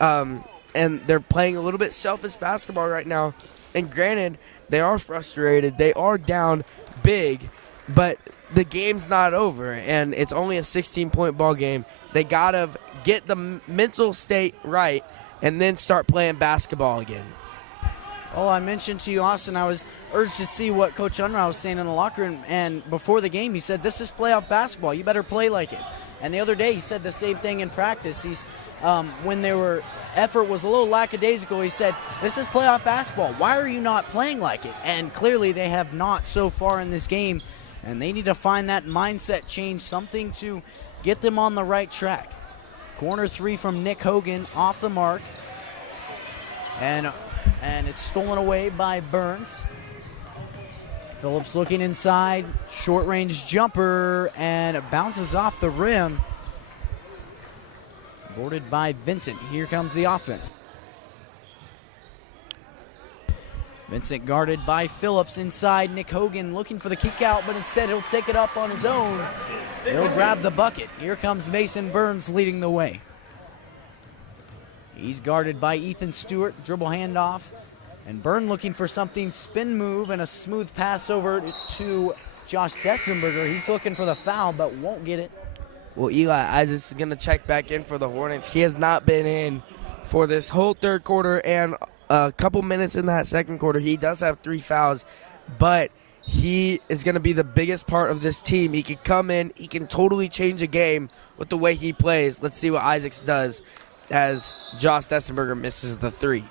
And they're playing a little bit selfish basketball right now. And granted, they are frustrated. They are down big. But the game's not over. And it's only a 16-point ball game. They got to get the mental state right and then start playing basketball again. Oh, I mentioned to you, Austin, I was urged to see what Coach Unruh was saying in the locker room, and before the game he said, this is playoff basketball. You better play like it. And the other day he said the same thing in practice. He's when effort was a little lackadaisical, he said, this is playoff basketball. Why are you not playing like it? And clearly they have not so far in this game, and they need to find that mindset change, something to get them on the right track. Corner 3 from Nick Hogan, off the mark. And it's stolen away by Burns. Phillips looking inside, short-range jumper, and it bounces off the rim. Boarded by Vincent. Here comes the offense. Vincent guarded by Phillips inside. Nick Hogan looking for the kick out, but instead he'll take it up on his own. He'll grab the bucket. Here comes Mason Burns leading the way. He's guarded by Ethan Stewart. Dribble handoff. And Burn looking for something, spin move, and a smooth pass over to Josh Dessenberger. He's looking for the foul, but won't get it. Well, Eli Isaacs is going to check back in for the Hornets. He has not been in for this whole third quarter, and a couple minutes in that second quarter. He does have 3 fouls, but he is going to be the biggest part of this team. He can come in. He can totally change a game with the way he plays. Let's see what Isaacs does as Josh Dessenberger misses the 3.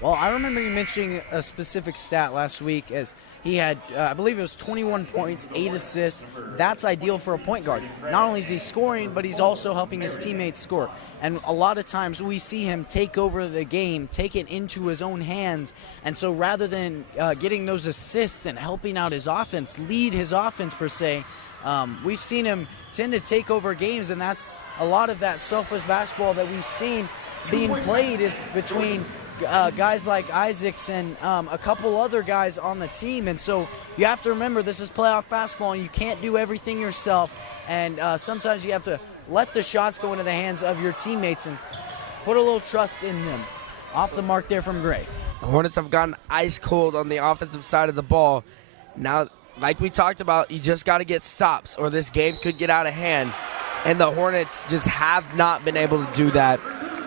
Well, I remember you mentioning a specific stat last week as he had, I believe it was 21 points, 8 assists. That's ideal for a point guard. Not only is he scoring, but he's also helping his teammates score. And a lot of times we see him take over the game, take it into his own hands. And so rather than getting those assists and helping out his offense, lead his offense per se, we've seen him tend to take over games, and that's a lot of that selfless basketball that we've seen being played is between guys like Isaacs and a couple other guys on the team. And so you have to remember this is playoff basketball and you can't do everything yourself, and sometimes you have to let the shots go into the hands of your teammates and put a little trust in them. Off the mark there from Gray. The Hornets have gotten ice cold on the offensive side of the ball. Now, like we talked about, you just got to get stops or this game could get out of hand, and the Hornets just have not been able to do that.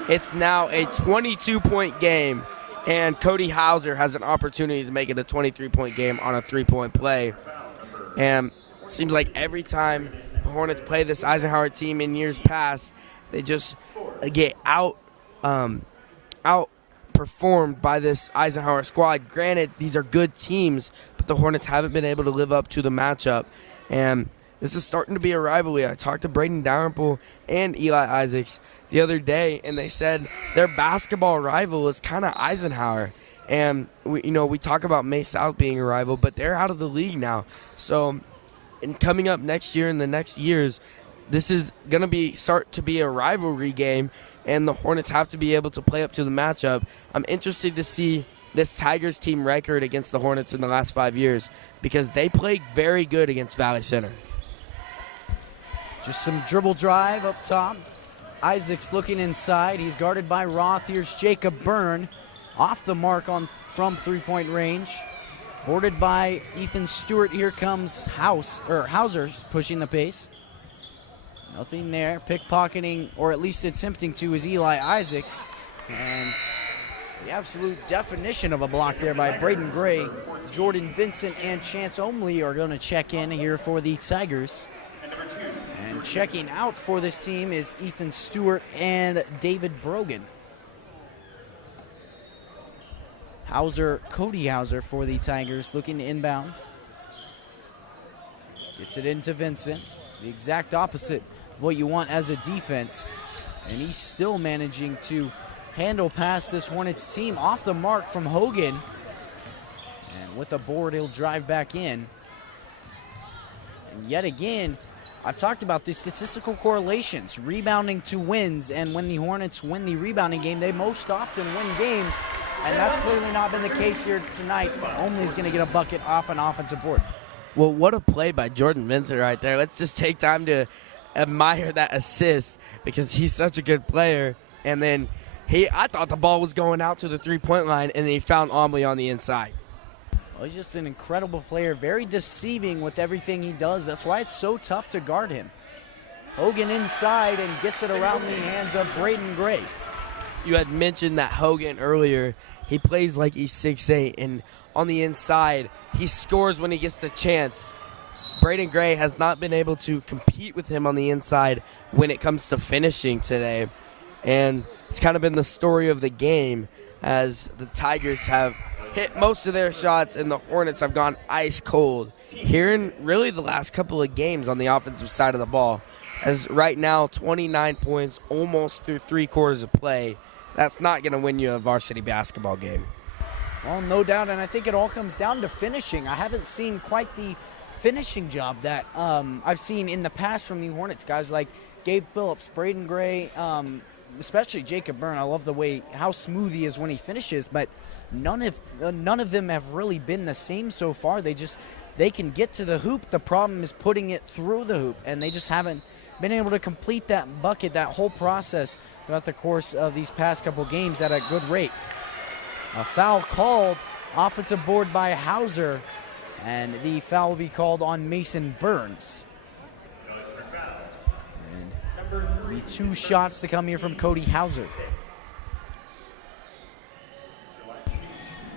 It's now a 22-point game, and Cody Hauser has an opportunity to make it a 23-point game on a three-point play. And it seems like every time the Hornets play this Eisenhower team in years past, they just get outperformed by this Eisenhower squad. Granted, these are good teams, but the Hornets haven't been able to live up to the matchup. And this is starting to be a rivalry. I talked to Braden Dalrymple and Eli Isaacs the other day, and they said their basketball rival is kind of Eisenhower. And we talk about May South being a rival, but they're out of the league now. So, and coming up next year and the next years, this is going to start to be a rivalry game, and the Hornets have to be able to play up to the matchup. I'm interested to see this Tigers team record against the Hornets in the last 5 years because they played very good against Valley Center. Just some dribble drive up top. Isaacs looking inside. He's guarded by Roth. Here's Jacob Byrne off the mark from three-point range. Boarded by Ethan Stewart. Here comes Hauser pushing the pace. Nothing there. Pickpocketing, or at least attempting to, is Eli Isaacs. And the absolute definition of a block there by Braden Gray. Geordan Vincent and Chance Omley are going to check in here for the Tigers. And checking out for this team is Ethan Stewart and David Brogan. Cody Hauser for the Tigers looking to inbound. Gets it into Vincent. The exact opposite of what you want as a defense. And he's still managing to handle past this Hornets team. Off the mark from Hogan. And with the board, he'll drive back in. And yet again, I've talked about the statistical correlations, rebounding to wins, and when the Hornets win the rebounding game, they most often win games, and that's clearly not been the case here tonight. Omley's going to get a bucket off an offensive board. Well, what a play by Geordan Vincent right there. Let's just take time to admire that assist because he's such a good player. And then I thought the ball was going out to the three-point line, and then he found Omley on the inside. Well, he's just an incredible player, very deceiving with everything he does. That's why it's so tough to guard him. Hogan inside and gets it around the hands of Braden Gray. You had mentioned that Hogan earlier. He plays like he's 6'8", and on the inside, he scores when he gets the chance. Braden Gray has not been able to compete with him on the inside when it comes to finishing today. And it's kind of been the story of the game as the Tigers have hit most of their shots, and the Hornets have gone ice cold here in really the last couple of games on the offensive side of the ball. As right now, 29 points, almost through 3 quarters of play. That's not going to win you a varsity basketball game. Well, no doubt, and I think it all comes down to finishing. I haven't seen quite the finishing job that I've seen in the past from the Hornets. Guys like Gabe Phillips, Braden Gray, especially Jacob Byrne. I love the way how smooth he is when he finishes, but none of them have really been the same so far. They can get to the hoop. The problem is putting it through the hoop, and they just haven't been able to complete that bucket, that whole process throughout the course of these past couple games at a good rate. A foul called, offensive board by Hauser, and the foul will be called on Mason Burns. And there'll be 2 shots to come here from Cody Hauser.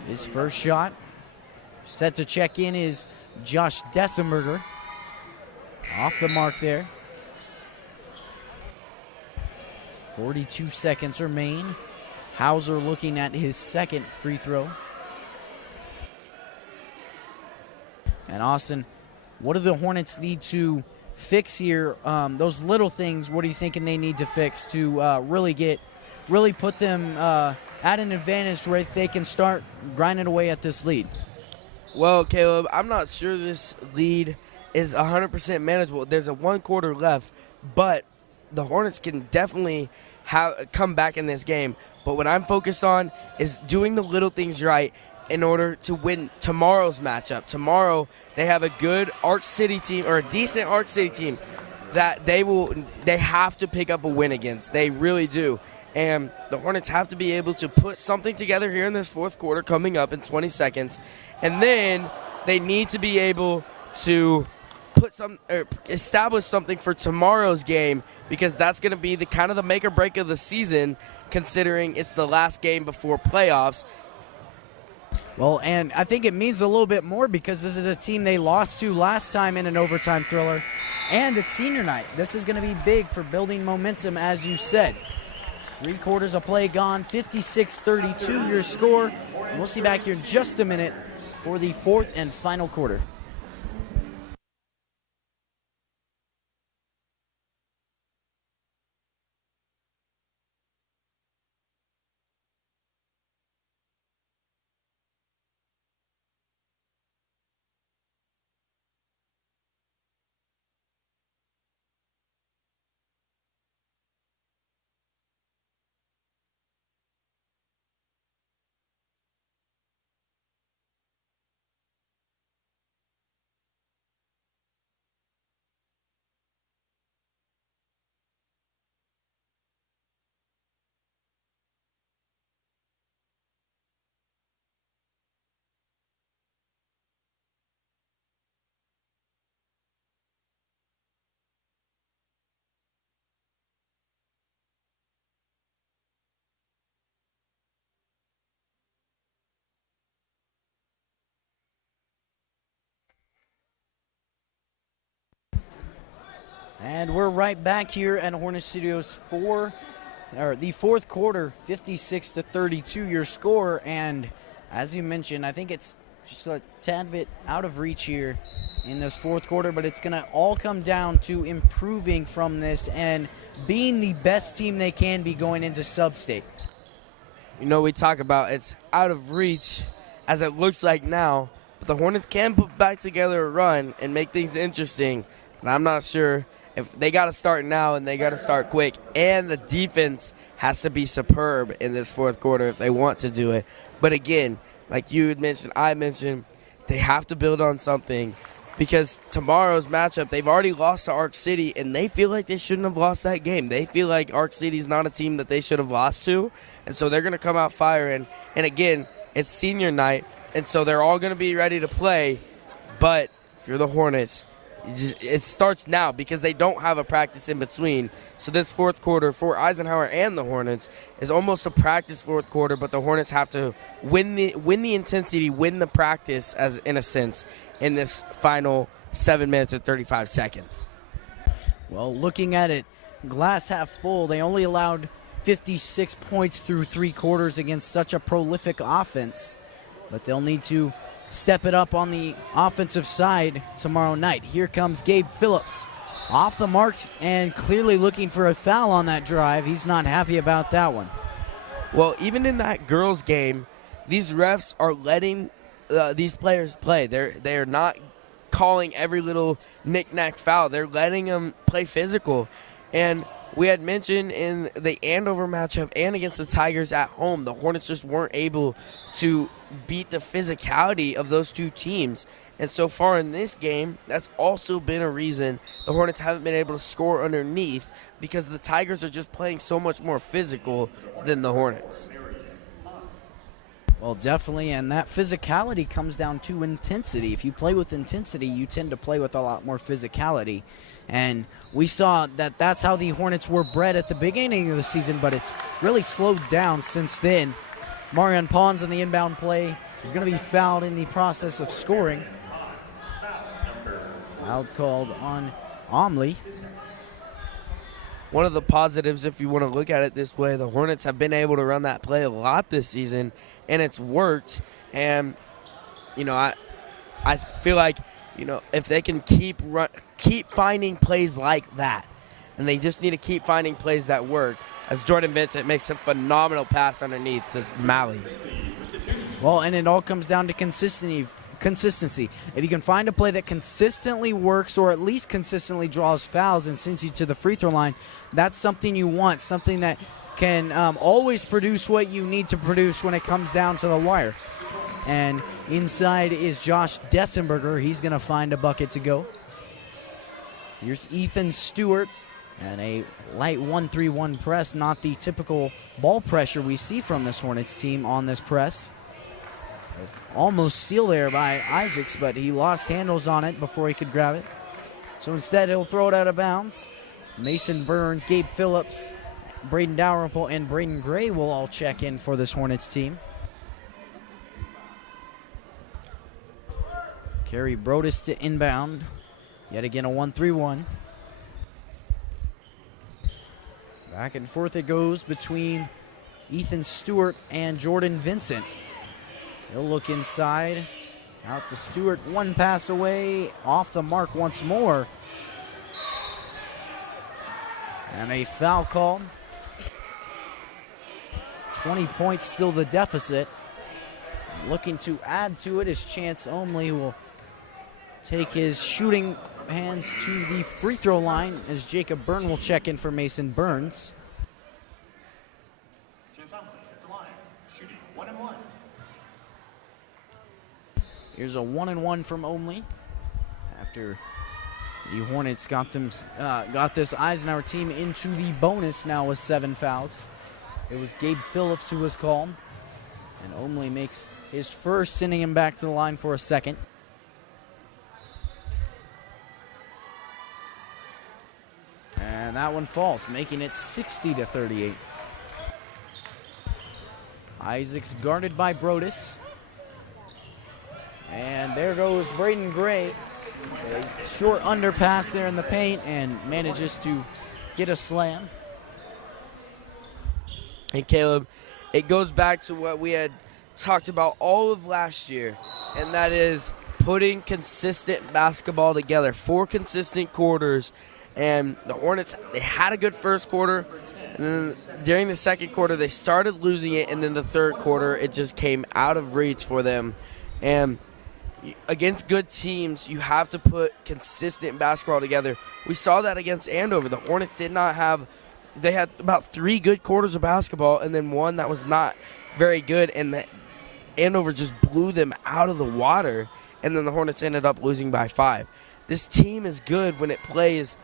His first shot, set to check in, is Josh Dessenberger. Off the mark there. 42 seconds remain. Hauser looking at his second free throw. And Austin, what do the Hornets need to fix here? Those little things, what are you thinking they need to fix to really put them at an advantage where they can start grinding away at this lead? Well, Caleb, I'm not sure this lead is 100% manageable. There's a 1 quarter left, but the Hornets can definitely come back in this game. But what I'm focused on is doing the little things right in order to win tomorrow's matchup. Tomorrow, they have a good Arc City team, or a decent Arc City team, that they have to pick up a win against. They really do. And the Hornets have to be able to put something together here in this fourth quarter coming up in 20 seconds. And then they need to be able to establish something for tomorrow's game, because that's going to be the kind of the make or break of the season, considering it's the last game before playoffs. Well, and I think it means a little bit more because this is a team they lost to last time in an overtime thriller, and it's senior night. This is going to be big for building momentum, as you said. 3 quarters of play gone, 56-32 your score. We'll see back here in just a minute for the fourth and final quarter. And we're right back here at Hornet Studios for the fourth quarter, 56-32 your score. And as you mentioned, I think it's just a tad bit out of reach here in this fourth quarter, but it's going to all come down to improving from this and being the best team they can be going into sub-state. You know, we talk about it's out of reach as it looks like now, but the Hornets can put back together a run and make things interesting. And I'm not sure if they got to start now, and they got to start quick. And the defense has to be superb in this fourth quarter if they want to do it. But again, like you had mentioned, I mentioned, they have to build on something, because tomorrow's matchup, they've already lost to Arc City, and they feel like they shouldn't have lost that game. They feel like Arc City's not a team that they should have lost to, and so they're going to come out firing. And again, it's senior night, and so they're all going to be ready to play. But if you're the Hornets, it starts now, because they don't have a practice in between. So this fourth quarter for Eisenhower and the Hornets is almost a practice fourth quarter, but the Hornets have to win the intensity, win the practice, as in a sense, in this final 7 minutes and 35 seconds. Well, looking at it, glass half full, they only allowed 56 points through 3 quarters against such a prolific offense, but they'll need to step it up on the offensive side tomorrow night. Here comes Gabe Phillips off the marks and clearly looking for a foul on that drive. He's not happy about that one. Well, even in that girls' game, these refs are letting these players play. They're not calling every little knick-knack foul. They're letting them play physical. And we had mentioned in the Andover matchup and against the Tigers at home, the Hornets just weren't able to beat the physicality of those two teams. And so far in this game, that's also been a reason the Hornets haven't been able to score underneath, because the Tigers are just playing so much more physical than the Hornets. Well, definitely, and that physicality comes down to intensity. If you play with intensity, you tend to play with a lot more physicality. And we saw that that's how the Hornets were bred at the beginning of the season, but it's really slowed down since then. Marion Pons on the inbound play is going to be fouled in the process of scoring. Foul called on Omley. one of the positives, if you want to look at it this way, the Hornets have been able to run that play a lot this season, and it's worked. And, you know, I feel like, you know, if they can keep finding plays like that, and they just need to keep finding plays that work, as Geordan Vincent makes a phenomenal pass underneath this Malley. Well, and it all comes down to consistency. If you can find a play that consistently works or at least consistently draws fouls and sends you to the free throw line, that's something you want, something that can always produce what you need to produce when it comes down to the wire. And inside is Josh Dessenberger. He's going to find a bucket to go. Here's Ethan Stewart and a light 1-3-1 press, not the typical ball pressure we see from this Hornets team on this press. Almost sealed there by Isaacs, but he lost handles on it before he could grab it. So instead, he'll throw it out of bounds. Mason Burns, Gabe Phillips, Braden Dalrymple, and Braden Gray will all check in for this Hornets team. Kerry Brodus to inbound. Yet again, a 1-3-1. Back and forth it goes between Ethan Stewart and Geordan Vincent. He'll look inside. Out to Stewart. One pass away. Off the mark once more. And a foul call. 20 points still the deficit. Looking to add to it is Chance Omley, who will take his shooting hands to the free throw line as Jacob Byrne will check in for Mason Burns. Chance Omley at the line, shooting 1-1. Here's a 1-1 from Omley after the Hornets got this Eisenhower team into the bonus now with 7 fouls. It was Gabe Phillips who was called, and Omley makes his first, sending him back to the line for a second. And that one falls, making it 60-38. Isaacs guarded by Brodus. And there goes Braden Gray. A short underpass there in the paint and manages to get a slam. And Caleb, it goes back to what we had talked about all of last year, and that is putting consistent basketball together, 4 consistent quarters. And the Hornets, they had a good first quarter, and then during the second quarter they started losing it, and then the third quarter it just came out of reach for them. And against good teams, you have to put consistent basketball together. We saw that against Andover. The Hornets did not have – they had about 3 good quarters of basketball and then one that was not very good, and Andover just blew them out of the water, and then the Hornets ended up losing by 5. This team is good when it plays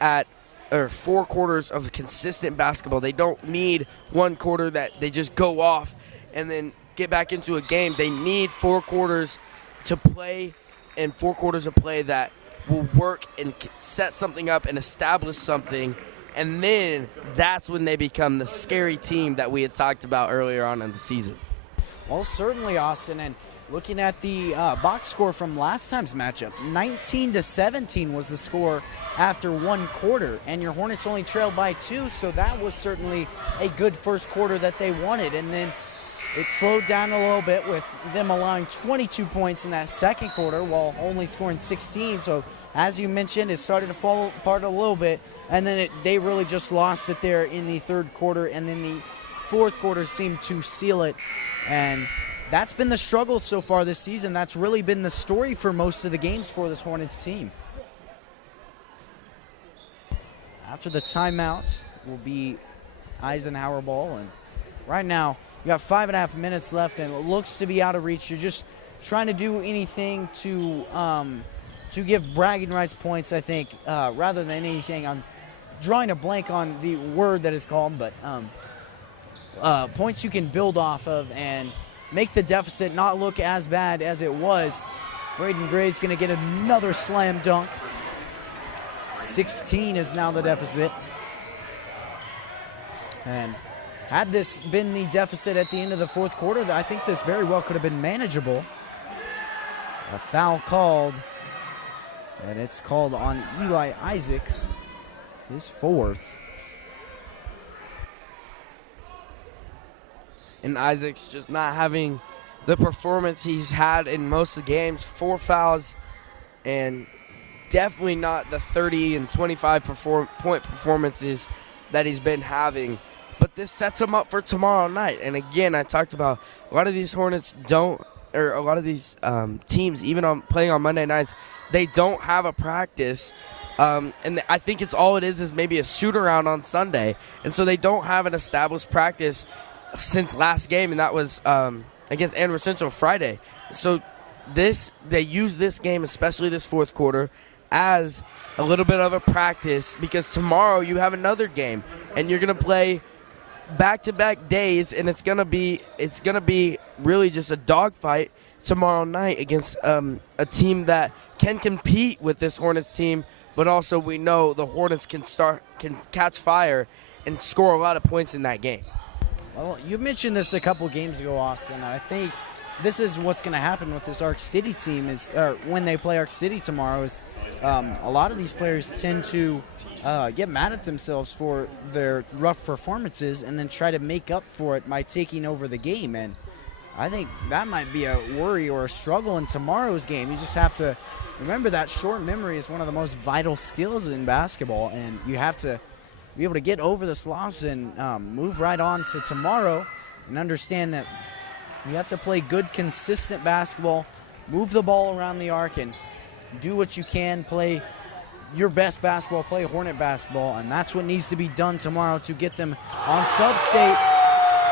at 4 quarters of consistent basketball. They don't need 1 quarter that they just go off and then get back into a game. They need 4 quarters to play, and 4 quarters of play that will work and set something up and establish something, and then that's when they become the scary team that we had talked about earlier on in the season. Well, certainly, Austin, and looking at the box score from last time's matchup, 19-17 was the score after 1 quarter, and your Hornets only trailed by 2, so that was certainly a good first quarter that they wanted. And then it slowed down a little bit with them allowing 22 points in that second quarter while only scoring 16. So as you mentioned, it started to fall apart a little bit, and then they really just lost it there in the third quarter, and then the fourth quarter seemed to seal it. And that's been the struggle so far this season. That's really been the story for most of the games for this Hornets team. After the timeout will be Eisenhower ball, and right now you got 5.5 minutes left, and it looks to be out of reach. You're just trying to do anything to give bragging rights points, I think, rather than anything. I'm drawing a blank on the word that is called, but points you can build off of and make the deficit not look as bad as it was. Braden Gray's going to get another slam dunk. 16 is now the deficit. And had this been the deficit at the end of the fourth quarter, I think this very well could have been manageable. A foul called, and it's called on Eli Isaacs. his fourth. And Isaac's just not having the performance he's had in most of the games. 4 fouls, and definitely not the 30 and 25 point performances that he's been having. But this sets him up for tomorrow night. And again, I talked about a lot of these Hornets don't, or a lot of these teams, even playing on Monday nights, they don't have a practice. And I think it's all it is maybe a shoot-around on Sunday. And so they don't have an established practice since last game, and that was against Andover Central Friday. So they use this game, especially this fourth quarter, as a little bit of a practice, because tomorrow you have another game, and you're going to play back-to-back days, and it's going to be really just a dogfight tomorrow night against a team that can compete with this Hornets team, but also we know the Hornets can catch fire and score a lot of points in that game. Well, you mentioned this a couple games ago, Austin. I think this is what's going to happen with this Arc City team when they play Arc City tomorrow. Is a lot of these players tend to get mad at themselves for their rough performances and then try to make up for it by taking over the game. And I think that might be a worry or a struggle in tomorrow's game. You just have to remember that short memory is one of the most vital skills in basketball, and you have to be able to get over this loss and move right on to tomorrow and understand that you have to play good, consistent basketball, move the ball around the arc, and do what you can, play your best basketball, play Hornet basketball, and that's what needs to be done tomorrow to get them on sub-state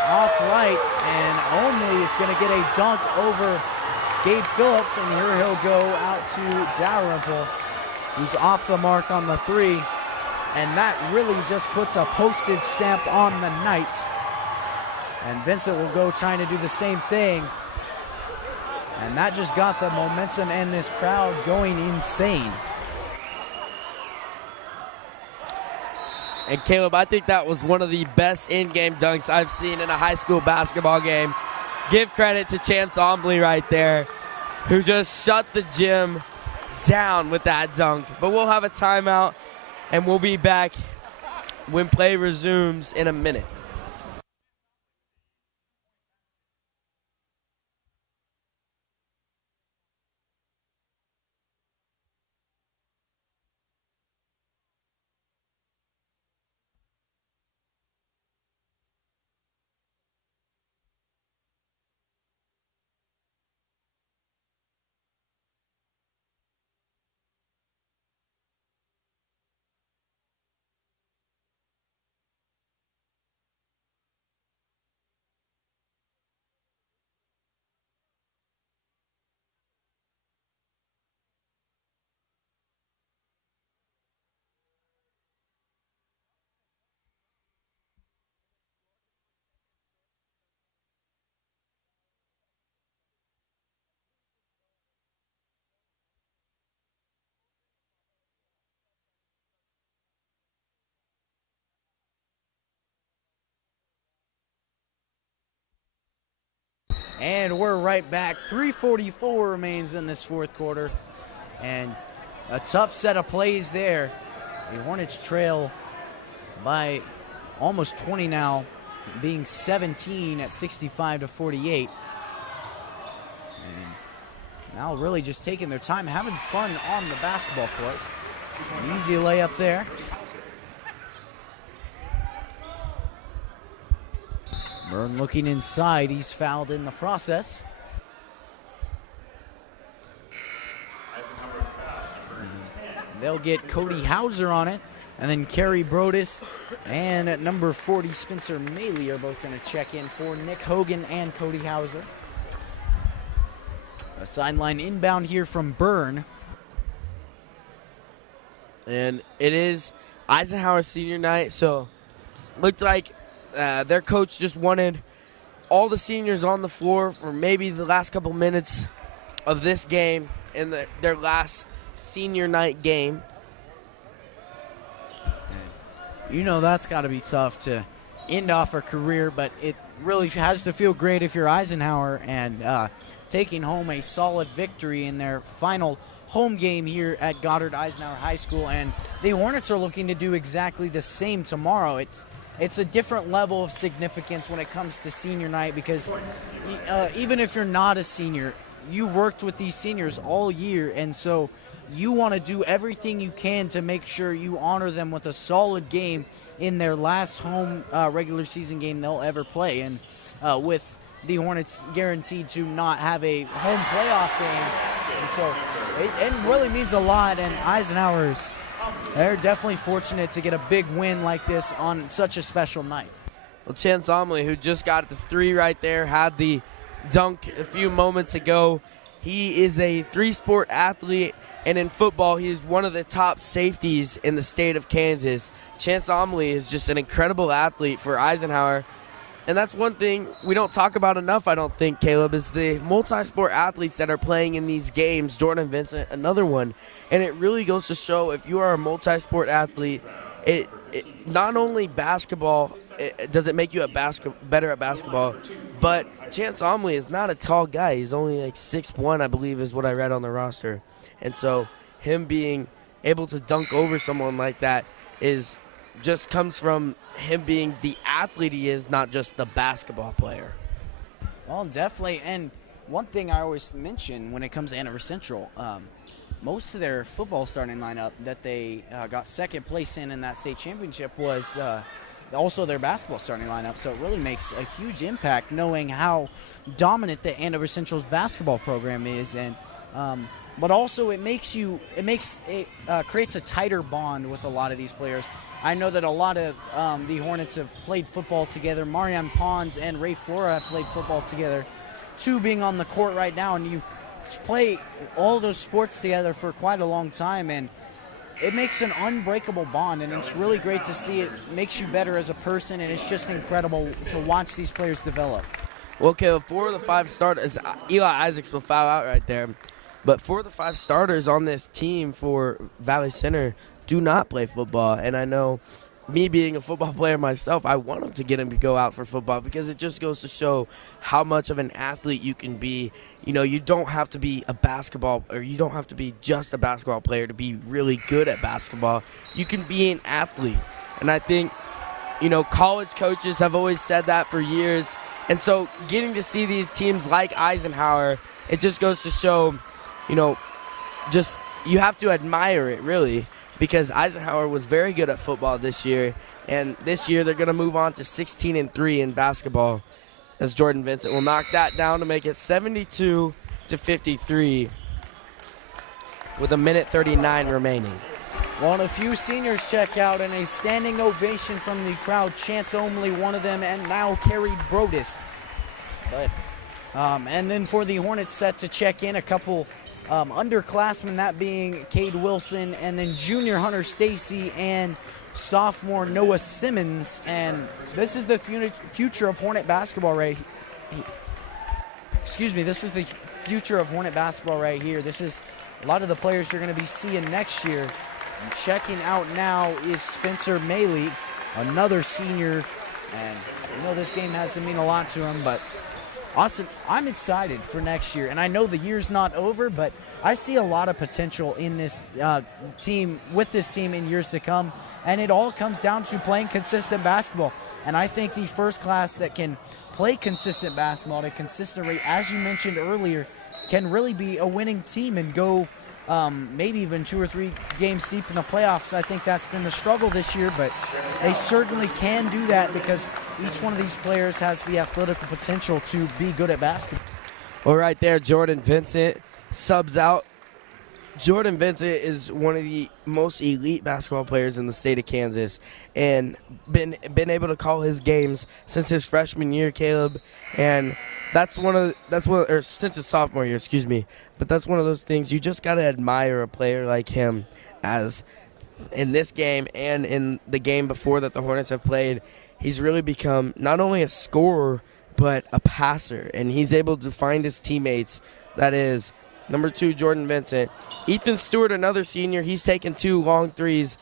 off light, and only is going to get a dunk over Gabe Phillips, and here he'll go out to Dalrymple, who's off the mark on the three. And that really just puts a postage stamp on the night. And Vincent will go trying to do the same thing. And that just got the momentum and this crowd going insane. And Caleb, I think that was one of the best in-game dunks I've seen in a high school basketball game. Give credit to Chance Ombley right there, who just shut the gym down with that dunk. But we'll have a timeout, and we'll be back when play resumes in a minute. And we're right back. 3:44 remains in this fourth quarter. And a tough set of plays there. The Hornets trail by almost 20 now, being 17 at 65-48. And now really just taking their time, having fun on the basketball court. An easy layup there. Byrne looking inside. He's fouled in the process. And they'll get Cody Hauser on it. And then Kerry Brodus and at number 40, Spencer Maley are both going to check in for Nick Hogan and Cody Hauser. A sideline inbound here from Byrne. And it is Eisenhower senior night, so looked like their coach just wanted all the seniors on the floor for maybe the last couple minutes of this game in their last senior night game. You know that's got to be tough to end off a career, but it really has to feel great if you're Eisenhower and taking home a solid victory in their final home game here at Goddard Eisenhower High School, and the Hornets are looking to do exactly the same tomorrow. It's a different level of significance when it comes to senior night because even if you're not a senior, you worked with these seniors all year, and so you want to do everything you can to make sure you honor them with a solid game in their last home regular season game they'll ever play. And with the Hornets guaranteed to not have a home playoff game, and so it really means a lot. And Eisenhower's, they're definitely fortunate to get a big win like this on such a special night. Well, Chance Omley, who just got the three right there, had the dunk a few moments ago. He is a three-sport athlete, and in football, he is one of the top safeties in the state of Kansas. Chance Omley is just an incredible athlete for Eisenhower. And that's one thing we don't talk about enough, I don't think, Caleb, is the multi-sport athletes that are playing in these games. Geordan Vincent, another one. And it really goes to show if you are a multi-sport athlete, it not only basketball, does it make you better at basketball, but Chance Omley is not a tall guy. He's only like 6'1", I believe is what I read on the roster. And so him being able to dunk over someone like that just comes from him being the athlete he is, not just the basketball player. Well, definitely. And one thing I always mention when it comes to Andover Central, most of their football starting lineup that they got second place in that state championship was also their basketball starting lineup. So it really makes a huge impact knowing how dominant the Andover Central's basketball program is. And but also it creates a tighter bond with a lot of these players. I know that a lot of the Hornets have played football together. Marion Pons and Ray Flora have played football together, two being on the court right now, and you play all those sports together for quite a long time, and it makes an unbreakable bond, and it's really great to see. It makes you better as a person, and it's just incredible to watch these players develop. Well, Caleb, 4 of the 5 starters, Eli Isaacs will foul out right there, but 4 of the 5 starters on this team for Valley Center do not play football. And I know, me being a football player myself, I want them to get him to go out for football because it just goes to show how much of an athlete you can be. You know, you don't have to be you don't have to be just a basketball player to be really good at basketball. You can be an athlete. And I think, you know, college coaches have always said that for years. And so getting to see these teams like Eisenhower, it just goes to show, you know, just you have to admire it, really, because Eisenhower was very good at football this year, and this year they're going to move on to 16-3 in basketball as Geordan Vincent will knock that down to make it 72-53 with 1:39 remaining. Well, and a few seniors check out, and a standing ovation from the crowd. Chance Omley, one of them, and now Carrie Brodus. But and then for the Hornets set to check in, a couple underclassmen, that being Cade Wilson, and then junior Hunter Stacy and sophomore Noah Simmons. And this is the future of Hornet basketball right here. This is the future of Hornet basketball right here. This is a lot of the players you're going to be seeing next year. And checking out now is Spencer Maley, another senior. And you know this game has to mean a lot to him, but Austin, I'm excited for next year, and I know the year's not over, but I see a lot of potential in this team, with this team in years to come, and it all comes down to playing consistent basketball. And I think the first class that can play consistent basketball at a consistent rate, as you mentioned earlier, can really be a winning team and go maybe even 2 or 3 games deep in the playoffs. I think that's been the struggle this year, but they certainly can do that because each one of these players has the athletic potential to be good at basketball. Well, right there, Geordan Vincent subs out. Geordan Vincent is one of the most elite basketball players in the state of Kansas, and been able to call his games since his freshman year, Caleb, and since his sophomore year, excuse me. But that's one of those things you just got to admire a player like him, as in this game and in the game before that the Hornets have played, he's really become not only a scorer but a passer, and he's able to find his teammates. That is number 2, Geordan Vincent. Ethan Stewart, another senior, he's taken 2 long threes.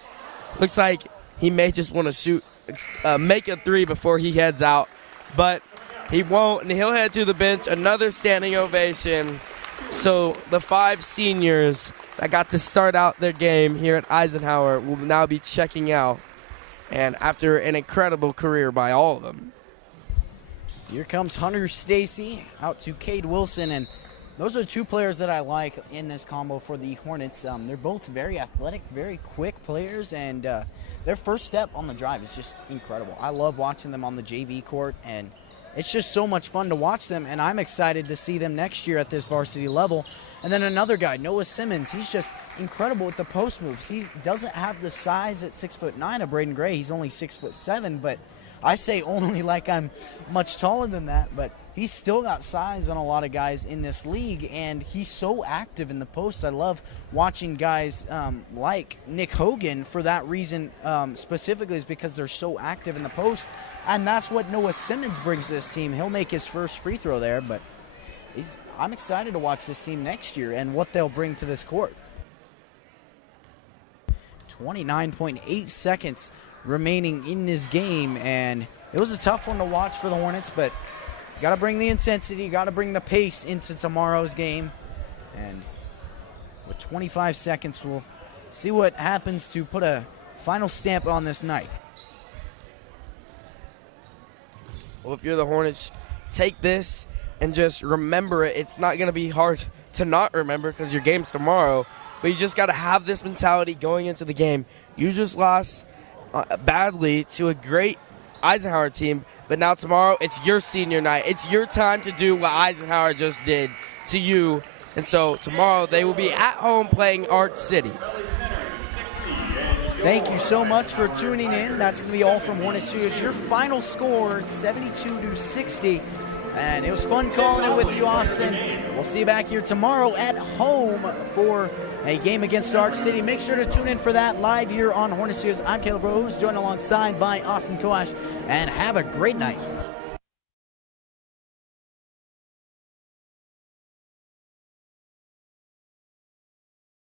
Looks like he may just want to make a 3 before he heads out, but he won't, and he'll head to the bench. Another standing ovation. So the 5 seniors that got to start out their game here at Eisenhower will now be checking out, and after an incredible career by all of them. Here comes Hunter Stacy out to Cade Wilson, and those are two players that I like in this combo for the Hornets. They're both very athletic, very quick players, and their first step on the drive is just incredible. I love watching them on the JV court, and it's just so much fun to watch them, and I'm excited to see them next year at this varsity level. And then another guy, Noah Simmons, he's just incredible with the post moves. He doesn't have the size at 6'9" of Braden Gray. He's only 6'7", but I say only like I'm much taller than that, but he's still got size on a lot of guys in this league, and he's so active in the post. I love watching guys like Nick Hogan for that reason specifically, is because they're so active in the post, and that's what Noah Simmons brings to this team. He'll make his first free throw there, but I'm excited to watch this team next year and what they'll bring to this court. 29.8 seconds remaining in this game, and it was a tough one to watch for the Hornets, but you got to bring the intensity, you got to bring the pace into tomorrow's game. And with 25 seconds, we'll see what happens to put a final stamp on this night. Well, if you're the Hornets, take this and just remember it. It's not going to be hard to not remember because your game's tomorrow, but you just got to have this mentality going into the game. You just lost badly to a great Eisenhower team, but now tomorrow it's your senior night. It's your time to do what Eisenhower just did to you, and so tomorrow they will be at home playing Arch City. Thank you so much for tuning in. That's going to be all from Hornet Studios. Your final score, 72-60. And it was fun calling it with you, Austin. We'll see you back here tomorrow at home for a game against Arch City. Make sure to tune in for that live here on Hornet Studios. I'm Caleb Rose, joined alongside by Austin Koash, and have a great night.